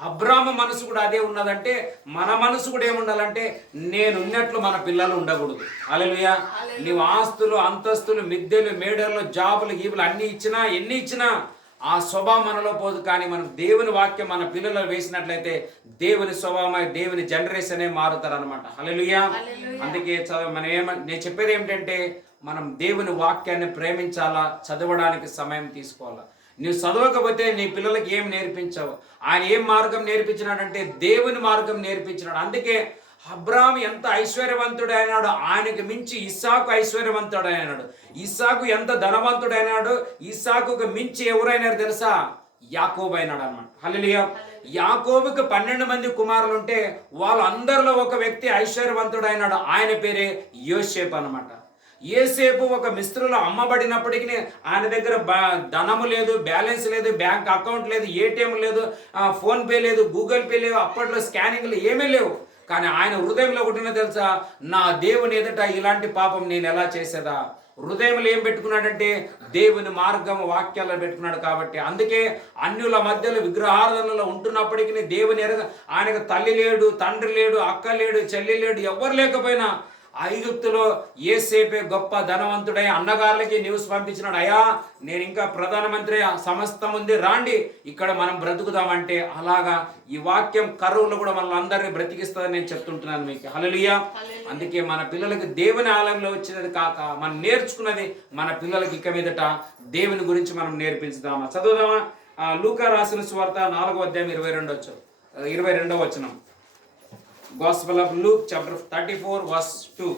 అబ్రాహాము మనసు కూడా అదే ఉన్నదంటే మన మనసు కూడా ఏముండాలంటే నేను ఉన్నట్లు మన పిల్లలు ఉండకూడదు. హల్లెలూయా. నీవు ఆస్తులు, అంతస్తులు, మిద్దెలు, మేడలు, జాబులు, గీబులు అన్ని ఇచ్చినా, ఎన్ని ఇచ్చినా ఆ స్వభావం మనలో పోదు. కానీ మనం దేవుని వాక్యం మన పిల్లలు వేసినట్లయితే దేవుని స్వభావమై దేవుని జనరేషనే మారుతారు అనమాట. హల్లెలూయా. అందుకే నేను చెప్పేది ఏమిటంటే మనం దేవుని వాక్యాన్ని ప్రేమించాలా, చదవడానికి సమయం తీసుకోవాలా. నువ్వు చదవకపోతే నీ పిల్లలకి ఏం నేర్పించావు? ఆయన ఏం మార్గం నేర్పించినాడంటే దేవుని మార్గం నేర్పించినాడు. అందుకే అబ్రాహాం ఎంత ఐశ్వర్యవంతుడైనాడు, ఆయనకు మించి ఇస్సాకు ఐశ్వర్యవంతుడైనాడు. ఇస్సాకు ఎంత ధనవంతుడైనాడు, ఇస్సాకుకు మించి ఎవరైనారు తెలుసా? యాకోబు అయినాడు అనమాట. హల్లెలూయా. యాకోబుకి 12 మంది కుమారులు ఉంటే వాళ్ళందరిలో ఒక వ్యక్తి ఐశ్వర్యవంతుడైనాడు. ఆయన పేరే యోసేపు అనమాట. యోసేపు ఒక మిస్త్రులో అమ్మబడినప్పటికీ ఆయన దగ్గర ధనము లేదు, బ్యాలెన్స్ లేదు, బ్యాంక్ అకౌంట్ లేదు, ఏటీఎం లేదు, ఫోన్పే లేదు, గూగుల్ పే లేవు, అప్పట్లో స్కానింగ్లు ఏమీ లేవు. కానీ ఆయన హృదయంలో ఒకటిన తెలుసా, నా దేవుని ఎదుట ఇలాంటి పాపం నేను ఎలా చేసేదా? హృదయంలో ఏం పెట్టుకున్నాడంటే దేవుని మార్గం వాక్యాల్లో పెట్టుకున్నాడు కాబట్టి. అందుకే అన్యుల మధ్యలో విగ్రహారాధనలో ఉంటున్నప్పటికీ దేవుని ఆయనకు తల్లి లేడు, తండ్రి లేడు, అక్క లేడు, చెల్లి లేడు, ఎవ్వరు లేకపోయినా ఐగుప్తులో యోసేపే గొప్ప ధనవంతుడై అన్నగారులకి న్యూస్ పంపించినాడు, అయ్యా నేను ఇంకా ప్రధానమంత్రి సమస్తం ఉంది, రాండి ఇక్కడ మనం బ్రతుకుదామంటే. అలాగా ఈ వాక్యం కరువులో కూడా మనల్ని అందరినీ బ్రతికిస్తుందని నేను చెప్తుంటున్నాను మీకు. హల్లెలూయా. అందుకే మన పిల్లలకి దేవుని ఆలయంలో వచ్చినది కాక మనం నేర్చుకున్నది మన పిల్లలకి ఇక మీదట దేవుని గురించి మనం నేర్పించుదామా. చదువుదామా. లూకా రాసిన సువార్త 4వ అధ్యాయం 22వ వచనం. Gospel of Luke chapter 34 verse 2.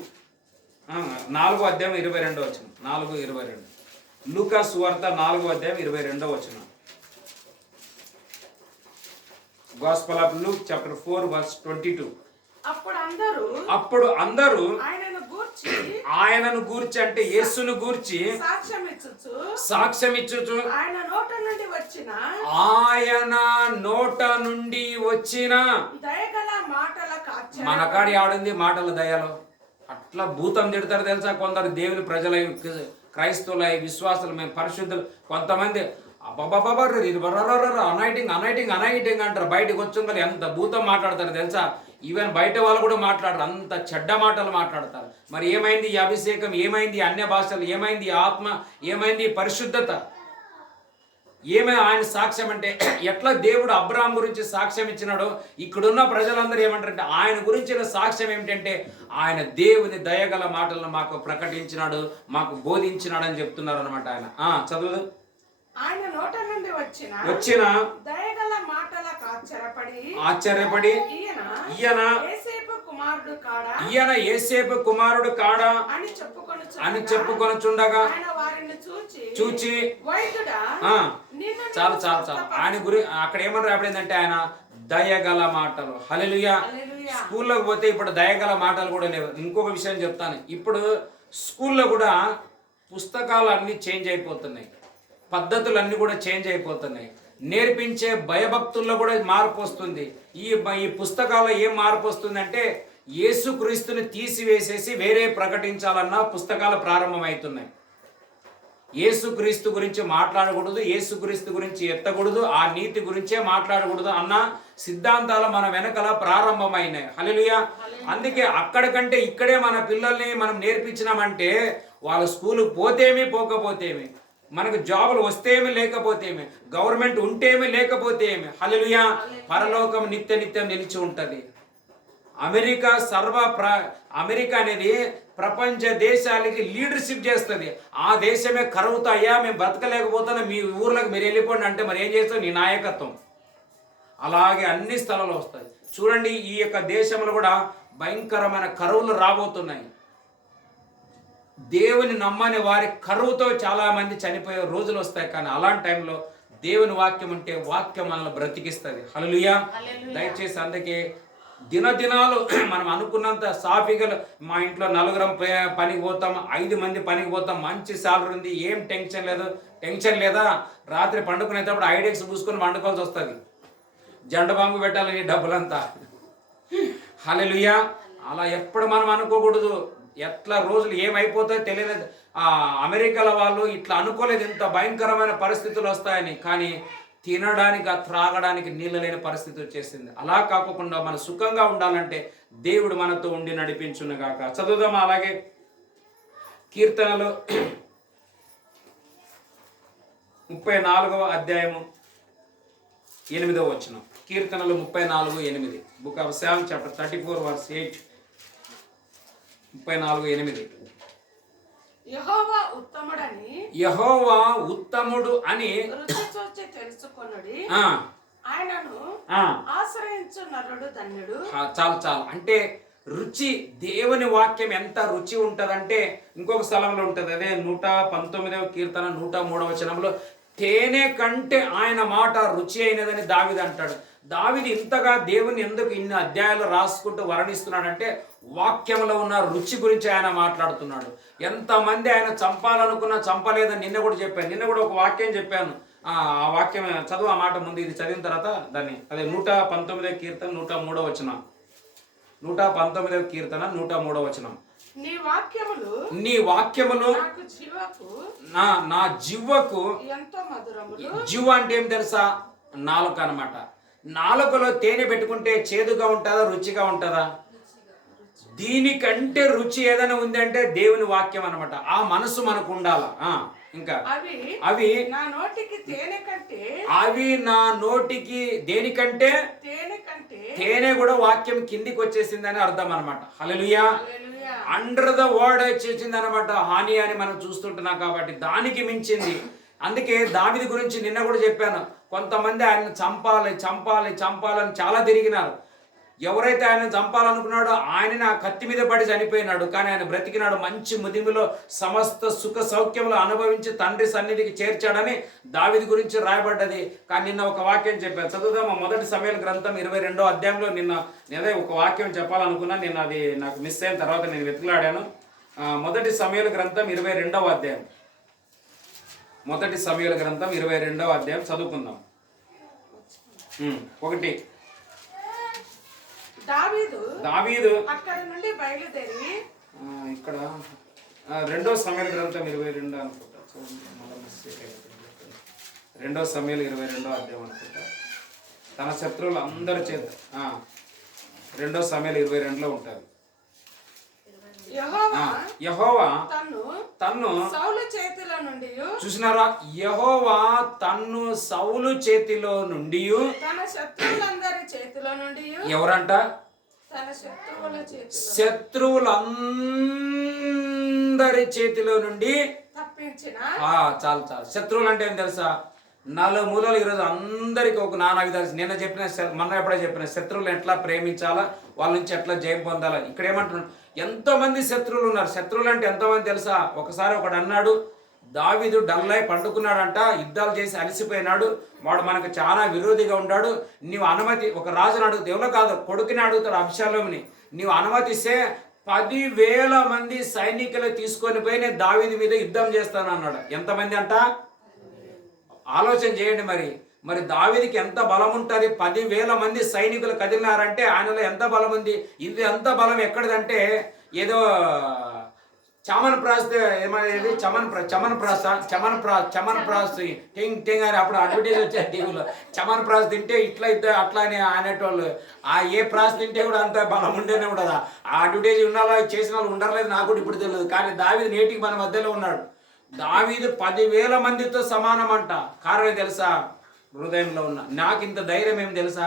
4వ అధ్యాయం 22వ వచనం. 4:22. లూకా సువార్త 4వ అధ్యాయం 22వ వచనం. Gospel of Luke chapter 4 verse 22. అప్పుడు అందరూ ఆయనను గూర్చి అంటే యేసును గూర్చి సాక్ష్యం ఇచ్చుచు ఆయన నోట నుండి వచ్చిన మనకాడి ఆడింది మాటల దయలో. అట్లా భూతం తిడతారు తెలుసా కొందరు దేవుని ప్రజల, క్రైస్తవుల, విశ్వాసులు, మేము పరిశుద్ధులు. కొంతమంది అనాయిటింగ్ అంటారు. బయటకు వచ్చి ఎంత భూతం మాట్లాడతారు తెలుసా. ఈవెన్ బయట వాళ్ళు కూడా మాట్లాడరు, అంత చెడ్డ మాటలు మాట్లాడతారు. మరి ఏమైంది ఈ అభిషేకం, ఏమైంది అన్య భాషలు, ఏమైంది ఆత్మ, ఏమైంది పరిశుద్ధత, ఏమైనా ఆయన సాక్ష్యం అంటే ఎట్లా దేవుడు అబ్రాహాం గురించి సాక్ష్యం ఇచ్చినాడో ఇక్కడున్న ప్రజలందరూ ఏమంటారంటే ఆయన గురించిన సాక్ష్యం ఏమిటంటే ఆయన దేవుని దయగల మాటలను మాకు ప్రకటించినాడు, మాకు బోధించినాడు అని చెప్తున్నారు అనమాట. ఆయన చదువు. ఆయన నోట నుండి వచ్చిన దయగల మాటలకు ఆశ్చర్యపడి ఈయన యేసేపు కుమారుడు కాడా అని చెప్పుకొనుచుండగా చూచి చాలు ఆయన గురి అక్కడ ఏమని రాబడిందంటే ఆయన దయగల మాటలు. హల్లెలూయా. స్కూల్లోకి పోతే ఇప్పుడు దయగల మాటలు కూడా లేవు. ఇంకొక విషయం చెప్తాను. ఇప్పుడు స్కూల్లో కూడా పుస్తకాలు అన్నీ చేంజ్ అయిపోతున్నాయి, పద్ధతులన్నీ కూడా చేంజ్ అయిపోతున్నాయి. నేర్పించే భయభక్తుల్లో కూడా మార్పు వస్తుంది. ఈ పుస్తకాల్లో ఏం మార్పు వస్తుందంటే యేసుక్రీస్తుని తీసివేసేసి వేరే ప్రకటించాలన్న పుస్తకాలు ప్రారంభమవుతున్నాయి. యేసుక్రీస్తు గురించి మాట్లాడకూడదు, యేసుక్రీస్తు గురించి ఎత్తకూడదు, ఆ నీతి గురించే మాట్లాడకూడదు అన్న సిద్ధాంతాలు మన వెనకల ప్రారంభమైనాయి. హల్లెలూయా. అందుకే అక్కడికంటే ఇక్కడే మన పిల్లల్ని మనం నేర్పించినామంటే వాళ్ళ స్కూలుకు పోతేమి పోకపోతేమి, మనకు జాబులు వస్తేమి లేకపోతేమి, గవర్నమెంట్ ఉంటేమి లేకపోతేమి, హల్లెలూయా, పరలోకం నిత్యం నిలిచి ఉంటుంది. అమెరికా అనేది ప్రపంచ దేశాలకి లీడర్షిప్ చేస్తుంది. ఆ దేశమే కరువుతో అయ్యా మేము బ్రతకలేకపోతున్నా మీ ఊర్లకు మీరు వెళ్ళిపోండి అంటే మరి ఏం చేస్తావు, నీ నాయకత్వం. అలాగే అన్ని స్థలాలు వస్తాయి. చూడండి ఈ యొక్క దేశంలో కూడా భయంకరమైన కరువులు రాబోతున్నాయి. దేవుని నమ్మని వారి కరువుతో చాలా మంది చనిపోయే రోజులు వస్తాయి. కానీ అలాంటి టైంలో దేవుని వాక్యం ఉంటే వాక్యం మనల్ని బ్రతికిస్తుంది. హల్లెలూయా. దయచేసి అందుకే దినదినాలు మనం అనుకున్నంత సాఫీగా మా ఇంట్లో 4 పనికి పోతాం, 5 మంది పనికి పోతాం, మంచి సాలరీ ఉంది, ఏం టెన్షన్ లేదా. రాత్రి పండుకునేటప్పుడు ఐడెక్స్ పూసుకొని వండుకోవాల్సి వస్తుంది, జెండ బాంబు పెట్టాలని డబ్బులంతా. హల్లెలూయా. అలా ఎప్పుడు మనం అనుకోకూడదు. ఎట్లా రోజులు ఏమైపోతాయో తెలియదు. అమెరికాలో వాళ్ళు ఇట్లా అనుకోలేదు ఇంత భయంకరమైన పరిస్థితులు వస్తాయని. కానీ తినడానికి త్రాగడానికి నీళ్ళు లేని పరిస్థితి వచ్చేసింది. అలా కాకుండా మనం సుఖంగా ఉండాలంటే దేవుడు మనతో ఉండి నడిపించునుగాక. చదువుదామా. అలాగే కీర్తనలు 34వ అధ్యాయము 8వ వచనం. కీర్తనలు 34:8. Book of Psalm chapter 34 verse 8. 34:8. యెహోవా ఉత్తముడు అని రుచి చూచి తెలుసుకొనుడి, ఆయనను ఆశ్రయించు నరుడు ధన్యుడు. చాలు అంటే రుచి, దేవుని వాక్యం ఎంత రుచి ఉంటదంటే ఇంకొక స్థలంలో ఉంటది. అదే 119వ కీర్తన 103వ వచనంలో తేనె కంటే ఆయన మాట రుచి అయినదని దావీదు అంటాడు. దావీదు ఇంతగా దేవుని ఎందుకు ఇన్ని అధ్యాయాలు రాసుకుంటూ వర్ణిస్తున్నాడంటే వాక్యంలో ఉన్న రుచి గురించి ఆయన మాట్లాడుతున్నాడు. ఎంతమంది ఆయన చంపాలనుకున్నా చంపలేదని నిన్న కూడా చెప్పాను. నిన్న కూడా ఒక వాక్యం చెప్పాను. ఆ వాక్యం చదువు, ఆ మాట ముందు ఇది చదివిన తర్వాత దాన్ని. అదే 119వ కీర్తన 103వ వచనం. 119వ కీర్తన 103వ వచనం. నీ వాక్యములు నీ వాక్యములు నాకు జీవకు నా జివ్వకు ఎంతో మధురములు. జివ్వ అంటే ఏం తెలుసా? నాలుక అన్నమాట. నాలుకలో తేనె పెట్టుకుంటే చేదుగా ఉంటుందా, రుచిగా ఉంటుందా? దీనికంటే రుచి ఏదైనా ఉంది అంటే దేవుని వాక్యం అన్నమాట. ఆ మనసు మనకు ఉండాల. ఇంకా అవి నా నోటికి తేనె కంటే, అవి నా నోటికి దేనికంటే, తేనె కూడా వాక్యం కిందికి వచ్చేసిందని అర్థం అనమాట. హల్లెలూయా. అండర్ ద వర్డ్ వచ్చేసింది అనమాట. హాని అని మనం చూస్తుంటున్నాం కాబట్టి దానికి మించింది. అందుకే దావీదు గురించి నిన్న కూడా చెప్పాను. కొంతమంది ఆయన చంపాలి చంపాలి చంపాలని చాలా తిరిగినారు. ఎవరైతే ఆయన చంపాలనుకున్నాడో ఆయనని ఆ కత్తి మీద పడి చనిపోయినాడు. కానీ ఆయన బ్రతికినాడు. మంచి ముదిమిలో సమస్త సుఖ సౌఖ్యములు అనుభవించి తండ్రి సన్నిధికి చేర్చాడని దావీదు గురించి రాయబడ్డది. కానీ నిన్న ఒక వాక్యం చెప్పాను, చదువుదామా? మొదటి సమూయేలు గ్రంథం 22వ అధ్యాయంలో నేనే ఒక వాక్యం చెప్పాలనుకున్నా. నిన్న అది నాకు మిస్ అయిన తర్వాత నేను వెతుకులాడాను. మొదటి సమూయేలు గ్రంథం 22వ అధ్యాయం. మొదటి సమూయేలు గ్రంథం 22వ అధ్యాయం చదువుకుందాం. 1 దావీదు అక్కడ నుండి బయలుదేరి ఇక్కడ 2వ సమూయేలు గ్రంథం 22 అనుకుంటా. 2వ సమూయేలు 22వ అధ్యాయం అనుకుంటా. తన శత్రువులు అందరి చేత 2వ సమూయేలు 22లో ఉంటారు. యెహోవా తన్ను సౌలు చేతిలో నుండి, చూసినారా? యెహోవా తన్ను సౌలు చేతిలో నుండి, తన శత్రువులందరి చేతిలో నుండి, ఎవరంట? తన శత్రువులందరి చేతిలో నుండి తప్పించిన. చాలు. శత్రువులు అంటే ఏం తెలుసా? నలుమూలలు. ఈరోజు అందరికి ఒక నానావి తెలుసు. నిన్న చెప్పిన, మొన్న ఎప్పుడో చెప్పిన, శత్రువులు ఎట్లా ప్రేమించాలా, వాళ్ళ నుంచి ఎట్లా జయం పొందాలని. ఇక్కడ ఏమంటున్నాడు? ఎంతో మంది శత్రువులు ఉన్నారు. శత్రువులు అంటే ఎంతోమంది తెలుసా? ఒకసారి ఒకడు అన్నాడు, దావీదు డల్లై పండుకున్నాడంట, యుద్ధాలు చేసి అలసిపోయినాడు, వాడు మనకు చాలా విరోధిగా ఉన్నాడు, నీవు అనుమతి, ఒక రాజుని అడుగుతావు, ఎవరో కాదు కొడుకుని అడుగుతాడు అబ్షాలోముని, నీవు అనుమతిస్తే 10,000 మంది సైనికులు తీసుకొని పోయి నేను దావీదు మీద యుద్ధం చేస్తాను అన్నాడు. ఎంతమంది అంట? ఆలోచన చేయండి. మరి దావీదుకి ఎంత బలం ఉంటుంది? 10,000 మంది సైనికులు కదిలినారంటే ఆయనలో ఎంత బలం ఉంది. ఇది ఎంత బలం ఎక్కడిదంటే ఏదో చమన్ ప్రాస్ ఏమనేది చమన్ ప్రాస్ టింగ్ టింగ్ అని అప్పుడు అడ్వర్టైజ్ వచ్చాయి టీవీలో. చమన్ ప్రాస్ తింటే ఇట్లా ఇద్దా అట్లా అని అనేటోళ్ళు. ఏ ప్రాస్ తింటే కూడా అంత బలం ఉండేనే ఉండదా? ఆ అడ్వర్టైజ్ ఉండాలో చేసిన వాళ్ళు ఉండలేదు, నాకు కూడా ఇప్పుడు తెలియదు. కానీ దావీదు నేటికి మన మధ్యలో ఉన్నాడు. దావీదు 10,000 మందితో సమానం అంట. కారణం తెలుసా? హృదయంలో ఉన్న. నాకు ఇంత ధైర్యం ఏం తెలుసా?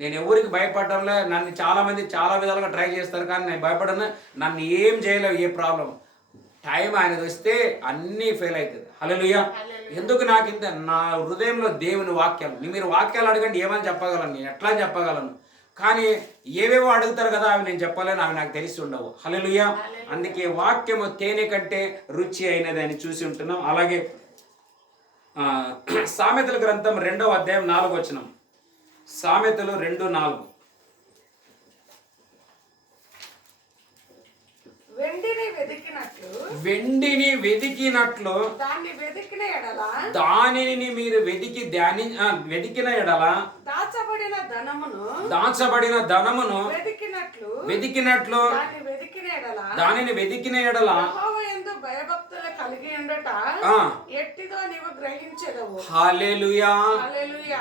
నేను ఎవరికి భయపడడంలో, నన్ను చాలామంది చాలా విధాలుగా ట్రై చేస్తారు, కానీ నేను భయపడను. నన్ను ఏం చేయలేవు, ఏ ప్రాబ్లం. టైం ఆయనది వస్తే అన్నీ ఫెయిల్ అవుతుంది. హల్లెలూయా. ఎందుకు నాకు ఇంత? నా హృదయంలో దేవుని వాక్యాలు. మీరు వాక్యాలు అడగండి, ఏమని చెప్పగలను, నేను ఎట్లా చెప్పగలను. కానీ ఏవేవో అడుగుతారు కదా, అవి నేను చెప్పలేను, అవి నాకు తెలిసి ఉండవు. హల్లెలూయా. అందుకే వాక్యము తేనె కంటే రుచి అయినది అని చూసి ఉంటున్నాం. అలాగే సామెతల గ్రంథం 2వ అధ్యాయం 4వ వచనం. సామెతలు 2:4. వెండిని వెదికినట్లు దానిని మీరు వెదికిన ఎడల దాచబడిన ధనమును వెదికినట్లు దానిని వెదికిన ఎడల హల్లెలూయా.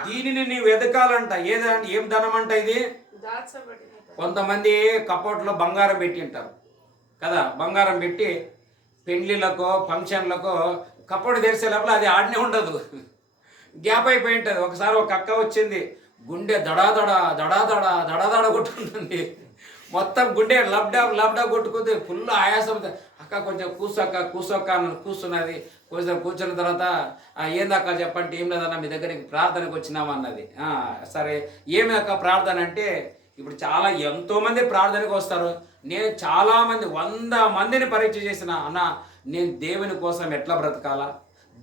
దీనిని నీవు వెదకాలంట. ఏం ధనం అంట ఇది? కొంతమంది కపోట్లో బంగారం పెట్టి ఉంటారు కదా, బంగారం పెట్టి పెండ్లిలకో ఫంక్షన్లకో కపోటు తెరిసే లోపల అది ఆడనే ఉండదు, గ్యాప్ అయిపోయి ఉంటుంది. ఒకసారి ఒక అక్క వచ్చింది, గుండె దడాదడ కొట్టుకుంటుంది, మొత్తం గుండె లబ్డా కొట్టుకుంది, ఫుల్ ఆయాసం. అక్క కొంచెం కూసోక్క అని కూర్చున్నది. కొంచెం కూర్చున్న తర్వాత ఏందక్క చెప్పంటే, ఏం లేదన్నా మీ దగ్గరికి ప్రార్థనకు వచ్చినామన్నది. సరే ఏమి అక్క ప్రార్థన అంటే, ఇప్పుడు ఎంతోమంది ప్రార్థనకు వస్తారు. నేను చాలామంది 100 మందిని పరీక్ష చేసిన, అన్న నేను దేవుని కోసం ఎట్లా బ్రతకాలా,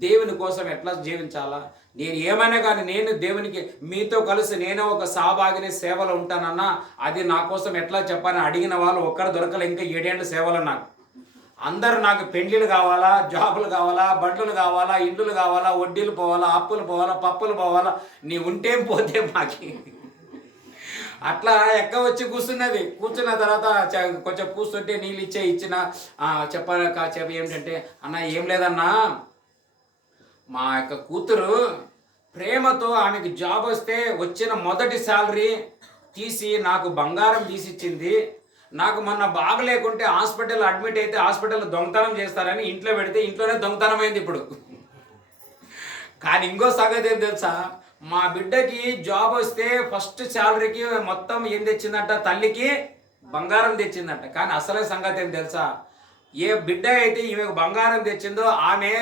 దేవుని కోసం ఎట్లా జీవించాలా, నేను ఏమైనా కానీ నేను దేవునికి మీతో కలిసి నేను ఒక సహభాగిని సేవలో ఉంటానన్నా, అది నా కోసం ఎట్లా చెప్పని అడిగిన వాళ్ళు ఒక్కరు దొరకలే. ఇంకా 7 ఏళ్ళ సేవలు నాకు. అందరు నాకు పెండ్లిలు కావాలా, జాబులు కావాలా, బండ్లు కావాలా, ఇండ్లు కావాలా, వడ్డీలు పోవాలా, అప్పులు పోవాలా, పప్పులు పోవాలా, నీ ఉంటేం పోతే మాకి. అట్లా ఎక్క వచ్చి కూర్చున్నది. కూర్చున్న తర్వాత కొంచెం కూర్చుంటే నీళ్ళు ఇచ్చిన చెప్పి ఏమిటంటే, అన్న ఏం లేదన్నా, మా యొక్క కూతురు ప్రేమతో ఆమెకు జాబ్ వస్తే వచ్చిన మొదటి శాలరీ తీసి నాకు బంగారం తీసిచ్చింది. నాకు మొన్న బాగలేకుంటే హాస్పిటల్ అడ్మిట్ అయితే హాస్పిటల్లో దొంగతనం చేస్తారని ఇంట్లో పెడితే ఇంట్లోనే దొంగతనం అయింది ఇప్పుడు. కానీ ఇంకో సంగతి ఏం తెలుసా, మా బిడ్డకి జాబ్ వస్తే ఫస్ట్ శాలరీకి మొత్తం ఏం తెచ్చిందంట, తల్లికి బంగారం తెచ్చిందంట. కానీ అసలే సంగతి ఏం తెలుసా, ఏ బిడ్డ అయితే ఈమెకు బంగారం తెచ్చిందో ఆమె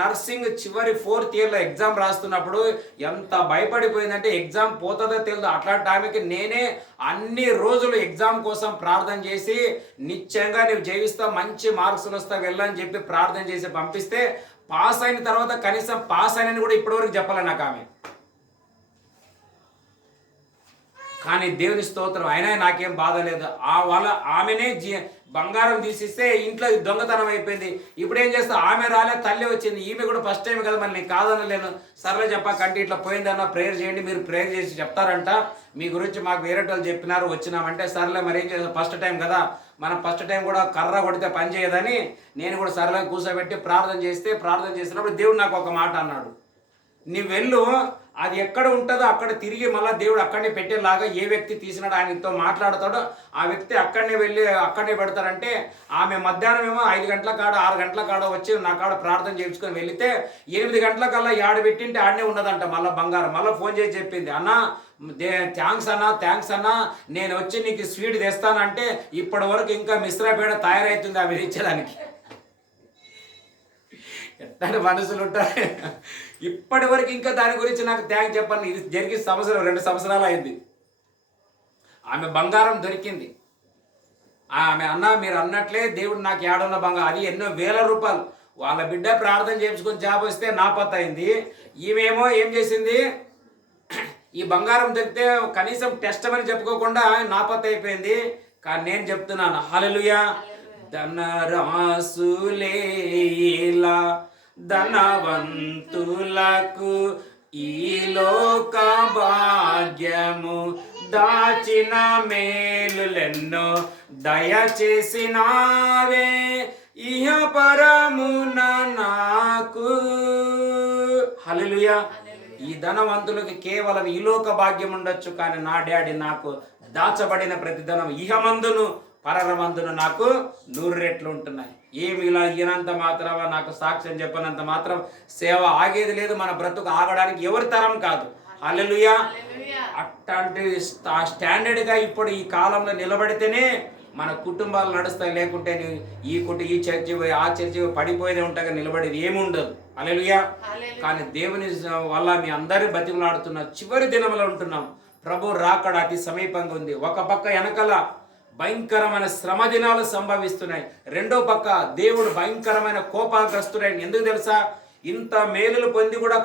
నర్సింగ్ చివరి 4th ఇయర్లో ఎగ్జామ్ రాస్తున్నప్పుడు ఎంత భయపడిపోయిందంటే, ఎగ్జామ్ పోతుందో తెలియదు. అట్లాంటి ఆమెకి నేనే అన్ని రోజులు ఎగ్జామ్ కోసం ప్రార్థన చేసి, నిశ్చయంగా నువ్వు జయిస్తావు, మంచి మార్క్స్లు వస్తావు వెళ్ళని చెప్పి ప్రార్థన చేసి పంపిస్తే, పాస్ అయిన తర్వాత కనీసం పాస్ అయినని కూడా ఇప్పటివరకు చెప్పలే నాకు ఆమె. కానీ దేవుని స్తోత్రం, అయినా నాకేం బాధ లేదు. ఆమెనే బంగారం తీసిస్తే ఇంట్లో దొంగతనం అయిపోయింది. ఇప్పుడు ఏం చేస్తా, ఆమె రాలే, తల్లి వచ్చింది. ఈమె కూడా ఫస్ట్ టైం కదా, మళ్ళీ నేను కాదనలేను. సర్లే చెప్పకంటే ఇట్లా పోయిందన్న ప్రేయర్ చేయండి, మీరు ప్రేయర్ చేసి చెప్తారంట, మీ గురించి మాకు వేరే వాళ్ళు చెప్పినారు, వచ్చినామంటే సర్లే మరి ఏం చేస్తాం, ఫస్ట్ టైం కదా, మనం ఫస్ట్ టైం కూడా కర్ర కొడితే పని చేయదని నేను కూడా సర్లే కూర్చోబెట్టి ప్రార్థన చేసినప్పుడు దేవుడు నాకు ఒక మాట అన్నాడు, నీ వెళ్ళు, అది ఎక్కడ ఉంటుందో అక్కడ తిరిగి మళ్ళీ దేవుడు అక్కడనే పెట్టేలాగా ఏ వ్యక్తి తీసినాడో ఆయనతో మాట్లాడతాడో ఆ వ్యక్తి అక్కడనే వెళ్ళి అక్కడనే పెడతారంటే, ఆమె మధ్యాహ్నం ఏమో 5 గంటల కాడ 6 గంటల కాడ వచ్చి నా కాడ ప్రార్థన చేయించుకొని వెళితే 8 గంటలకల్లా యాడ పెట్టింటే ఆడనే ఉన్నదంట మళ్ళీ బంగారం. మళ్ళీ ఫోన్ చేసి చెప్పింది, అన్న థ్యాంక్స్ అన్నా, నేను వచ్చి నీకు స్వీట్ తెస్తానంటే ఇప్పటి వరకు ఇంకా మిశ్రపేడ తయారవుతుంది ఆమె ఇచ్చేదానికి. ఎట్లాంటి మనసులు ఉంటాయి. ఇప్పటి వరకు ఇంకా దాని గురించి నాకు థ్యాంక్స్ చెప్పండి. ఇది జరిగి 2 సంవత్సరాలు అయింది. ఆమె బంగారం దొరికింది. ఆమె అన్న మీరు అన్నట్లే దేవుడు నాకు ఏడున్న బంగారం, అది ఎన్నో వేల రూపాయలు. వాళ్ళ బిడ్డ ప్రార్థన చేయించుకొని జాబ్ వస్తే నాపత్ అయింది. ఈమెమో ఏం చేసింది, ఈ బంగారం దొరికితే కనీసం టెస్ట్ అని చెప్పుకోకుండా నాపత్ అయిపోయింది. కానీ నేను చెప్తున్నాను, హల్లెలూయా, ధనరాసులేలా ధనవంతులకు ఈ లోక భాగ్యము దాచిన మేలులెన్నో దయచేసినావే ఇహ పరమున నాకు. హల్లెలూయా. ఈ ధనవంతులకి కేవలం ఈ లోక భాగ్యం ఉండొచ్చు, కానీ నా డాడీ నాకు దాచబడిన ప్రతి ధనం ఇహమందును పరమందును నాకు 100 రెట్లు ఉంటున్నాయి. ఏమి ఇలా ఈయనంత మాత్రం నాకు సాక్ష్యం చెప్పనంత మాత్రం సేవ ఆగేది లేదు. మన బ్రతుకు ఆగడానికి ఎవరి తరం కాదు. హల్లెలూయా. అట్లాంటి స్టాండర్డ్గా ఇప్పుడు ఈ కాలంలో నిలబడితేనే మన కుటుంబాలు నడుస్తాయి. లేకుంటే ఈ చర్చి ఆ చర్చి పడిపోయేది ఉంటాగా, నిలబడేది ఏమి ఉండదు. హల్లెలూయా. కానీ దేవుని వల్ల మీ అందరి బతిమలాడుతున్న చివరి దినంలో ఉంటున్నాం. ప్రభు రాకడ అతి సమీపంగా ఉంది. ఒక పక్క వెనకల భయంకరమైన శ్రమ దినాలు సంభవిస్తున్నాయి, రెండో పక్క దేవుడు భయంకరమైన కోపాగ్రస్తుడైన. ఎందుకు తెలుసా, ఇంత మేలులు పొంది కూడా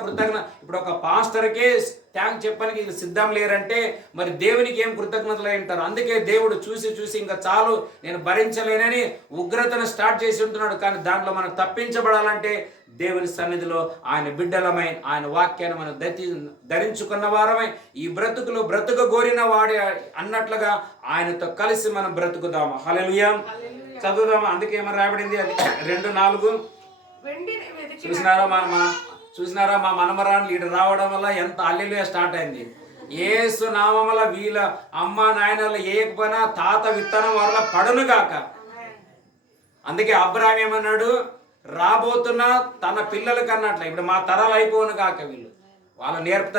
ఇప్పుడు ఒక పాస్టర్కే థ్యాంక్ చెప్పడానికి సిద్ధం లేరంటే మరి దేవునికి ఏం కృతజ్ఞతలు అంటారు. అందుకే దేవుడు చూసి ఇంకా చాలు, నేను భరించలేనని ఉగ్రతను స్టార్ట్ చేసి ఉంటున్నాడు. కానీ దాంట్లో మనం తప్పించబడాలంటే దేవుని సన్నిధిలో ఆయన బిడ్డలమై ఆయన వాక్యాన్ని మనం ధరించుకున్న వారమై ఈ బ్రతుకు గోరిన వాడి అన్నట్లుగా ఆయనతో కలిసి మనం బ్రతుకుదాము. హల్లెలూయా. చదువుదామా. అందుకే ఏమని రాయబడింది, అది 2:4. చూసినారా మా మనమరాన్ని లీడు రావడం వల్ల ఎంత హల్లెలూయా స్టార్ట్ అయింది. యేసు నామం వల్ల వీళ్ళ అమ్మ నాయనలు ఏకపోయినా తాత విత్తనం వల్ల పడునుగాక. అందుకే అబ్రాహాం ఏమన్నాడు, రాబోతున్న తన పిల్లలకి అన్నట్ల ఇప్పుడు మా తరాలు అయిపోను కాక, వీళ్ళు వాళ్ళు నేర్పి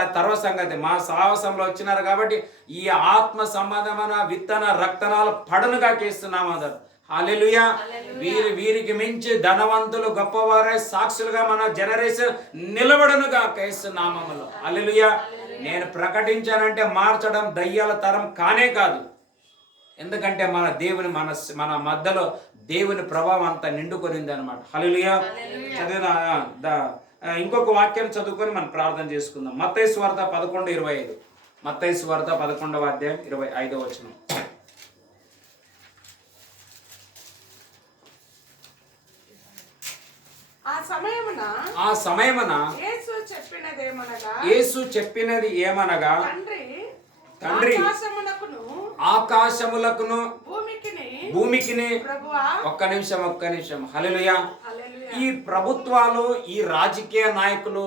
అది తర్వాత సంగతి. మా సాహసంలో వచ్చినారు కాబట్టి ఈ ఆత్మ సంబంధమైన విత్తన రక్తనాలు పడునుగా కేస్తున్నాము. అదరు హల్లెలూయా. వీరికి మించి ధనవంతులు గొప్పవారే సాక్షులుగా మన జనరేషన్ నిలబడునుగా కేస్తున్నామములో. హల్లెలూయా. నేను ప్రకటించానంటే మార్చడం దయ్యాల తరం కానే కాదు. ఎందుకంటే మన దేవుని మన మధ్యలో దేవుని ప్రభావం అంతా నిండుకొనింది అనమాట. హల్లెలూయా. చదివిన ఇంకొక వాక్యం చదువుకొని మనం ప్రార్థన చేసుకుందాం. మత్తయి సువార్త 11:25. మత్తయి సువార్త 11వ అధ్యాయం 25వ వచనం. ఆ సమయమున యేసు చెప్పినది ఏమనగా తండ్రి ఆకాశములకును భూమికిని ఒక్క నిమిషం హల్లెలూయా. ఈ ప్రభుత్వాలు, ఈ రాజకీయ నాయకులు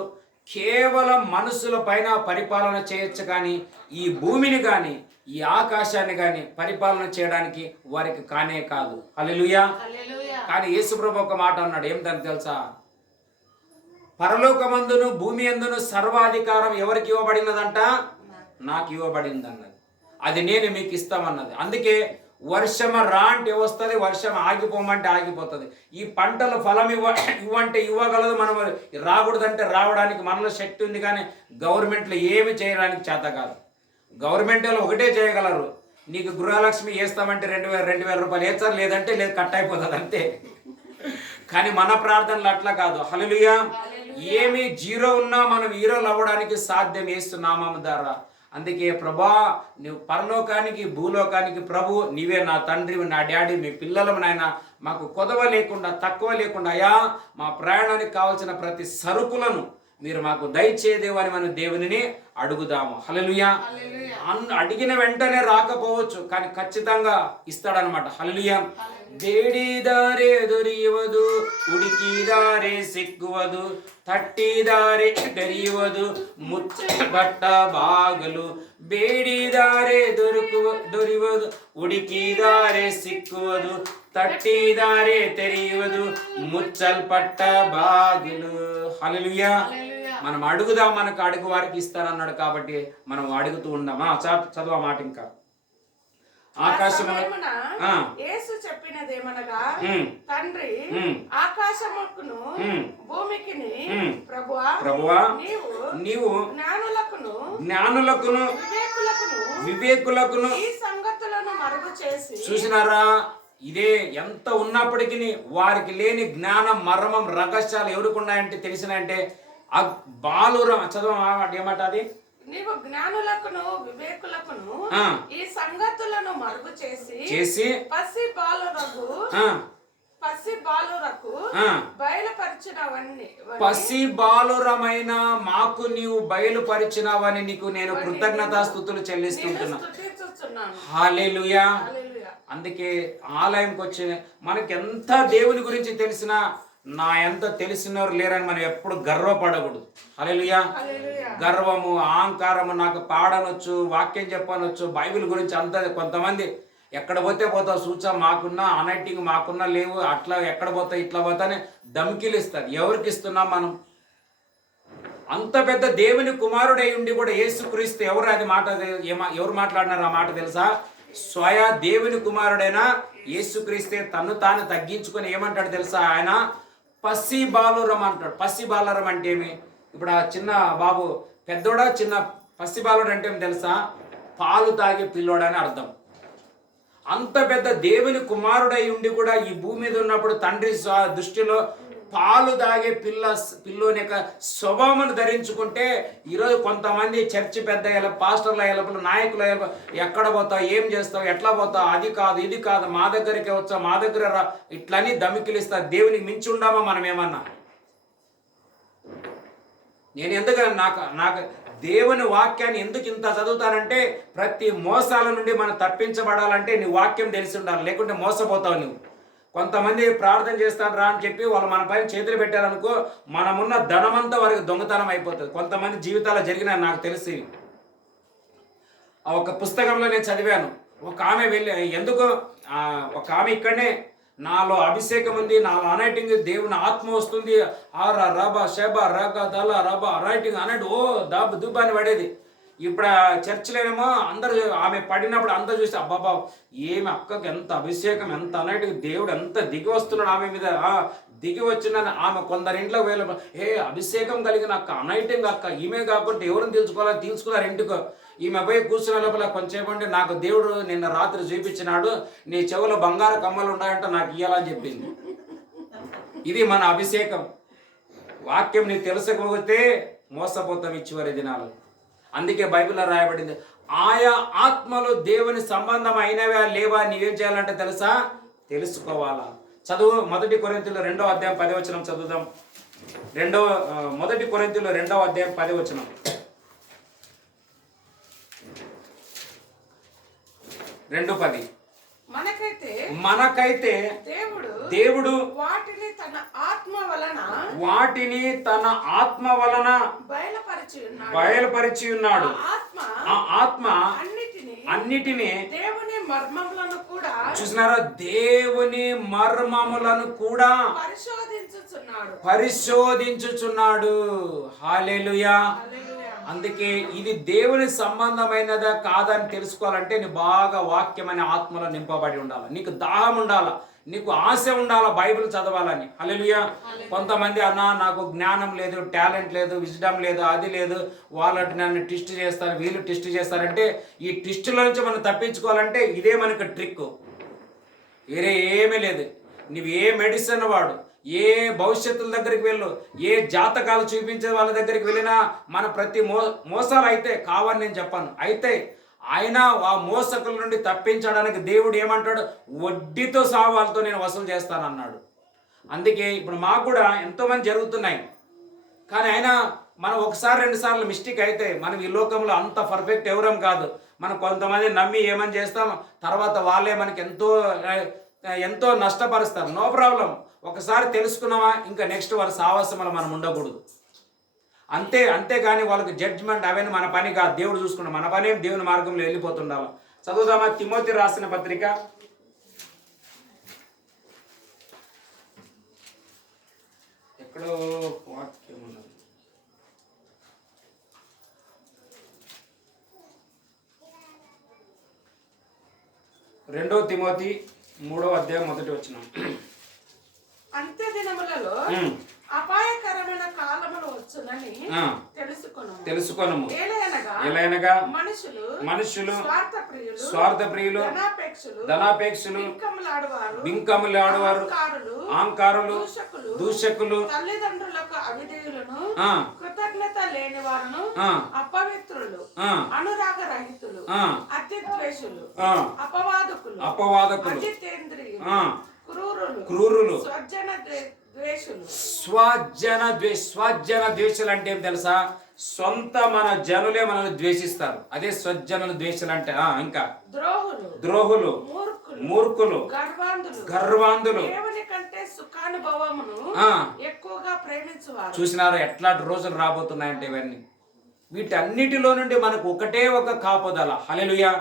కేవలం మనుషుల పైన పరిపాలన చేయొచ్చు, కానీ ఈ భూమిని కానీ ఈ ఆకాశాన్ని కానీ పరిపాలన చేయడానికి వారికి కానే కాదు. హల్లెలూయా. కానీ యేసుప్రభు ఒక మాట అన్నాడు, ఏమిటని తెలుసా? పరలోకమందును భూమి యందును సర్వాధికారం ఎవరికి ఇవ్వబడినదంట? నాకు ఇవ్వబడింది అన్నది. అది నేను మీకు ఇస్తామన్నది. అందుకే వర్షం రా అంటే వస్తుంది, వర్షం ఆగిపోమంటే ఆగిపోతుంది. ఈ పంటలు ఫలం ఇవ్వంటే ఇవ్వగలదు, మనం రాకూడదంటే రావడానికి మనలో శక్తి ఉంది. కానీ గవర్నమెంట్లో ఏమి చేయడానికి చేత కాదు. గవర్నమెంట్లో ఒకటే చేయగలరు, నీకు గృహలక్ష్మి వేస్తామంటే 2,000 రూపాయలు వేస్తారు, లేదంటే లేదు, కట్ అయిపోతుంది అంతే. కానీ మన ప్రార్థనలు అట్లా కాదు. హల్లెలూయా. ఏమి జీరో ఉన్నా మనం హీరోలు అవ్వడానికి సాధ్యం యేసు నామము ద్వారా. అందుకే ప్రభా, నువ్వు పరలోకానికి భూలోకానికి ప్రభు, నీవే నా తండ్రి, నా డాడీ, మీ పిల్లలం నాయన, మాకు కొదవ లేకుండా తక్కువ లేకుండా అయా మా ప్రయాణానికి కావాల్సిన ప్రతి సరుకులను మీరు మాకు దయచేదేవని మనం దేవునిని అడుగుదాము. హల్లెలూయా. అడిగిన వెంటనే రాకపోవచ్చు, కానీ ఖచ్చితంగా ఇస్తాడనమాట. హల్లెలూయా. ಬೇಡಿದಾರೆ ದೊರೆಯುವುದು, ಹುಡುಕಿದಾರೆ ಸಿಕ್ಕುವುದು, ತಟ್ಟಿದಾರೆ ತೆರೆಯುವುದು, ಮುಚ್ಚಬಟ್ಟ ಬಾಗಲು. ಬೇಡಿದಾರೆ ದೊರೆಯುವುದು, ಹುಡುಕಿದಾರೆ ಸಿಕ್ಕುವುದು, ತಟ್ಟಿದಾರೆ ತೆರೆಯುವುದು, ముచ్చల్పట్ట బాగిలు. హల్లెలూయా. మనం అడుగుదాం, మనకు అడుగు వారికి ఇస్తారన్నాడు. కాబట్టి మనం అడుగుతూ ఉందామా? చదువు మాట. ఇంకా యేసు చెప్పినదేమనగా, తండ్రి ఆకాశముకును భూమికిని ప్రభువా నీవు జ్ఞానులకును వివేకులకును ఈ సంగతులను మరుగు చేసి. చూసినారా? ఇదే ఎంత ఉన్నప్పటికీ వారికి లేని జ్ఞానం, మర్మం, రహస్యాలు ఎవరికి ఉన్నాయంటే తెలిసినంటే బాలురం. చదవ ఏమాట అది? నీవు జ్ఞానులకును వివేకులకును ఈ సంగతులను మరుగు చేసి పసి బాలురకు బయలుపరిచినవన్నీ. పసి బాలురమైన మాకు నీవు బయలుపరిచినవని నీకు నేను కృతజ్ఞతాస్తుతులు చెల్లిస్తుంటున్నా. హల్లెలూయా. అందుకే ఆలయంకి వచ్చి మనకెంత దేవుని గురించి తెలిసినా నా ఎంత తెలిసినవారు లేరని మనం ఎప్పుడు గర్వపడకూడదు. హల్లెలూయా. గర్వము, అహంకారము, నాకు పాడనొచ్చు, వాక్యం చెప్పనొచ్చు, బైబిల్ గురించి అంత. కొంతమంది ఎక్కడ పోతే పోతావు సూచన, మాకున్నా అనైటింగ్ మాకున్నా లేవు, అట్లా ఎక్కడ పోతావు ఇట్లా పోతానే ధమ్కీలు ఇస్తారు. ఎవరికి ఇస్తున్నాం మనం? అంత పెద్ద దేవుని కుమారుడై ఉండి కూడా యేసుక్రీస్తు ఎవరు? అది మాట ఎవరు మాట్లాడినారు ఆ మాట తెలుసా? స్వయ దేవుని కుమారుడైన యేసుక్రీస్తే తను తాను తగ్గించుకొని ఏమంటాడు తెలుసా? ఆయన పసి బాలురం అంటాడు. పసి బాలురం అంటే ఏమి? ఇప్పుడు ఆ చిన్న బాబు పెద్దోడా చిన్న పసి బాలుడు అంటే ఏమి తెలుసా? పాలు తాగే పిల్లోడని అర్థం. అంత పెద్ద దేవుని కుమారుడై ఉండి కూడా ఈ భూమి మీద ఉన్నప్పుడు తండ్రి దృష్టిలో పాలు తాగే పిల్లోని యొక్క స్వభావమును ధరించుకుంటే ఈరోజు కొంతమంది చర్చి పెద్ద పాస్టర్ల నాయకుల ఎక్కడ పోతావు, ఏం చేస్తావు, ఎట్లా పోతావు, అది కాదు ఇది కాదు, మా దగ్గరికి వచ్చా, మా దగ్గర రా, ఇట్లని దమికిలిస్తా. దేవునికి మించి ఉండామా మనం ఏమన్నా? నేను ఎందుకని నాకు దేవుని వాక్యాన్ని ఎందుకు ఇంత చదువుతానంటే, ప్రతి మోసాల నుండి మనం తప్పించబడాలంటే నీ వాక్యం తెలిసి ఉండాలి, లేకుంటే మోసపోతావు నువ్వు. కొంతమంది ప్రార్థన చేస్తాను రా అని చెప్పి వాళ్ళు మన పైన చేతులు పెట్టారనుకో, మనమున్న ధనమంతా వారికి దొంగతనం అయిపోతుంది. కొంతమంది జీవితాలు జరిగిన నాకు తెలిసి ఒక పుస్తకంలో నేను చదివాను. ఒక ఆమె ఎందుకు ఒక ఆమె ఇక్కడనే నాలో అభిషేకం ఉంది, నాలో అనైటింగ్, దేవుని ఆత్మ వస్తుంది, ఆరా రబా షబా రగ దల రబా అనైటింగ్ అన్నట్టు ఓ దాబు దుబ్బా అని పడేది. ఇప్పుడు చర్చిలోనేమో అందరూ ఆమె పడినప్పుడు అందరూ చూసి అబ్బాబా ఏమి అక్కకి ఎంత అభిషేకం, ఎంత అనైటింగ్, దేవుడు ఎంత దిగి వస్తున్నాడు ఆమె మీద, దిగి వచ్చిన ఆమె కొందరింట్లో అభిషేకం కలిగిన అక్క, అనైటింగ్ అక్క, ఈమె కాకుండా ఎవరిని తీసుకున్నారు ఇంటికో. ఈమె పోయి కూర్చున్న లోపల కొంచెంసేపు నాకు దేవుడు నిన్న రాత్రి చూపించినాడు, నీ చెవులో బంగారు కమ్మలు ఉన్నాయంటే నాకు ఇయ్యాలని చెప్పింది. ఇది మన అభిషేకం. వాక్యం నీకు తెలుసుకోకపోతే మోసపోతాం ఈ చివరి దినాలు. అందుకే బైబిల్లో రాయబడింది, ఆయా ఆత్మలు దేవుని సంబంధం అయినవా లేవా నీవేం చేయాలంటే తెలుసా? తెలుసుకోవాలా. చదువు 1 కొరింథీయులు 2వ అధ్యాయం 10వ వచనం చదువుదాం. 1 కొరింథీయులు 2వ అధ్యాయం 10వ వచనం. 2:10 మనకైతే దేవుడు వాటిని తన ఆత్మ వలన బయలుపరిచి ఉన్నాడు. ఆ ఆత్మ అన్నిటినీ చూసినారా, దేవుని మర్మములను కూడా పరిశోధించుచున్నాడు. హల్లెలూయా. అందుకే ఇది దేవుని సంబంధమైనదా కాదని తెలుసుకోవాలంటే నీ బాగా వాక్యం అనే ఆత్మలో నింపబడి ఉండాలి, నీకు దాహం ఉండాలి, నీకు ఆశ ఉండాలి బైబిల్ చదవాలని. హల్లెలూయా. కొంతమంది అన్నా నాకు జ్ఞానం లేదు, టాలెంట్ లేదు, విజ్డమ్ లేదు, అది లేదు, వాళ్ళకి నన్ను టెస్ట్ చేస్తారు, వీళ్ళు టెస్ట్ చేస్తారంటే ఈ టెస్టుల నుంచి మనం తప్పించుకోవాలంటే ఇదే మనకు ట్రిక్, వేరే ఏమీ లేదు. నువ్వు ఏ మెడిసిన్ వాడు, ఏ భవిష్యత్తుల దగ్గరికి వెళ్ళు, ఏ జాతకాలు చూపించే వాళ్ళ దగ్గరికి వెళ్ళినా మన ప్రతి మోసాలు అయితే కావని నేను చెప్పాను. అయితే ఆయన ఆ మోసకుల నుండి తప్పించడానికి దేవుడు ఏమంటాడు, వడ్డీతో సహా వాళ్ళతో నేను వసూలు చేస్తాను అన్నాడు. అందుకే ఇప్పుడు మాకు కూడా ఎంతోమంది జరుగుతున్నాయి, కానీ అయినా మనం ఒకసారి 2 సార్లు మిస్టేక్ అయితే మనం ఈ లోకంలో అంత పర్ఫెక్ట్ ఎవరం కాదు. మనం కొంతమంది నమ్మి ఏమని చేస్తాం, తర్వాత వాళ్ళే మనకి ఎంతో నష్టపరుస్తారు. నో ప్రాబ్లం, ఒకసారి తెలుసుకున్నామా ఇంకా నెక్స్ట్ వారి సావాసంలో మనం ఉండకూడదు. అంతేగాని వాళ్ళకి జడ్జ్మెంట్ అవన్నీ మన పని కాదు, దేవుడు చూసుకున్నాం. మన పని దేవుని మార్గంలో వెళ్ళిపోతుండాలి. చదువుదామా తిమోతి రాసిన పత్రిక ఎక్కడో వాక్యం ఉన్నది, 2 తిమోతి 3వ అధ్యాయం 1వ వచనం. అంత్య దినములలో అపాయకరమైన కాలములు వచ్చునని తెలుసుకొనుము. ఎలయనగా మనుషులు స్వార్థప్రియులు, ధనాపేక్షులు, బింకములాడువారు, ఆంకారులు, దూషకులు, తల్లిదండ్రులకు అవిధేయులను, కృతజ్ఞత లేని వారును, అపవిత్రులు, అనురాగ రహితులు, అతిద్వేషులు, అపవాదకులు, అజితేంద్రియులు, క్రూరులు, స్వజన ద్వేషులు అంటే ఏం తెలుసా, సొంత మన జనులే మనల్ని ద్వేషిస్తారు, అదే స్వజనుల ద్వేషులు అంటే. ఇంకా ద్రోహులు, మూర్ఖులు, గర్వాంధులు, చూసినారు ఎట్లాంటి రోజులు రాబోతున్నాయంటే ఇవన్నీ. వీటన్నిటిలో నుండి మనకు ఒకటే ఒక కాపుదల. హల్లెలూయా.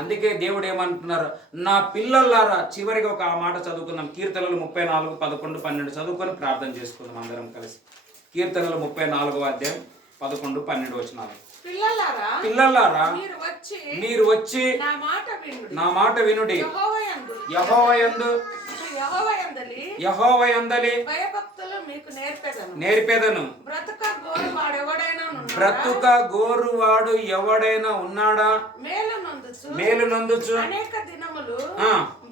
అందుకే దేవుడు ఏమంటున్నారు, నా పిల్లలారా, చివరికి ఒక మాట చదువుకుందాం. కీర్తనలు 34, 11, 12 చదువుకొని ప్రార్థన చేసుకుందాం అందరం కలిసి. కీర్తనలు 34వ అధ్యాయం 11, 12 వచనాలు. పిల్లలారా మీరు వచ్చి నా మాట వినుడి, యెహోవాయందలి భయభక్తులు మీకు నేర్పెదను. బ్రతుక గోరువాడు ఎవడైనా ఉన్నాడా, మేలు నొందుచు అనేక దినములు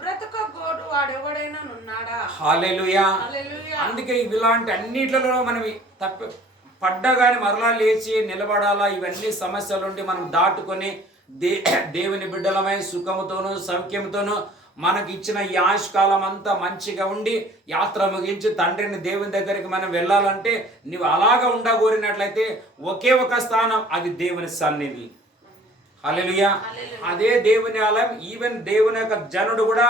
బ్రతుక గోరువాడు ఎవడైనా ఉన్నాడా. హల్లెలూయా. అందుకే ఇలాంటి అన్నిట్లలో మనం పడ్డగాని మరలా లేచి నిలబడాలా. ఇవన్నీ సమస్యల నుండి మనం దాటుకొని దేవుని బిడ్డలమై సుఖముతోనూ సౌఖ్యంతోనూ మనకి ఇచ్చిన ఈ ఆయుష్కాలం అంతా మంచిగా ఉండి యాత్ర ముగించి తండ్రిని దేవుని దగ్గరికి మనం వెళ్ళాలంటే నువ్వు అలాగా ఉండగోరినట్లయితే ఒకే ఒక స్థానం, అది దేవుని సన్నిధి. హల్లెలూయా. అదే దేవుని ఆలయం. ఈవెన్ దేవుని యొక్క జనుడు కూడా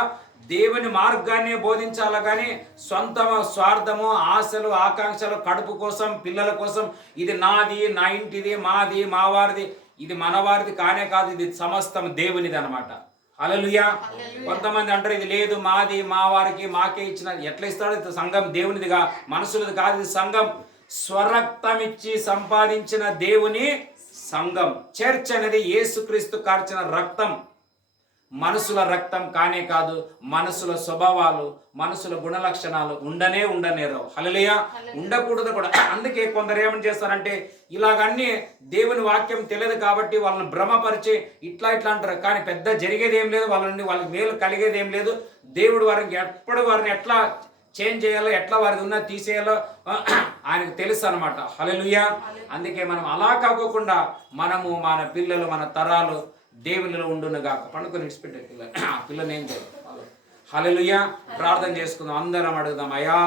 దేవుని మార్గాన్ని బోధించాలి, కానీ సొంత స్వార్థము, ఆశలు, ఆకాంక్షలు, కడుపు కోసం, పిల్లల కోసం, ఇది నాది, నా ఇంటిది, మాది, మావారిది, ఇది మనవారిది కానే కాదు, ఇది సమస్తం దేవునిది అన్నమాట. హల్లెలూయా. కొంతమంది అంటారు ఇది లేదు, మాది, మా వారికి, మాకే ఇచ్చిన. ఎట్లా ఇస్తాడు? సంఘం దేవునిదిగా, మనుషులది కాదు. ఇది సంఘం స్వరక్తం ఇచ్చి సంపాదించిన దేవుని సంఘం. చర్చ్ అనేది యేసుక్రీస్తు కార్చిన రక్తం, మనుషుల రక్తం కానే కాదు. మనుషుల స్వభావాలు, మనుషుల గుణలక్షణాలు ఉండనేరు. హల్లెలూయా. ఉండకూడదు కూడా. అందుకే కొందరు ఏమని చేస్తారంటే ఇలాగన్నీ దేవుని వాక్యం తెలియదు కాబట్టి వాళ్ళని భ్రమపరిచి ఇట్లా అంటారు, కానీ పెద్ద జరిగేది ఏం లేదు, వాళ్ళకి మేలు కలిగేది ఏం లేదు. దేవుడు వారిని ఎట్లా చేంజ్ చేయాలో, ఎట్లా వారిది ఉన్న తీసేయాలో ఆయనకు తెలుసు అనమాట. హల్లెలూయా. అందుకే మనం అలా కాకోకుండా మనము, మన పిల్లలు, మన తరాలు దేవునిలో ఉండునుగా. పండుకొని విడిచిపెట్టే పిల్లని ఏం చేయాలి? హల్లెలూయా. ప్రార్థన చేసుకుందాం, అందరం అడుగుదాం. అయ్యా,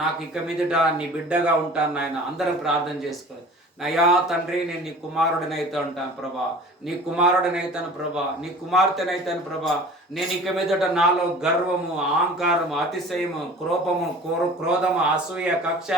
నాకు ఇక మీదట నీ బిడ్డగా ఉంటాను నాయన. అందరం ప్రార్థన చేసుకోవాలి. నయా తండ్రి నేను నీ కుమారుడినైతే ఉంటాను ప్రభా, నీ కుమారుడినైతాను ప్రభా, నీ కుమార్తెనైతాను ప్రభా. నేను ఇక మీదట నాలో గర్వము, అహంకారము, అతిశయము, కోపము, క్రోధము, అసూయ, కక్ష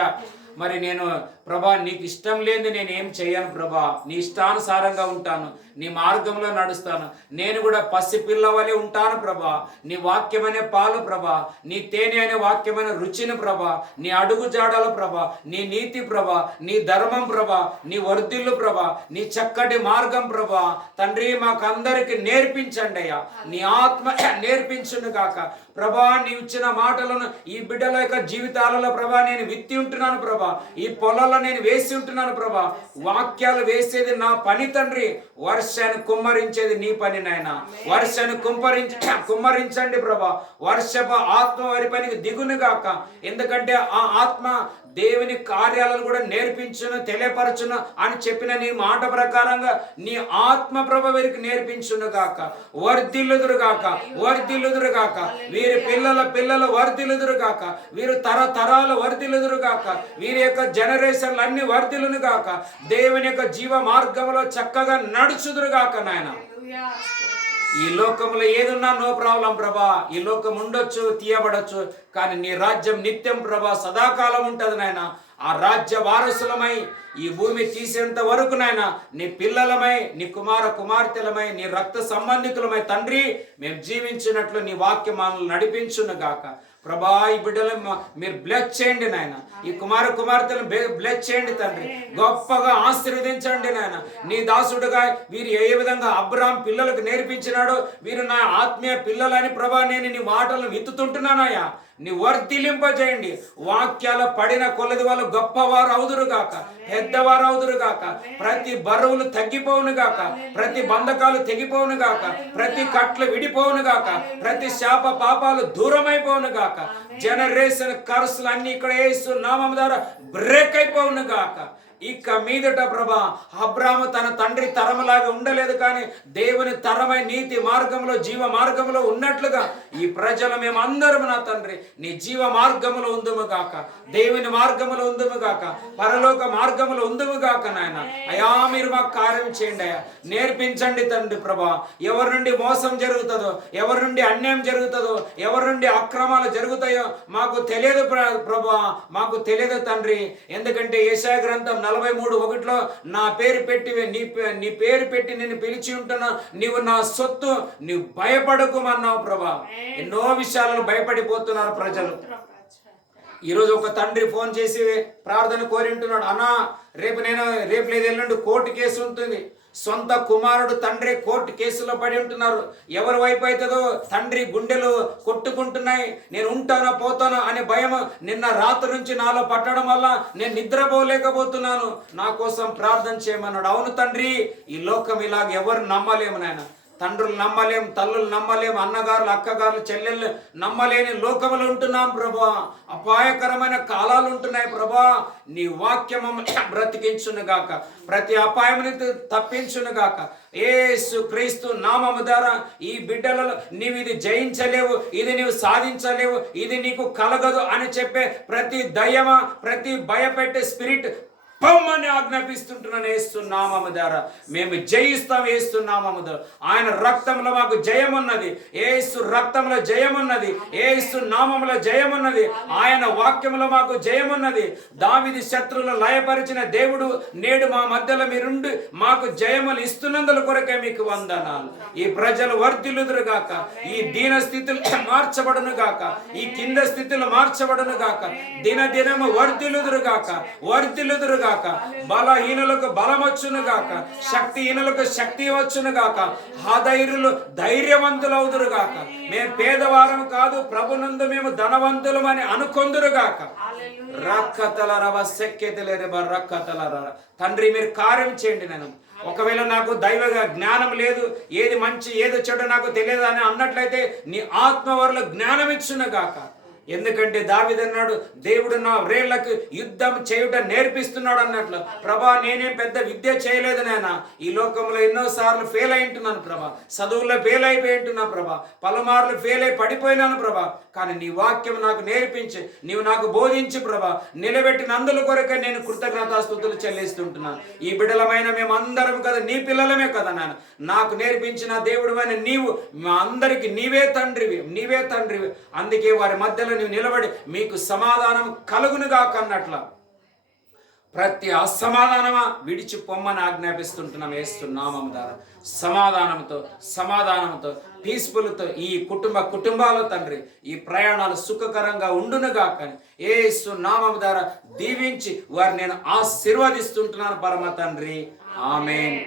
మరి నేను ప్రభా నీకు ఇష్టం లేని నేను ఏం చేయను ప్రభా, నీ ఇష్టానుసారంగా ఉంటాను, నీ మార్గంలో నడుస్తాను. నేను కూడా పసి పిల్లవలే ఉంటాను ప్రభా. నీ వాక్యమనే పాలు ప్రభా, నీ తేనె అనే వాక్యమైన రుచిని ప్రభా, నీ అడుగు జాడలు ప్రభా, నీ నీతి ప్రభా, నీ ధర్మం ప్రభా, నీ వర్ధిల్లు ప్రభా, నీ చక్కటి మార్గం ప్రభా. తండ్రి మాకందరికి నేర్పించండి అయ్యా, నీ ఆత్మ నేర్పించును కాక ప్రభా. నీ ఇచ్చిన మాటలను ఈ బిడ్డల యొక్క జీవితాలలో ప్రభా నేను విత్తి ఉంటున్నాను ప్రభా, ఈ పొలాల్లో నేను వేసి ఉంటున్నాను ప్రభా. వాక్యాలు వేసేది నా పని తండ్రి, వర్షాన్ని కుమ్మరించేది నీ పని నాయన. వర్షాన్ని కుమ్మరించండి ప్రభా. వర్షపు ఆత్మ వారి పనికి దిగును గాక. ఎందుకంటే ఆ ఆత్మ దేవుని కార్యాలను కూడా నేర్పించును, తెలియపరచును అని చెప్పిన నీ మాట ప్రకారంగా నీ ఆత్మ ప్రభ వీరికి నేర్పించును గాక. వర్ధిల్లుదురు గాక, వర్ధిల్లుదురు గాక. వీరి పిల్లల వర్ధిల్లుదురు గాక. వీరు తరతరాలు వర్ధిల్లుదురు గాక. వీరి యొక్క జనరేషన్లు అన్ని వర్ధిల్లును గాక. దేవుని యొక్క జీవ మార్గంలో చక్కగా నడుచుదురు గాక నాయన. ఈ లోకంలో ఏదున్నా నో ప్రాబ్లం ప్రభా. ఈ లోకం ఉండొచ్చు, తీయబడచ్చు, కానీ నీ రాజ్యం నిత్యం ప్రభా, సదాకాలం ఉంటది నాయన. ఆ రాజ్య వారసులమై ఈ భూమి తీసేంత వరకు నాయన నీ పిల్లలమై, నీ కుమార్తెలమై, నీ రక్త సంబంధికులమై తండ్రి మేము జీవించినట్లు నీ వాక్యం మనల్ని నడిపించును గాక ప్రభా. ఈ బిడ్డలు మీరు బ్లెస్ చేయండి నాయన. ఈ కుమార్తెలను బ్లెస్ చేయండి తండ్రి, గొప్పగా ఆశీర్వదించండి నాయన. నీ దాసుడుగా వీరు ఏ విధంగా అబ్రాహాం పిల్లలకు నేర్పించినాడో వీరు నా ఆత్మీయ పిల్లలని ప్రభా నేను నీ మాటలను విత్తుతుంటున్నానయ్యా. నీ వర్ధిలింపజేయండి. వాక్యాల పడిన కొలది వాళ్ళు గొప్పవారు అవుదురుగాక, పెద్దవారు అవుదురుగాక. ప్రతి బరువులు తగ్గిపోవును గాక, ప్రతి బంధకాలు తెగిపోవును గాక, ప్రతి కట్లు విడిపోవును గాక, ప్రతి శాప పాపాలు దూరమైపోవును గాక. జనరేషన్ కర్సులు అన్ని ఇక్కడ యేసు నామం ద్వారా బ్రేక్ అయిపోవును గాక. ఇక మీదట ప్రభా అబ్రాహాము తన తండ్రి తరములాగా ఉండలేదు, కానీ దేవుని తరమై నీతి మార్గంలో జీవ మార్గంలో ఉన్నట్లుగా ఈ ప్రజలు మేము అందరం నా తండ్రి నీ జీవ మార్గములో ఉందుము గాక, దేవుని మార్గములో ఉందుము గాక, పరలోక మార్గములో ఉందుము గాక నాయన. అయా మీరు మాకు కార్యం చేయండి అయ్యా, నేర్పించండి తండ్రి ప్రభా. ఎవరి నుండి మోసం జరుగుతుందో, ఎవరి నుండి అన్యాయం జరుగుతుందో, ఎవరి నుండి అక్రమాలు జరుగుతాయో మాకు తెలియదు ప్రభా, మాకు తెలియదు తండ్రి. ఎందుకంటే యెషయా గ్రంథం 43:1 నా పేరు పెట్టి నీ పేరు పెట్టి నేను పిలిచి ఉంటున్నా, నీవు నా సొత్తు, నీవు భయపడకుమన్నావు ప్రభా. ఎన్నో విషయాలను భయపడిపోతున్నారు ప్రజలు. ఈరోజు ఒక తండ్రి ఫోన్ చేసి ప్రార్థన కోరి ఉంటున్నాడు, అన్నా రేపు లేదు ఎల్లుండి కోర్టు కేసు ఉంటుంది. సొంత కుమారుడు తండ్రి కోర్టు కేసులో పడి ఉంటున్నారు. ఎవరి వైపు అవుతుందో తండ్రి గుండెలు కొట్టుకుంటున్నాయి. నేను ఉంటానో పోతానో అనే భయం నిన్న రాత్రి నుంచి నాలో పట్టడం వల్ల నేను నిద్రపోలేకపోతున్నాను, నా కోసం ప్రార్థన చేయమన్నాడు. అవును తండ్రి, ఈ లోకం ఇలాగ ఎవరు నమ్మలేము నాయన. తండ్రులు నమ్మలేం, తల్లులు నమ్మలేం, అన్నగారులు అక్కగారులు చెల్లెళ్ళు నమ్మలేని లోకములు ఉంటున్నాం ప్రభా. అపాయకరమైన కాలాలు ఉంటున్నాయి ప్రభా. నీ వాక్యము బ్రతికించును గాక, ప్రతి అపాయముని తప్పించును గాక. యేసు క్రీస్తు నామము ద్వారా ఈ బిడ్డలలో నీవు ఇది జయించలేవు, ఇది నీవు సాధించలేవు, ఇది నీకు కలగదు అని చెప్పే ప్రతి దయ్యమ, ప్రతి భయపెట్టే స్పిరిట్ పొమ్మని ఆజ్ఞాపిస్తుంటున్నాను యేసునామము ద్వారా. మేము జయిస్తాం యేసునామము ద్వారా. ఆయన రక్తంలో మాకు జయమున్నది, యేసు రక్తంలో జయమున్నది, యేసు నామములో జయమున్నది, ఆయన వాక్యంలో మాకు జయమున్నది. దావీదు శత్రువులు లయపరిచిన దేవుడు నేడు మా మధ్యలో మీరుండి మాకు జయములు ఇస్తున్నందుల కొరకే మీకు వందనాలు. ఈ ప్రజలు వర్ధిల్లుదురు గాక, ఈ దీన స్థితులు మార్చబడును గాక, ఈ కింద స్థితులు మార్చబడును గాక, దినదినము వర్ధిల్లుదురు గాక, వర్ధిల్లుదురు గాక. బలహీనులకు బలం వచ్చును గాక, శక్తిహీనులకు శక్తి వచ్చును గాక, అధైర్యులు ధైర్యవంతులవుదురు గాక. మేము పేదవారం కాదు, ప్రభునందు మేము ధనవంతులమని అనుకొందురు గాక. తండ్రి మీరు కార్యం చేయండి. నేను ఒకవేళ నాకు దైవ జ్ఞానం లేదు, ఏది మంచి ఏది చెడు నాకు తెలియదు అని అన్నట్లయితే నీ ఆత్మ వారిలో జ్ఞానం ఇచ్చును గాక. ఎందుకంటే దావీదన్నాడు, దేవుడు నా వ్రేళ్లకు యుద్ధం చేయుట నేర్పిస్తున్నాడు అన్నట్లు. ప్రభా, నేనేం పెద్ద విద్య చేయలేదు నాయన, ఈ లోకంలో ఎన్నోసార్లు ఫెయిల్ అయింటున్నాను ప్రభా, చదువుల్లో ఫెయిల్ అయిపోయింటున్నా ప్రభా, పలుమార్లు ఫెయిల్ అయి పడిపోయినాను ప్రభా. కానీ నీ వాక్యం నాకు నేర్పించి, నీవు నాకు బోధించి ప్రభా, నిలబెట్టిన అందుల కొరకే నేను కృతజ్ఞతాస్తుతులు చెల్లిస్తుంటున్నాను. ఈ బిడలమైన మేమందరం కదా నీ పిల్లలమే కదా నాన్న, నాకు నేర్పించిన దేవుడివైన నీవు మా అందరికి నీవే తండ్రివి, నీవే తండ్రివి. అందుకే వారి మధ్యలో నీవు నిలబడి మీకు సమాధానం కలుగునుగా కన్నట్ల ప్రతి అసమాధానమా విడిచి పొమ్మని ఆజ్ఞాపిస్తుంటున్నాం యేసునామం ద్వారా. సమాధానంతో పీస్ఫుల్తో ఈ కుటుంబాల తండ్రి ఈ ప్రయాణాలు సుఖకరంగా ఉండునుగా కానీ యేసునామం ద్వారా దీవించి వారిని నేను ఆశీర్వదిస్తుంటున్నాను పరమ తండ్రి. ఆమేన్.